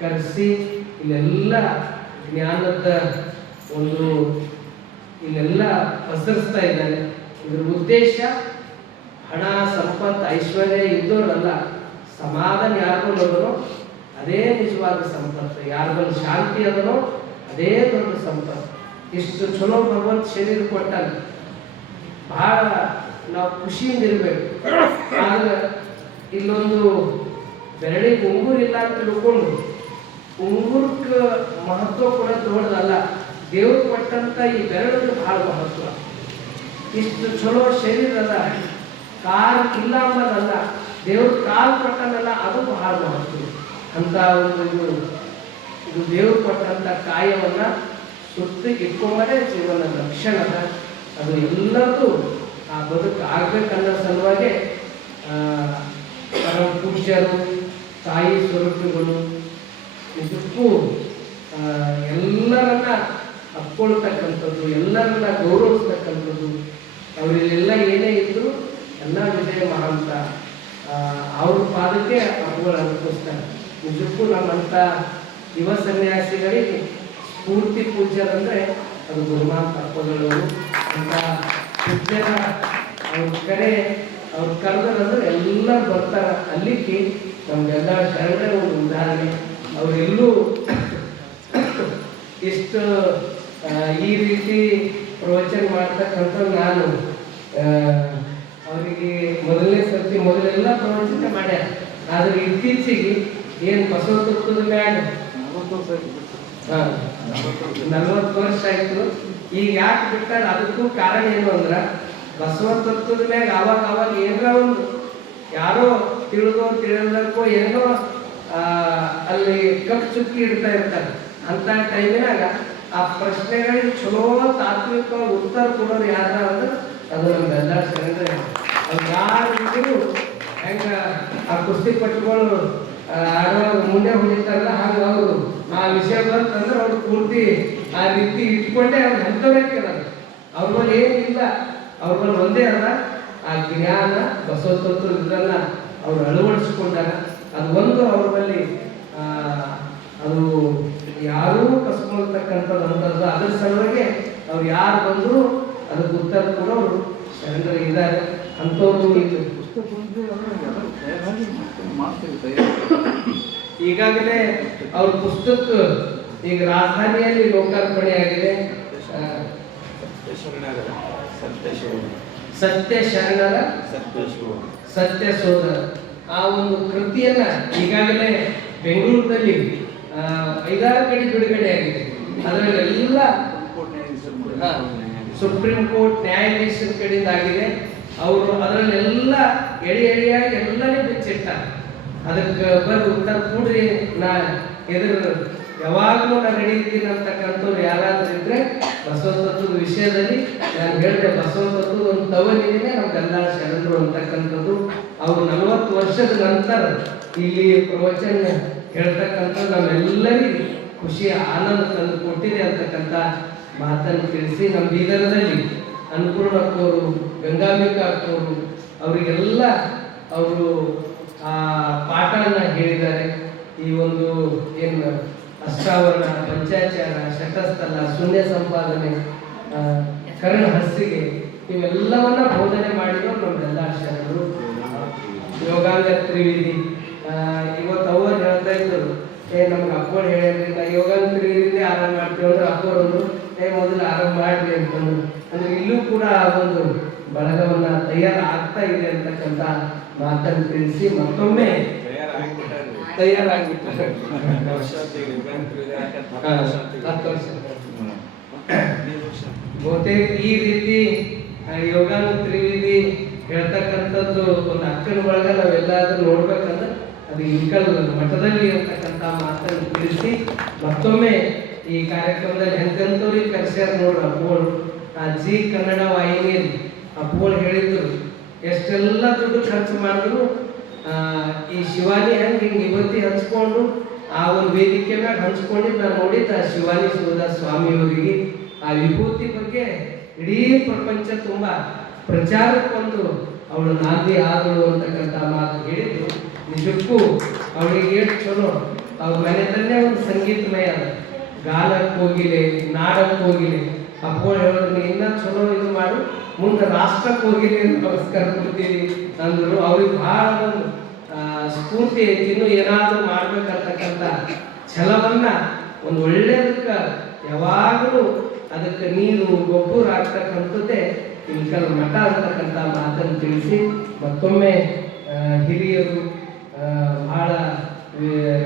ಕರೆಸಿ ಇಲ್ಲೆಲ್ಲ ಜ್ಞಾನದ ಒಂದು ಇಲ್ಲೆಲ್ಲ ಪಸರಿಸ್ತಾ ಇದ್ದಾರೆ. ಇದ್ರ ಉದ್ದೇಶ ಹಣ, ಸಂಪತ್ತು, ಐಶ್ವರ್ಯ ಇದ್ದವರಲ್ಲ. ಸಮಾಧಾನ ಯಾರಿಗೂ ಅದನೋ ಅದೇ ನಿಜವಾದ ಸಂಪತ್ತು, ಯಾರಿಗೂ ಶಾಂತಿ ಅದನೋ ಅದೇ ದೊಡ್ಡ ಸಂಪತ್ತು. ಇಷ್ಟು ಚಲೋ ಭಗವಂತ ಶರೀರ ಕೊಟ್ಟಾಗ ಬಹಳ ನಾವು ಖುಷಿಯಿಂದ ಇರ್ಬೇಕು. ಆದ್ರೆ ಇಲ್ಲೊಂದು ಬೆರಳಿಗೆ ಉಂಗುರ ಇಲ್ಲ ಅಂತ ತಿಳ್ಕೊಂಡು ಉಂಗುರಕ್ಕೆ ಮಹತ್ವ ಕೂಡ ದೊಡ್ಡದಲ್ಲ. ದೇವ್ರು ಕೊಟ್ಟಂತ ಈ ಬೆರಳಿಗೆ ಬಹಳ ಮಹತ್ವ. ಇಷ್ಟು ಚಲೋ ಶರೀರ ಅದ, ಕಾಲ್ ಇಲ್ಲ ಅನ್ನೋದಲ್ಲ, ದೇವ್ರ ಕಾಲ್ ಕೊಟ್ಟನಲ್ಲ, ಅದು ಬಹಳ ಮಹತ್ವ. ಅಂತ ಒಂದು ಇದು ದೇವ್ರು ಕೊಟ್ಟಂತ ಕಾಯವನ್ನ ಸುತ್ತಿ ಇಟ್ಕೊಂಬರೇ ಜೀವನ ಲಕ್ಷಣದ. ಅದು ಎಲ್ಲದೂ ಆ ಬದುಕು ಆಗ್ಬೇಕನ್ನೋ ಸಲುವಾಗಿ ಪರಮ ಪೂಜ್ಯರು, ತಾಯಿ ಸ್ವರೂಪಗಳು ಇದಕ್ಕೂ ಎಲ್ಲರನ್ನ ಅಪ್ಕೊಳ್ತಕ್ಕಂಥದ್ದು, ಎಲ್ಲರನ್ನ ಗೌರವಿಸ್ತಕ್ಕಂಥದ್ದು. ಅವರಿಗೆಲ್ಲ ಏನೇ ಇದ್ರು ಎಲ್ಲ ವಿಜಯ ಮಹಾಂತ ಅವ್ರ ಪಾದಕ್ಕೆ ಅವುಗಳು ಅನುಭವಿಸ್ತಾರೆ. ನಿಜಕ್ಕೂ ನಮ್ಮಂಥ ಯುವ ಸನ್ಯಾಸಿಗಳಿಗೆ ಸ್ಫೂರ್ತಿ ಪೂಜ್ಯರಂದ್ರೆ ಅದು ಗುರುಮಾನ್ ತಪ್ಪಗಳು ಅಂತ ಪೂಜ್ಯರ ಅವ್ರ ಕಡೆ ಅವ್ರು ಕರೆದ್ರೆ ಎಲ್ಲ ಬರ್ತಾರ. ಅಲ್ಲಿಗೆ ನಮ್ಗೆಲ್ಲ ಶರಣರ ಒಂದು ಉದಾಹರಣೆ. ಅವರೆಲ್ಲೂ ಎಷ್ಟು ಈ ರೀತಿ ಪ್ರವಚನ ಮಾಡ್ತಕ್ಕಂಥ ನಾನು ಅವರಿಗೆ ಮೊದಲನೇ ಸರ್ತಿ ಮೊದಲೆಲ್ಲ ಪ್ರವಚನ ಮಾಡ್ಯಾರ. ಆದ್ರೆ ಇತ್ತೀಚೆಗೆ ಏನು ಬಸವ ತತ್ವದ ಮ್ಯಾಗ 40 ವರ್ಷ ಆಯ್ತು. ಈಗ ಯಾಕೆ ಬಿಟ್ಟಾರ? ಅದಕ್ಕೂ ಕಾರಣ ಏನು ಅಂದ್ರ ಬಸವ ತತ್ವದ ಮ್ಯಾಗ ಅವಾಗ ಏನರ ಒಂದು ಯಾರೋ ತಿಳಿದಕ್ಕೋ ಏನೋ ಅಲ್ಲಿ ಕಪ್ ಚುಕ್ಕಿ ಇಡ್ತಾ ಇರ್ತಾರೆ. ಅಂತ ಟೈಮಿನಾಗ ಆ ಪ್ರಶ್ನೆಗಳಿಗೆ ಚಲೋ ತಾತ್ವಿಕ ಉತ್ತರ ಕೊಡೋರು ಯಾರ ಅಂದ್ರೆ ಅದು ನಮ್ಗೆಲ್ಲ ಶರಣರೇ. ಅವ್ರು ಯಾರು ಹೆಂಗ ಆ ಕುಸ್ತಿ ಪಟ್ಟುಗಳು ಆಡುವಾಗ ಮುಂದೆ ಹೊಡಿತಾರಲ್ಲ, ಹಾಗೆ ಅವರು ಆ ವಿಷಯ ಬಂತಂದ್ರೆ ಅವ್ರು ಪೂರ್ತಿ ಆ ರೀತಿ ಇಟ್ಕೊಂಡೇ ಅವ್ರು ಹಂತವೇ ಕೇಳೋದು. ಅವ್ರ ಮೇಲೆ ಏನಿಲ್ಲ, ಅವ್ರ ಮೇಲೆ ಒಂದೇ ಅಲ್ಲ, ಆ ಜ್ಞಾನ ಬಸವ ತತ್ವ ಇದನ್ನ ಅವ್ರು ಅಳವಡಿಸ್ಕೊಂಡಾರ. ಅದು ಒಂದು ಅವ್ರ ಬಳಿ ಅದು ಯಾರೂ ಕಸ್ಕೊಳ್ತಕ್ಕಂಥದ್ದು ಅಂತದ್ದು. ಅದ್ರ ಸಲುವಾಗಿ ಅವ್ರು ಯಾರು ಬಂದ್ರು ಅದಕ್ಕೆ ಉತ್ತರ ಕೂಡ ಅವರು ಶರಣರು ಇದ್ದಾರೆ. ಅಂಥವ್ರು ಈಗಾಗಲೇ ಅವ್ರ ಪುಸ್ತಕ ಈಗ ರಾಜಧಾನಿಯಲ್ಲಿ ಲೋಕಾರ್ಪಣೆ ಆಗಿದೆ. ಸತ್ಯ ಶರಣರ ಸತ್ಯ ಸೋದರ ಆ ಒಂದು ಕೃತಿಯನ್ನ ಈಗಾಗಲೇ ಬೆಂಗಳೂರಿನಲ್ಲಿ 5-6 ಕಡೆ ಬಿಡುಗಡೆ ಆಗಿದೆ. ಅದರಲ್ಲೆಲ್ಲ ಸುಪ್ರೀಂ ಕೋರ್ಟ್ ನ್ಯಾಯಾಧೀಶರ ಕಡೆಯಿಂದ ಆಗಿದೆ. ಅವರು ಅದರಲ್ಲೆಲ್ಲ ಎಳೆಯಾಗಿ ಎಲ್ಲನೇ ಬಿಚ್ಚಿಟ್ಟಾರೆ. ಅದಕ್ಕೆ ಬಂದು ಉತ್ತರ ಕೂಡ್ರಿ, ನಾ ಎದುರು ಯಾವಾಗಲೂ ನಾನು ನಡೀತೀನಿ ಅಂತಕ್ಕಂಥವ್ರು ಯಾರಾದ್ರೂ ಇದ್ರೆ ಬಸವ ತತ್ವದ ವಿಷಯದಲ್ಲಿ ನಾನು ಹೇಳಿದೆ, ಬಸವ ತತ್ವದ ಒಂದು ತವನಿಗೆ ನಮ್ಗೆಲ್ಲ ಶರಣರು ಅಂತಕ್ಕಂಥದ್ದು. ಅವರು 40 ವರ್ಷದ ನಂತರ ಇಲ್ಲಿ ಪ್ರವಚನ ಹೇಳ್ತಕ್ಕಂಥದ್ದು ನಮ್ಮೆಲ್ಲರಿಗೂ ಖುಷಿ ಆನಂದ ತಂದು ಕೊಟ್ಟಿದೆ ಅಂತಕ್ಕಂಥ ಮಾತನ್ನು ತಿಳಿಸಿ, ನಮ್ಮ ಬೀದರದಲ್ಲಿ ಅನ್ನಪೂರ್ಣಕ್ಕವರು, ಗಂಗಾಂಬಿಕಾ ಅಕ್ಕವರು ಅವರಿಗೆಲ್ಲ ಅವರು ಆ ಪಾಠನ ಹೇಳಿದ್ದಾರೆ. ಈ ಒಂದು ಏನು ಅಷ್ಟಾವರಣ, ಪಂಚಾಚಾರ, ಶತಸ್ಥಲ, ಶೂನ್ಯ ಸಂಪಾದನೆ, ಕರ್ಣ ಹಸ್ಸಿಗೆ ಇವೆಲ್ಲವನ್ನ ಬೋಧನೆ ಮಾಡಿದವರು ನಮ್ಮೆಲ್ಲ ಶರಣರು. ಯೋಗಾಂಗ ತ್ರಿವೇದಿ ಇವತ್ತು ಅವರು ಹೇಳ್ತಾ ಇದ್ರು, ನಮ್ಗೆ ಅಪ್ಪೋರು ಹೇಳಿದ್ರಿಂದ ಯೋಗಾಂಗ ತ್ರಿವೇದಿ ಆರಂಭ ಮಾಡ್ತೀವಿ ಅಂದ್ರೆ ಅಪ್ಪೋರು ಮೊದಲು ಆರಂಭ ಮಾಡ್ರಿ ಅಂತಂದ್ರು. ಅಂದ್ರೆ ಇಲ್ಲೂ ಕೂಡ ಒಂದು ಬಳಗವನ್ನ ತಯಾರಾಗ್ತಾ ಇದೆ ಅಂತಕ್ಕಂಥ ಮಾತನ್ನು ತಿಳಿಸಿ ಮತ್ತೊಮ್ಮೆ ತಯಾರಾಗ್ಬಿಟ್ಟಾರೆ. 10 ವರ್ಷ ಬಹುತೇಕ ಈ ರೀತಿ ಯೋಗಾನು ತ್ರಿವೇದಿ ಹೇಳ್ತಕ್ಕಂಥದ್ದು ಒಂದು ಅಕ್ಕನ ಒಳಗ ನಾವೆಲ್ಲಾದ್ರೂ ನೋಡ್ಬೇಕಂದ್ರೆ ಅದು ಇಲ್ಕಲ್ ಮಠದಲ್ಲಿ ಇರ್ತಕ್ಕಂಥ ಮಾತನ್ನು ತಿಳಿಸಿ ಮತ್ತೊಮ್ಮೆ ಈ ಕಾರ್ಯಕ್ರಮದಲ್ಲಿ ಎಂತೆಂಥವ್ರಿಗೆ ಕರೆಸ್ಯಾರ ನೋಡ್ರಿ. ಅಪ್ಪೋಳು ಆ ಜಿ ಕನ್ನಡ ವಾಹಿನಿಯಲ್ಲಿ ಅಪ್ಪೋಳು ಹೇಳಿದ್ರು, ಎಷ್ಟೆಲ್ಲ ದುಡ್ಡು ಖರ್ಚು ಮಾಡಿದ್ರು ಈ ಶಿವಾನಿ ಹೆಂಗೆ ಹಿಂಗೆ ಇವತ್ತಿ ಹಂಚ್ಕೊಂಡು ಆ ಒಂದು ವೇದಿಕೆ ಮ್ಯಾಗ ಹಂಚ್ಕೊಂಡಿದ್ದು ನಾನು ನೋಡಿದ್ದ ಶಿವಾನಿ ಸೋದ ಸ್ವಾಮಿಯವರಿಗೆ ಆ ವಿಭೂತಿ ಬಗ್ಗೆ ಇಡೀ ಪ್ರಪಂಚ ತುಂಬ ಪ್ರಚಾರಕ್ಕೊಂದು ಅವಳು ನಾಂದಿ ಆದಳು ಅಂತಕ್ಕಂಥ ಮಾತು ಹೇಳಿದ್ರು. ನಿಜಕ್ಕೂ ಅವಳಿಗೆ ಎಷ್ಟು ಚಲೋ, ಅವ್ರ ಮನೆಯಲ್ಲೇ ಒಂದು ಸಂಗೀತಮಯ ಅದ, ಗಾನಕ್ಕೆ ಹೋಗಿಲೆ, ನಾಡಕ್ಕೆ ಹೋಗಿಲೆ. ಅಪ್ಪೋಳು ಹೇಳೋದು ಇನ್ನ ಚಲೋ ಇದು ಮಾಡು, ಮುಂದೆ ರಾಷ್ಟ್ರಕ್ಕೆ ಹೋಗಿಲಿ ಅಂತ ನಮಸ್ಕಾರ ಕೊಡ್ತೀವಿ ಅಂದರು. ಅವ್ರಿಗೆ ಬಹಳ ಒಂದು ಸ್ಫೂರ್ತಿ ಐತಿ, ಇನ್ನು ಏನಾದರೂ ಮಾಡ್ಬೇಕಂತಕ್ಕಂಥ ಛಲವನ್ನ ಒಂದು ಒಳ್ಳೆಯದಕ್ಕೆ ಯಾವಾಗಲೂ ಅದಕ್ಕೆ ನೀರು ಗೊಬ್ಬರ ಆಗ್ತಕ್ಕಂಥದ್ದೇ ಇಲ್ಕಲ್ ಮಠ ಅಂತಕ್ಕಂಥ ಮಾತನ್ನು ತಿಳಿಸಿ ಮತ್ತೊಮ್ಮೆ ಹಿರಿಯರು ಬಹಳ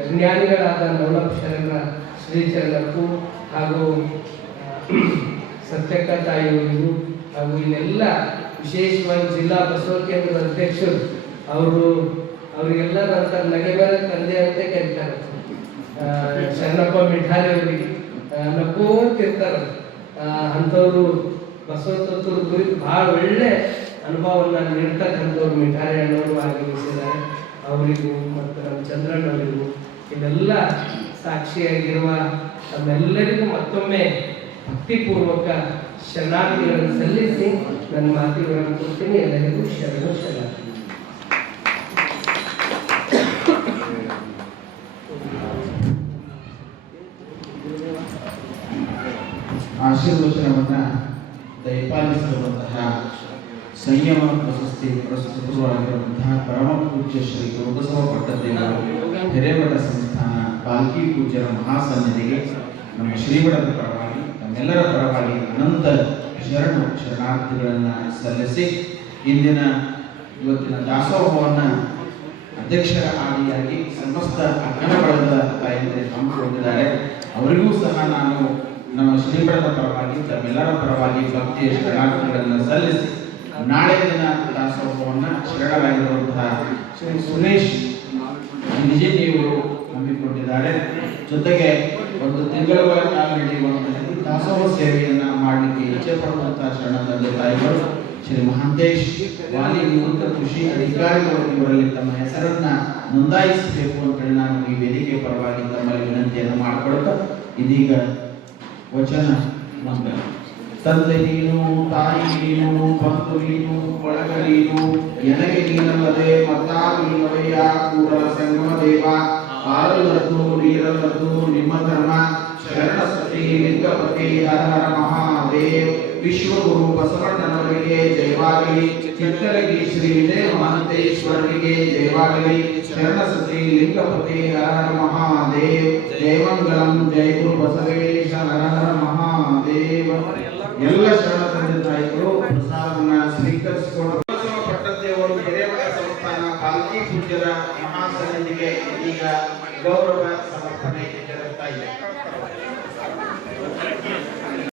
ಜ್ಞಾನಿಗಳಾದ ನವಲಪ್ಪ ಶರಣರ ಶ್ರೀಚರಣಕ್ಕೂ ಹಾಗೂ ಸತ್ಯಕ್ಕ ತಾಯಿಯವರಿಗೂ ಹಾಗೂ ಇನ್ನೆಲ್ಲ ವಿಶೇಷವಾಗಿ ಜಿಲ್ಲಾ ಬಸವ ಕೇಂದ್ರದ ಅಧ್ಯಕ್ಷರು ಅವರಿಗೆಲ್ಲ ನಂತರ ನಗೆಬರ ತಂದೆ ಅಂತ ಕರೀತಾರೆ. ಶರಣಪ್ಪ ಮಿಠಾರಿ ಅವರಿಗೆ ನಕ್ಕೋತಿರ್ತಾರೆ. ಅಂಥವ್ರು ಬಸವ ತತ್ವದ ಕುರಿತು ಬಹಳ ಒಳ್ಳೆ ಅನುಭವವನ್ನು ನೀಡ್ತಕ್ಕಂಥವ್ರು ಮಿಠಾರಿ ಅಣ್ಣವರು ಆಗಮಿಸಿದ್ದಾರೆ. ಅವರಿಗೂ ಮತ್ತು ನಮ್ಮ ಚಂದ್ರಣ್ಣವರಿಗೂ ಇದೆಲ್ಲ ಸಾಕ್ಷಿಯಾಗಿರುವ ನಮ್ಮೆಲ್ಲರಿಗೂ ಮತ್ತೊಮ್ಮೆ ಭಕ್ತಿಪೂರ್ವಕ ಶರಣಾರ್ಥಿಗಳನ್ನು ಸಲ್ಲಿಸಿ ನನ್ನ ಮಾತುಗಳನ್ನು ಕೊಡ್ತೀನಿ. ಎಲ್ಲರಿಗೂ ಶರಣು ಶರಣಾರ್ಥಿ. ಆಶೀರ್ವಚನವನ್ನ ದಯಪಾಲಿಸಿರುವಂತಹ ಸಂಯಮ ಪ್ರಶಸ್ತಿ ಪ್ರಸ್ತುತವಾಗಿರುವಂತಹ ಪರಮ ಪೂಜ್ಯ ಶ್ರೀ ಗುರುಬಸವ ಪಟ್ಟದೇವರು ಹಿರೇಮಠ ಸಂಸ್ಥಾನ ಬಾಲ್ಕಿ ಪೂಜ್ಯರ ಮಹಾಸನ್ನಿಧಿಗೆ ನಮ್ಮ ಶ್ರೀಮಠದ ಪರವಾಗಿ ನಮ್ಮೆಲ್ಲರ ಪರವಾಗಿ ಅನಂತ ಶರಣಾರ್ಥಿಗಳನ್ನು ಸಲ್ಲಿಸಿ ಇವತ್ತಿನ ದಾಸೋಹವನ್ನು ಅಧ್ಯಕ್ಷರ ಆದಿಯಾಗಿ ಸಮಸ್ತ ಅಕ್ಕನ ಬಳಗದ ತಾಯಿಯಂತೆ ಹಮ್ಮಿಕೊಂಡಿದ್ದಾರೆ. ಅವರಿಗೂ ಸಹ ನಾನು ನಮ್ಮ ಶ್ರೀಮಠದ ಪರವಾಗಿ ತಮ್ಮೆಲ್ಲರ ಪರವಾಗಿ ಭಕ್ತಿಯ ಶರಣಾರ್ಥಿಗಳನ್ನು ಸಲ್ಲಿಸಿ ನಾಳೆ ದಿನ ದಾಸೋಹವನ್ನು ಶರಣರಾಗಿರುವಂತಹ ಶ್ರೀ ಸುರೇಶ್ ನಿಜೇನಿಯವರು ಹಮ್ಮಿಕೊಂಡಿದ್ದಾರೆ. ಜೊತೆಗೆ ಒಂದು ತಿಂಗಳ ಕಾಲ ನಡೆಯುವಂತಹ ದಾಸೋಹ ಸೇವೆಯನ್ನು ಮಾಡಲಿಕ್ಕೆ ಇಚ್ಛೆ ಪಡುವಂತಹ ಶರಣ ತಂದೆ ತಾಯಿಗಳು ಶ್ರೀ ಮಹಾಂತೇಶ್ ವಾಲಿ ನಿವೃತ್ತ ಕೃಷಿ ಅಧಿಕಾರಿಗಳು ಇವರಲ್ಲಿ ತಮ್ಮ ಹೆಸರನ್ನ ನೋಂದಾಯಿಸಬೇಕು ಅಂತೇಳಿ ನಾನು ಈ ವೇದಿಕೆ ಪರವಾಗಿ ತಮ್ಮಲ್ಲಿ ವಿನಂತಿಯನ್ನು ಮಾಡಿಕೊಳ್ತಾ ಇದೀಗ ವಚನ ನಮ್ಗೆ ತಂದೆ ನೀನು, ತಾಯಿ ನೀನು, ಬಂಧು ನೀನು, ಬಳಗ ನೀನು, ಎನಗೆ ನೀನಲ್ಲದೆ ಮತ್ತಾರು ಇಲ್ಲವಯ್ಯ ಕೂಡಲ ಸಂಗಮ ದೇವ, ಹಾಲಲ್ಲದ್ದು ನೀರಲ್ಲದ್ದು ನಿಮ್ಮ ಧರ್ಮ, ಶರಣ ಸತಿ ಲಿಂಗಪತಿ ಹರ ಹರ ಮಹಾದೇವ್, ವಿಶ್ವಗುರು ಬಸವಣ್ಣನವರಿಗೆ ಜಯವಾಗಲಿ, ಚಿತ್ತಲಗಿ ಶ್ರೀ ವಿಜಯ ಮಹಾಂತೇಶ್ವರರಿಗೆ ಜಯವಾಗಲಿ, ಶರಣ ಸತಿ ಲಿಂಗಪತಿ ಹರ ಹರ ಮಹಾದೇವ್, ಜಯಮಂಗಲಂ, ಜಯ ಗುರು ಬಸವೇಶ ಹರ ಹರ ಮಹಾದೇವ. ಎಲ್ಲ ಶರಣ ತಂದೆ ತಾಯಿಗಳು ಪ್ರಸಾದವನ್ನ ಸ್ವೀಕರಿಸಿಕೊಂಡು ಪಟ್ಟದೇವರು ಹಿರೇಮಠ ಸಂಸ್ಥಾನ ಪಾಲ್ಕಿ ಪೂಜ್ಯರ ಮಹಾಸನ್ನಿಧಿಗೆ ಈಗ ಗೌರವ